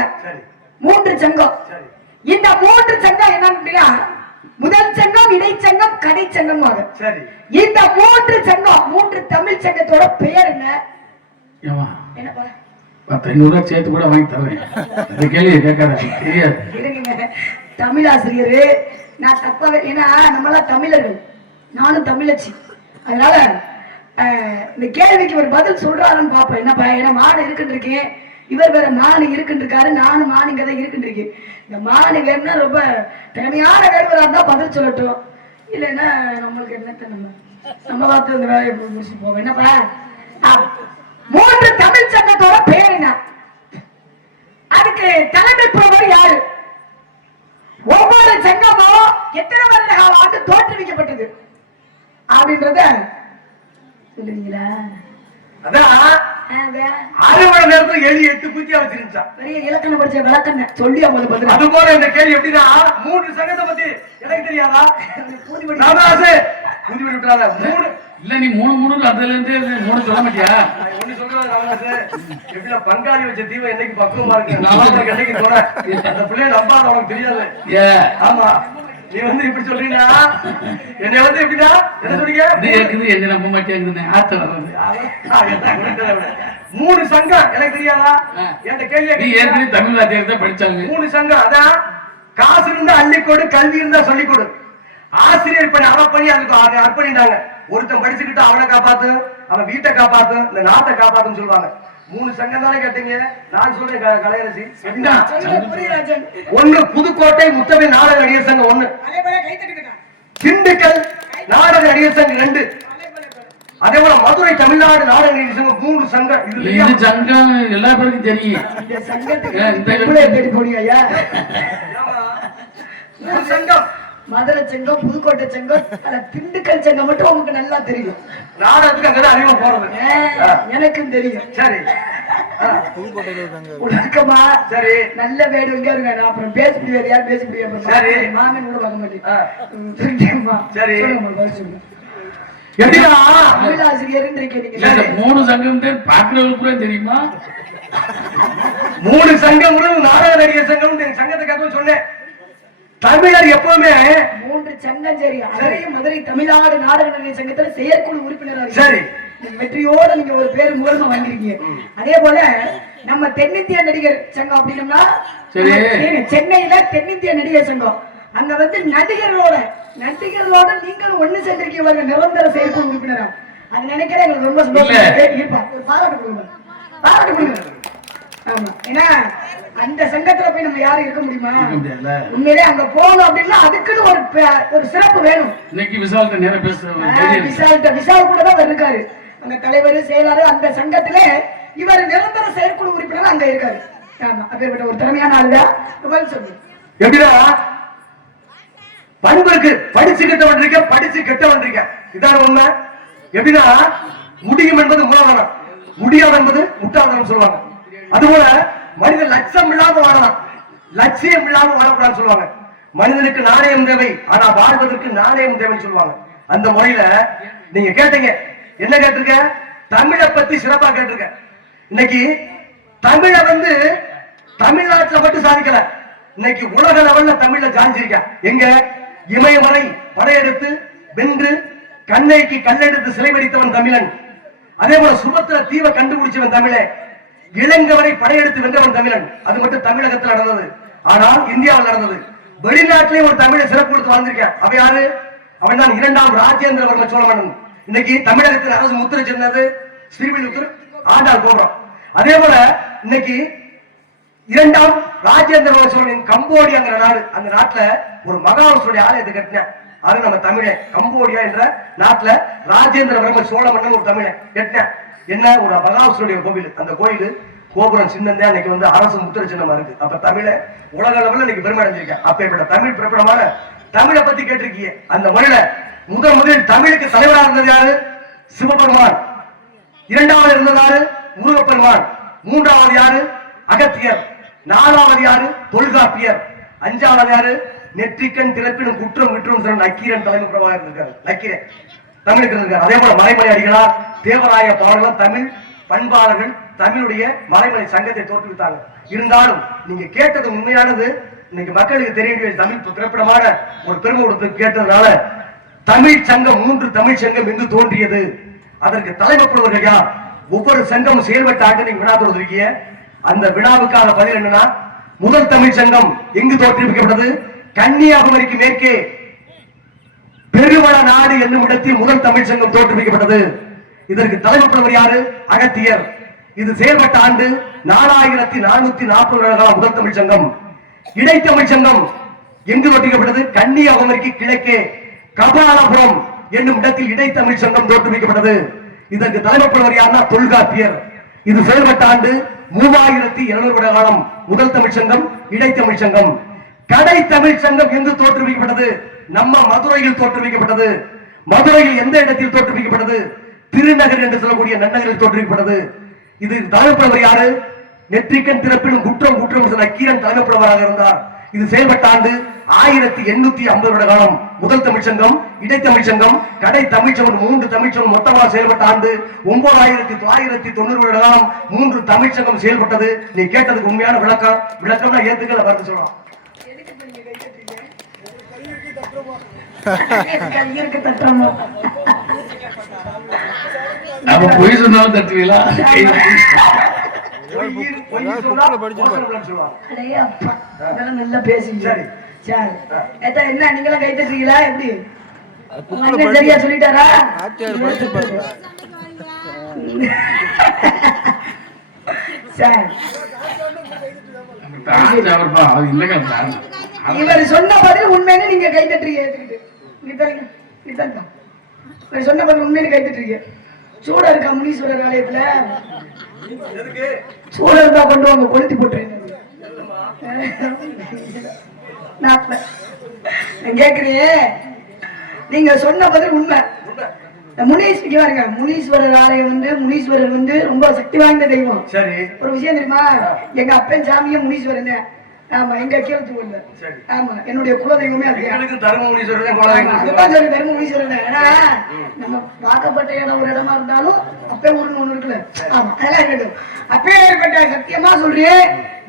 3 சங்கம். இந்த 3 சங்கம் என்னன்னா, முதல் சங்கம், இடைச்சங்கம், கடைச்சங்கம். இந்த 3 சங்கம், 3 தமிழ் சங்கத்தோட பெயர் என்ன? என்னப்பா 500 சேர்த்து கூட வாங்கி தரேன். இந்த கேள்வி கேட்காத, தெரியாது. தமிழ் ஆசிரியரு நான் தப்பா, ஏன்னா நம்மளாம் தமிழர்கள், நானும் தமிழச்சி. அதனால இந்த கேள்விக்கு ஒரு பதில் சொல்றாருன்னு பாப்பேன். என்னப்பா, ஏன்னா மாடு இருக்குன்னு இருக்கேன், இவர் வேற மானு இருக்குன்னு இருக்காரு, நானும் மானுங்க தான் இருக்குன்னு இருக்கேன். இந்த மானு வேணும்னா ரொம்ப திறமையான வேடுவரா இருந்தா பதில் சொல்லட்டும், இல்லைன்னா நம்மளுக்கு என்னத்த நம்ம பார்த்து இந்த வேலையை முடிச்சுட்டு போவோம். என்னப்பா 3 தமிழ் சங்கத்தோட பேர் என்ன? அதுக்கு தலைமை போவர் யாரு? ஒவ்வொரு சங்கமும் எத்தனை வருட ஆண்டு தோற்றுவிக்கப்பட்டது அப்படின்றத சொல்லுவீங்களா? அதான் 6 மணி நேரத்துல 7-8 பூத்தியா வச்சிருந்துச்சா? பெரிய இலக்கணம் படிச்ச விளக்கண்ண சொல்லி அவங்க பதில். அது போல இந்த கேள்வி எப்படின்னா, 3 சங்கத்தை பத்தி எனக்கு தெரியாதா? பூதி பண்ணி விட்டுறாத. 3 இல்ல நீ 3 அதுல இருந்து 3 சொல்ல மாட்டியா? ஒண்ணு சொல்றது ராமதாசு, எப்படின்னா பங்காளி வச்ச தீவம் என்னைக்கு பக்குவமா இருக்கு, நான் என்னைக்கு போறேன் அந்த பிள்ளைய நம்பாத உனக்கு தெரியாது. ஆமா நீ வந்து இப்படி சொல்றீங்கன்னா என்னை வந்து எப்படின்னா என்ன சொல்றீங்க? நீ இருக்குது என்ன நம்ப மாட்டேங்குது ஆத்த வர்றது. 3 சங்கம் எனக்கு தெரியாதா? என்ற கேள்வி நீ ஏற்கனவே தமிழ் வாத்தியார் தான் படிச்சாங்க. 3 சங்கம், அதான் காசு இருந்தா அள்ளிக்கொடு, கல்வி இருந்தா சொல்லிக்கொடு. ஆசிரியர் பண்ணி அவன் பண்ணி அதுக்கு அர்ப்பணிட்டாங்க. ஒருத்தன் படிச்சுக்கிட்டு அவனை காப்பாத்து, அவன் வீட்டை காப்பாத்து, இந்த நாட்டை காப்பாத்துன்னு சொல்லுவாங்க. 3 சங்கம் தானே கேட்டீங்க. நான் சொல்றேன் கலையரசி, 1 புதுக்கோட்டை முத்தமிழ் நாடக நடிகர் சங்கம் 1, திண்டுக்கல் நாடக நடிகர் சங்கம் 2, அதே போல மதுரை தமிழ்நாடு நாடக நடிகர் சங்கம் 3 சங்கம். இது சங்கம் எல்லா பேருக்கும் தெரியும். சங்கம் மதுரை சங்கம், புதுக்கோட்டை சங்கம், திண்டுக்கல் சங்கம் மட்டும் உங்களுக்கு நல்லா தெரியும். நாடகத்துக்கு அங்கதான் அறிவு போறது எனக்கும் தெரியும். சரி உனக்கமா சரி நல்ல வேடு எங்க இருங்க நான் அப்புறம் பேச முடியாது யார் பேச முடியாது சரி. மாமன் கூட பார்க்க மாட்டேன் சரி. சொல்லுங்க எப்படின்னா தமிழாசிரியர் இல்ல, இந்த 3 சங்கம் பாக்குறவங்களுக்கு தெரியுமா? 3 சங்கம் நாடக நடிகர் சங்கம் சங்கத்துக்காக சொன்னேன். தமிழர் எப்பவுமே 3 சங்கம் சரி அதையும் மதுரை தமிழ்நாடு நாடக நடிகர் சங்கத்துல செயற்குழு உறுப்பினராக சரி வெற்றியோட நீங்க ஒரு பேரு மூலமா வாங்கிருக்கீங்க. அதே போல நம்ம தென்னிந்திய நடிகர் சங்கம் அப்படின்னா சரி. சென்னையில தென்னிந்திய நடிகர் சங்கம் அங்க வந்து நடிகர்களோட நீங்களும் ஒண்ணு சேர்ந்திருக்கீங்க நிரந்தர செயற்குழு உறுப்பினரா. அது நினைக்கிறேன் எங்களுக்கு ரொம்ப சந்தோஷம். ஒரு பாராட்டு கொடுங்க. ஆமா ஏன்னா அந்த சங்கத்துல போய் நம்ம யாரும் இருக்க முடியுமா? உண்மையிலே அங்க போகணும் அப்படின்னா அதுக்குன்னு ஒரு சிறப்பு வேணும். இன்னைக்கு விசால்ட்ட நேரம் விசால் கூட தான் இருக்காரு அங்க தலைவர் செயலாளர் அந்த சங்கத்திலே இவர் நிரந்தர செயற்குழு உறுப்பினர் அங்க இருக்காரு. ஆமா அப்பேற்பட்ட ஒரு திறமையான ஆளுதான் சொல்லு. எப்படின்னா பண்பு இருக்கு. படிச்சு கெட்டவன் இருக்க படிச்சு கெட்டவன் இருக்க இதான உண்மை. எப்படின்னா முடியும் என்பது மூலதனம், முடியாது என்பது முட்டாள்தனம் சொல்லுவாங்க. அதுபோல மனிதன் லட்சம் இல்லாம வாழலாம், லட்சியம் இல்லாம வாழக்கூடாதுன்னு சொல்லுவாங்க. மனிதனுக்கு நாணயம் தேவை, ஆனா வாழ்வதற்கு நாணயம் தேவைன்னு சொல்லுவாங்க. அந்த முறையில நீங்க கேட்டீங்க, என்ன கேட்டிருக்க? தமிழை பத்தி சிறப்பா கேட்டிருக்க. இன்னைக்கு தமிழ வந்து தமிழ்நாட்டுல மட்டும் சாதிக்கல, இன்னைக்கு உலக லெவல்ல தமிழ்ல ஜாதிச்சிருக்க. எங்க இமயமலை படையெடுத்து வென்று கண்ணைக்கு கல்லெடுத்து சிலை வடித்தவன் தமிழன். அதே போல சுபத்திர தீவை கண்டுபிடிச்சவன் தமிழே. இளங்கவரை படையெடுத்து வென்றவன் தமிழன். அது மட்டும் தமிழகத்தில் நடந்தது, ஆனால் இந்தியாவில் நடந்தது. வெளிநாட்டிலே ஒரு தமிழை சிறப்பு கொடுத்து வாழ்ந்திருக்கேன். அவ யாரு? அவன் தான் 2ஆம் ராஜேந்திரவர்ம சோழ மன்னன். இன்னைக்கு தமிழகத்தில் அரசு முத்திரை சொன்னது ஸ்ரீவில்லிபுத்தூர் ஆண்டாள் கோபுரம். அதே போல இன்னைக்கு 2ஆம் ராஜேந்திரவர்ம சோழனின் கம்போடியாங்கிற நாடு, அந்த நாட்டுல ஒரு மகாவிஷ்ணுடைய ஆலயத்தை கட்டினேன். அது நம்ம தமிழே. கம்போடியா என்ற நாட்டுல ராஜேந்திரவர்ம சோழ மன்னன் ஒரு தமிழை கட்டினேன். என்ன ஒரு மகாவிஷ்ணுடைய கோவில். அந்த கோயில் கோபுரம் சின்னந்தே அன்னைக்கு வந்து அரசு முத்திரை சின்னமா இருக்கு. அப்ப தமிழ உலக அளவில் இன்னைக்கு பெருமை அடைஞ்சிருக்கேன். அப்பேற்பட்ட தமிழ் பிரபலமான தமிழை பத்தி கேட்டிருக்கீங்க. அந்த முறையில முதலில் தமிழுக்கு தலைவராக இருந்தது யாரு? சிவபெருமான். 2வது இருந்தது யாரு? முருகப்பெருமான். 3வது யாரு? அகத்தியர். 4வது யாரு? தொல்காப்பியர். 5வது யாரு? நெற்றிக்கண் திறப்பினும் குற்றம் விற்றும் நக்கீரன் தலைமை பிரபாகர் இருக்காரு. நக்கீரன் தமிழுக்கு இருந்திருக்காரு. அதே போல மறைமலை அடிகளார், தேவராய பாடலாம் தமிழ் பண்பாளர்கள் தமிழுடைய மறைமலை சங்கத்தை தோற்றுவித்தாங்க. இருந்தாலும் நீங்க கேட்டது உண்மையானது. இன்னைக்கு மக்களுக்கு தெரிய வேண்டிய தமிழ் பிறப்பிடமான ஒரு பெருமை கொடுத்து கேட்டதுனால தமிழ் சங்கம் 3 தமிழ் சங்கம் எங்கு தோன்றியது, அதற்கு தலைமைப்படுவர்கள் யார், ஒவ்வொரு சங்கமும் செயல்பட்ட ஆண்டு நீங்க வினா தொடுத்திருக்கீங்க. அந்த வினாவுக்கான பதில் என்னன்னா, முதல் தமிழ் சங்கம் எங்கு தோற்றுவிக்கப்பட்டது? கன்னியாகுமரிக்கு மேற்கே பெருவள நாடு என்னும் இடத்தில் முதல் தமிழ் சங்கம் தோற்றுவிக்கப்பட்டது. இதற்கு தலைமைப்படுவர் யாரு? அகத்தியர். இது செயல்பட்ட ஆண்டு 4440 காலம் முதல் தமிழ் சங்கம். இடைத்தமிழ் சங்கம் எங்கு தோற்றுவிக்கப்பட்டது? கன்னியாகுமரிக்கு கிழக்கே கபாலபுரம் என்னும் இடத்தில் இடைத்தமிழ் சங்கம் தோற்றுவிக்கப்பட்டது. இதற்கு தலைமைப்படுவர் யாருன்னா தொல்காப்பியர். இது செயல்பட்ட ஆண்டு 3200 காலம் முதல் தமிழ் சங்கம், இடைத்தமிழ் சங்கம். கடை தமிழ் சங்கம் எங்கு தோற்றுவிக்கப்பட்டது? நம்ம மதுரையில் தோற்றுவிக்கப்பட்டது. மதுரையில் எந்த இடத்தில் தோற்றுவிக்கப்பட்டது? திருநகர் என்று சொல்லக்கூடிய நன்னகரில் தோற்றுவிக்கப்பட்டது. இது தலைமைப்படுவர் யாரு? நெற்றிக்கண் திறப்பினும் குற்றம் நக்கீரன் தலைமைப்படுவராக இருந்தார். இது செயல்பட்ட ஆண்டு 1850 காலம் முதல் தமிழ் சங்கம், இடைத்தமிழ் சங்கம், கடை தமிழ் சங்கம் 3 தமிழ் சங்கம் மொத்தமாக செயல்பட்ட ஆண்டு 9990 காலம் 3 தமிழ் சங்கம் செயல்பட்டது. நீ கேட்டதுக்கு உண்மையான விளக்கம்னா ஏத்துக்கல வருது சொல்லலாம். நம்ம பொய் சொன்னாலும் தட்டுவீங்களா? நல்லா பேசுங்க. என்ன நீங்களும் கை தட்டுறீங்களா? எப்படி சரியா சொல்லிட்டாரா? இவர் சொன்ன பதில் உண்மைன்னு நீங்க கை தட்டுறீங்க. சொன்ன பதில் உண்மைன்னு கை தட்டுறீங்க. சூட இருக்கா முனீஸ்வரர் ஆலயத்துல? சூட இருந்தா கொண்டு வாங்க, கொளுத்தி போட்டுறீங்க. நான் கேக்குறேன், நீங்க சொன்ன பதில் உண்மை. முனீஸ்வரர் ஆலயம் வந்து முனீஸ்வரர் வந்து ரொம்ப சக்தி வாய்ந்த தெய்வம். சரி. ஒரு விஷயம் தெரியுமா, எங்க அப்பன் சாமியே முனீஸ்வரன் தான். ஆமா, எங்க கீழத்தூர்ல. ஆமா, என்னுடைய குலதெய்வமே அது. தர்ம முனீஸ்வரன் தர்ம முனீஸ்வரன். ஏன்னா நம்ம வாக்கப்பட்ட இடம் ஒரு இடமா இருந்தாலும் அப்பே ஊருன்னு ஒண்ணு இருக்குல்ல. ஆமா, அதெல்லாம் இருக்கட்டும். அப்பே ஏற்பட்ட சத்தியமா சொல்றேன்,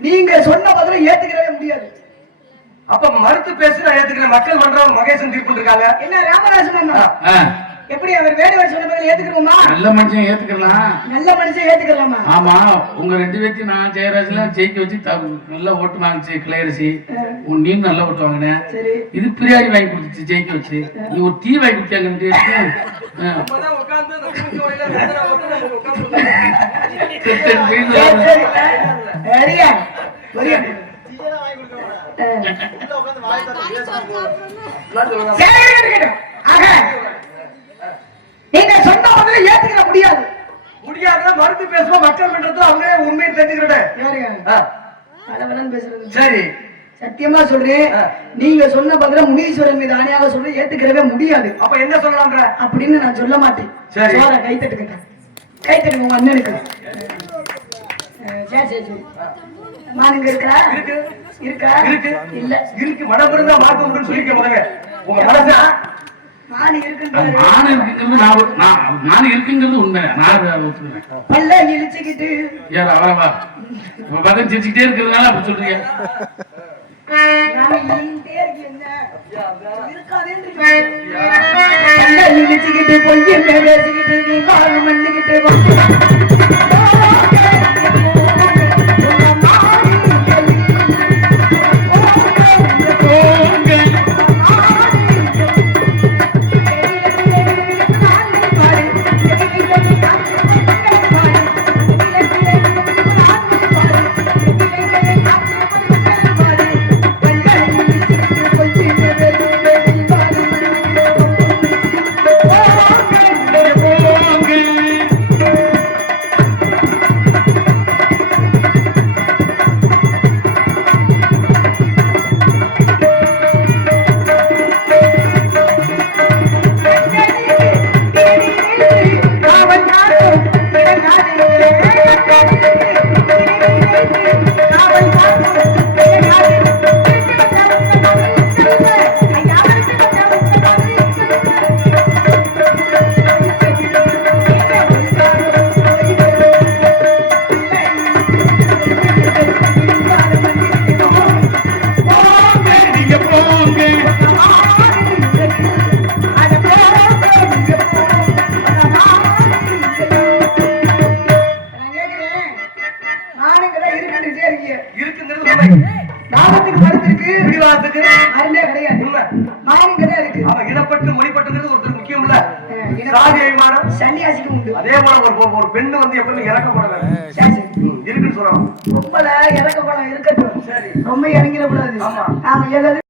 நீங்க சொன்ன பதில ஏத்துக்கிறவே முடியாது. அப்ப மறுத்து பேசி நான் ஏத்துக்கிறேன். மக்கள் மன்றம் மகேசன் தீர்ப்பு இருக்காங்க. என்ன ராமராஜன் எப்படி அவர் வேடுவர் சொன்ன பதில் ஏத்துக்கிறோமா? நல்ல மனுஷன் ஏத்துக்கலாம். நல்ல மனுஷன் ஏத்துக்கலாமா? ஆமா, உங்க 2 பேர்த்தையும் நான் ஜெயராஜ்ல ஜெயிக்க வச்சு நல்ல ஓட்டு வாங்கிச்சு. கிளையரசி நீ நல்ல ஓட்டு வாங்கின. இது பிரியாணி வாங்கி கொடுத்துச்சு ஜெயிக்க வச்சு. நீ ஒரு டீ வாங்கி கொடுத்தாங்க 2 நீங்க சொன்ன மாதிரி ஏத்துக்கிற முடியாது. முடியாதுன்னா மறுத்து பேசுவோம். மக்கள் மன்றத்துல அவங்களே உண்மையை தெரிஞ்சுக்கிட்டேன். சரி, சத்தியமா சொல்றேன், நீங்க சொன்ன பதில முனீஸ்வரன் மீது ஆணையாக சொல்றேன், ஏத்துக்கிறவே முடியாது. அப்ப என்ன சொல்லலாம்ன்ற அப்படின்னு நான் சொல்ல மாட்டேன். சோற கைத்தட்டுங்க, கைத்தட்டுங்க உங்க அண்ணனுக்கு. சரி சரி சரி. மானுங்க இருக்கா? இருக்கா? இருக்கு. இல்ல இருக்கு. மனம் இருந்தா மார்க்க முடியும்னு சொல்லிக்க முதல்ல. உங்க மனசா மானு இருக்குன்றது நான் இருக்குங்கிறது உண்மை. நான் ஒத்துக்கிறேன். பல்ல இழிச்சுக்கிட்டு யார் அவரவா பதில் சிரிச்சுக்கிட்டே இருக்கிறதுனால அப்படி சொல்றீங்க. பல்ல இழிச்சுக்கிட்டு பொய்ய பேசிக்கிட்டு நீ வாழ மண்ணிக்கிட்டு இடப்பட்டு மொழிப்பட்டுங்கிறது ஒருத்தர் முக்கியம் இல்ல. சாதி அபிமானம் சன்னியாசிக்கு உண்டு. அதே போல ஒரு பெண்ணு வந்து எப்பவுமே இறக்கப்படல இருக்குன்னு சொல்றோம். ரொம்ப இறக்கப்படம் இருக்கட்டும், ரொம்ப இறங்கிடக்கூடாது. ஆமா, ஏதாவது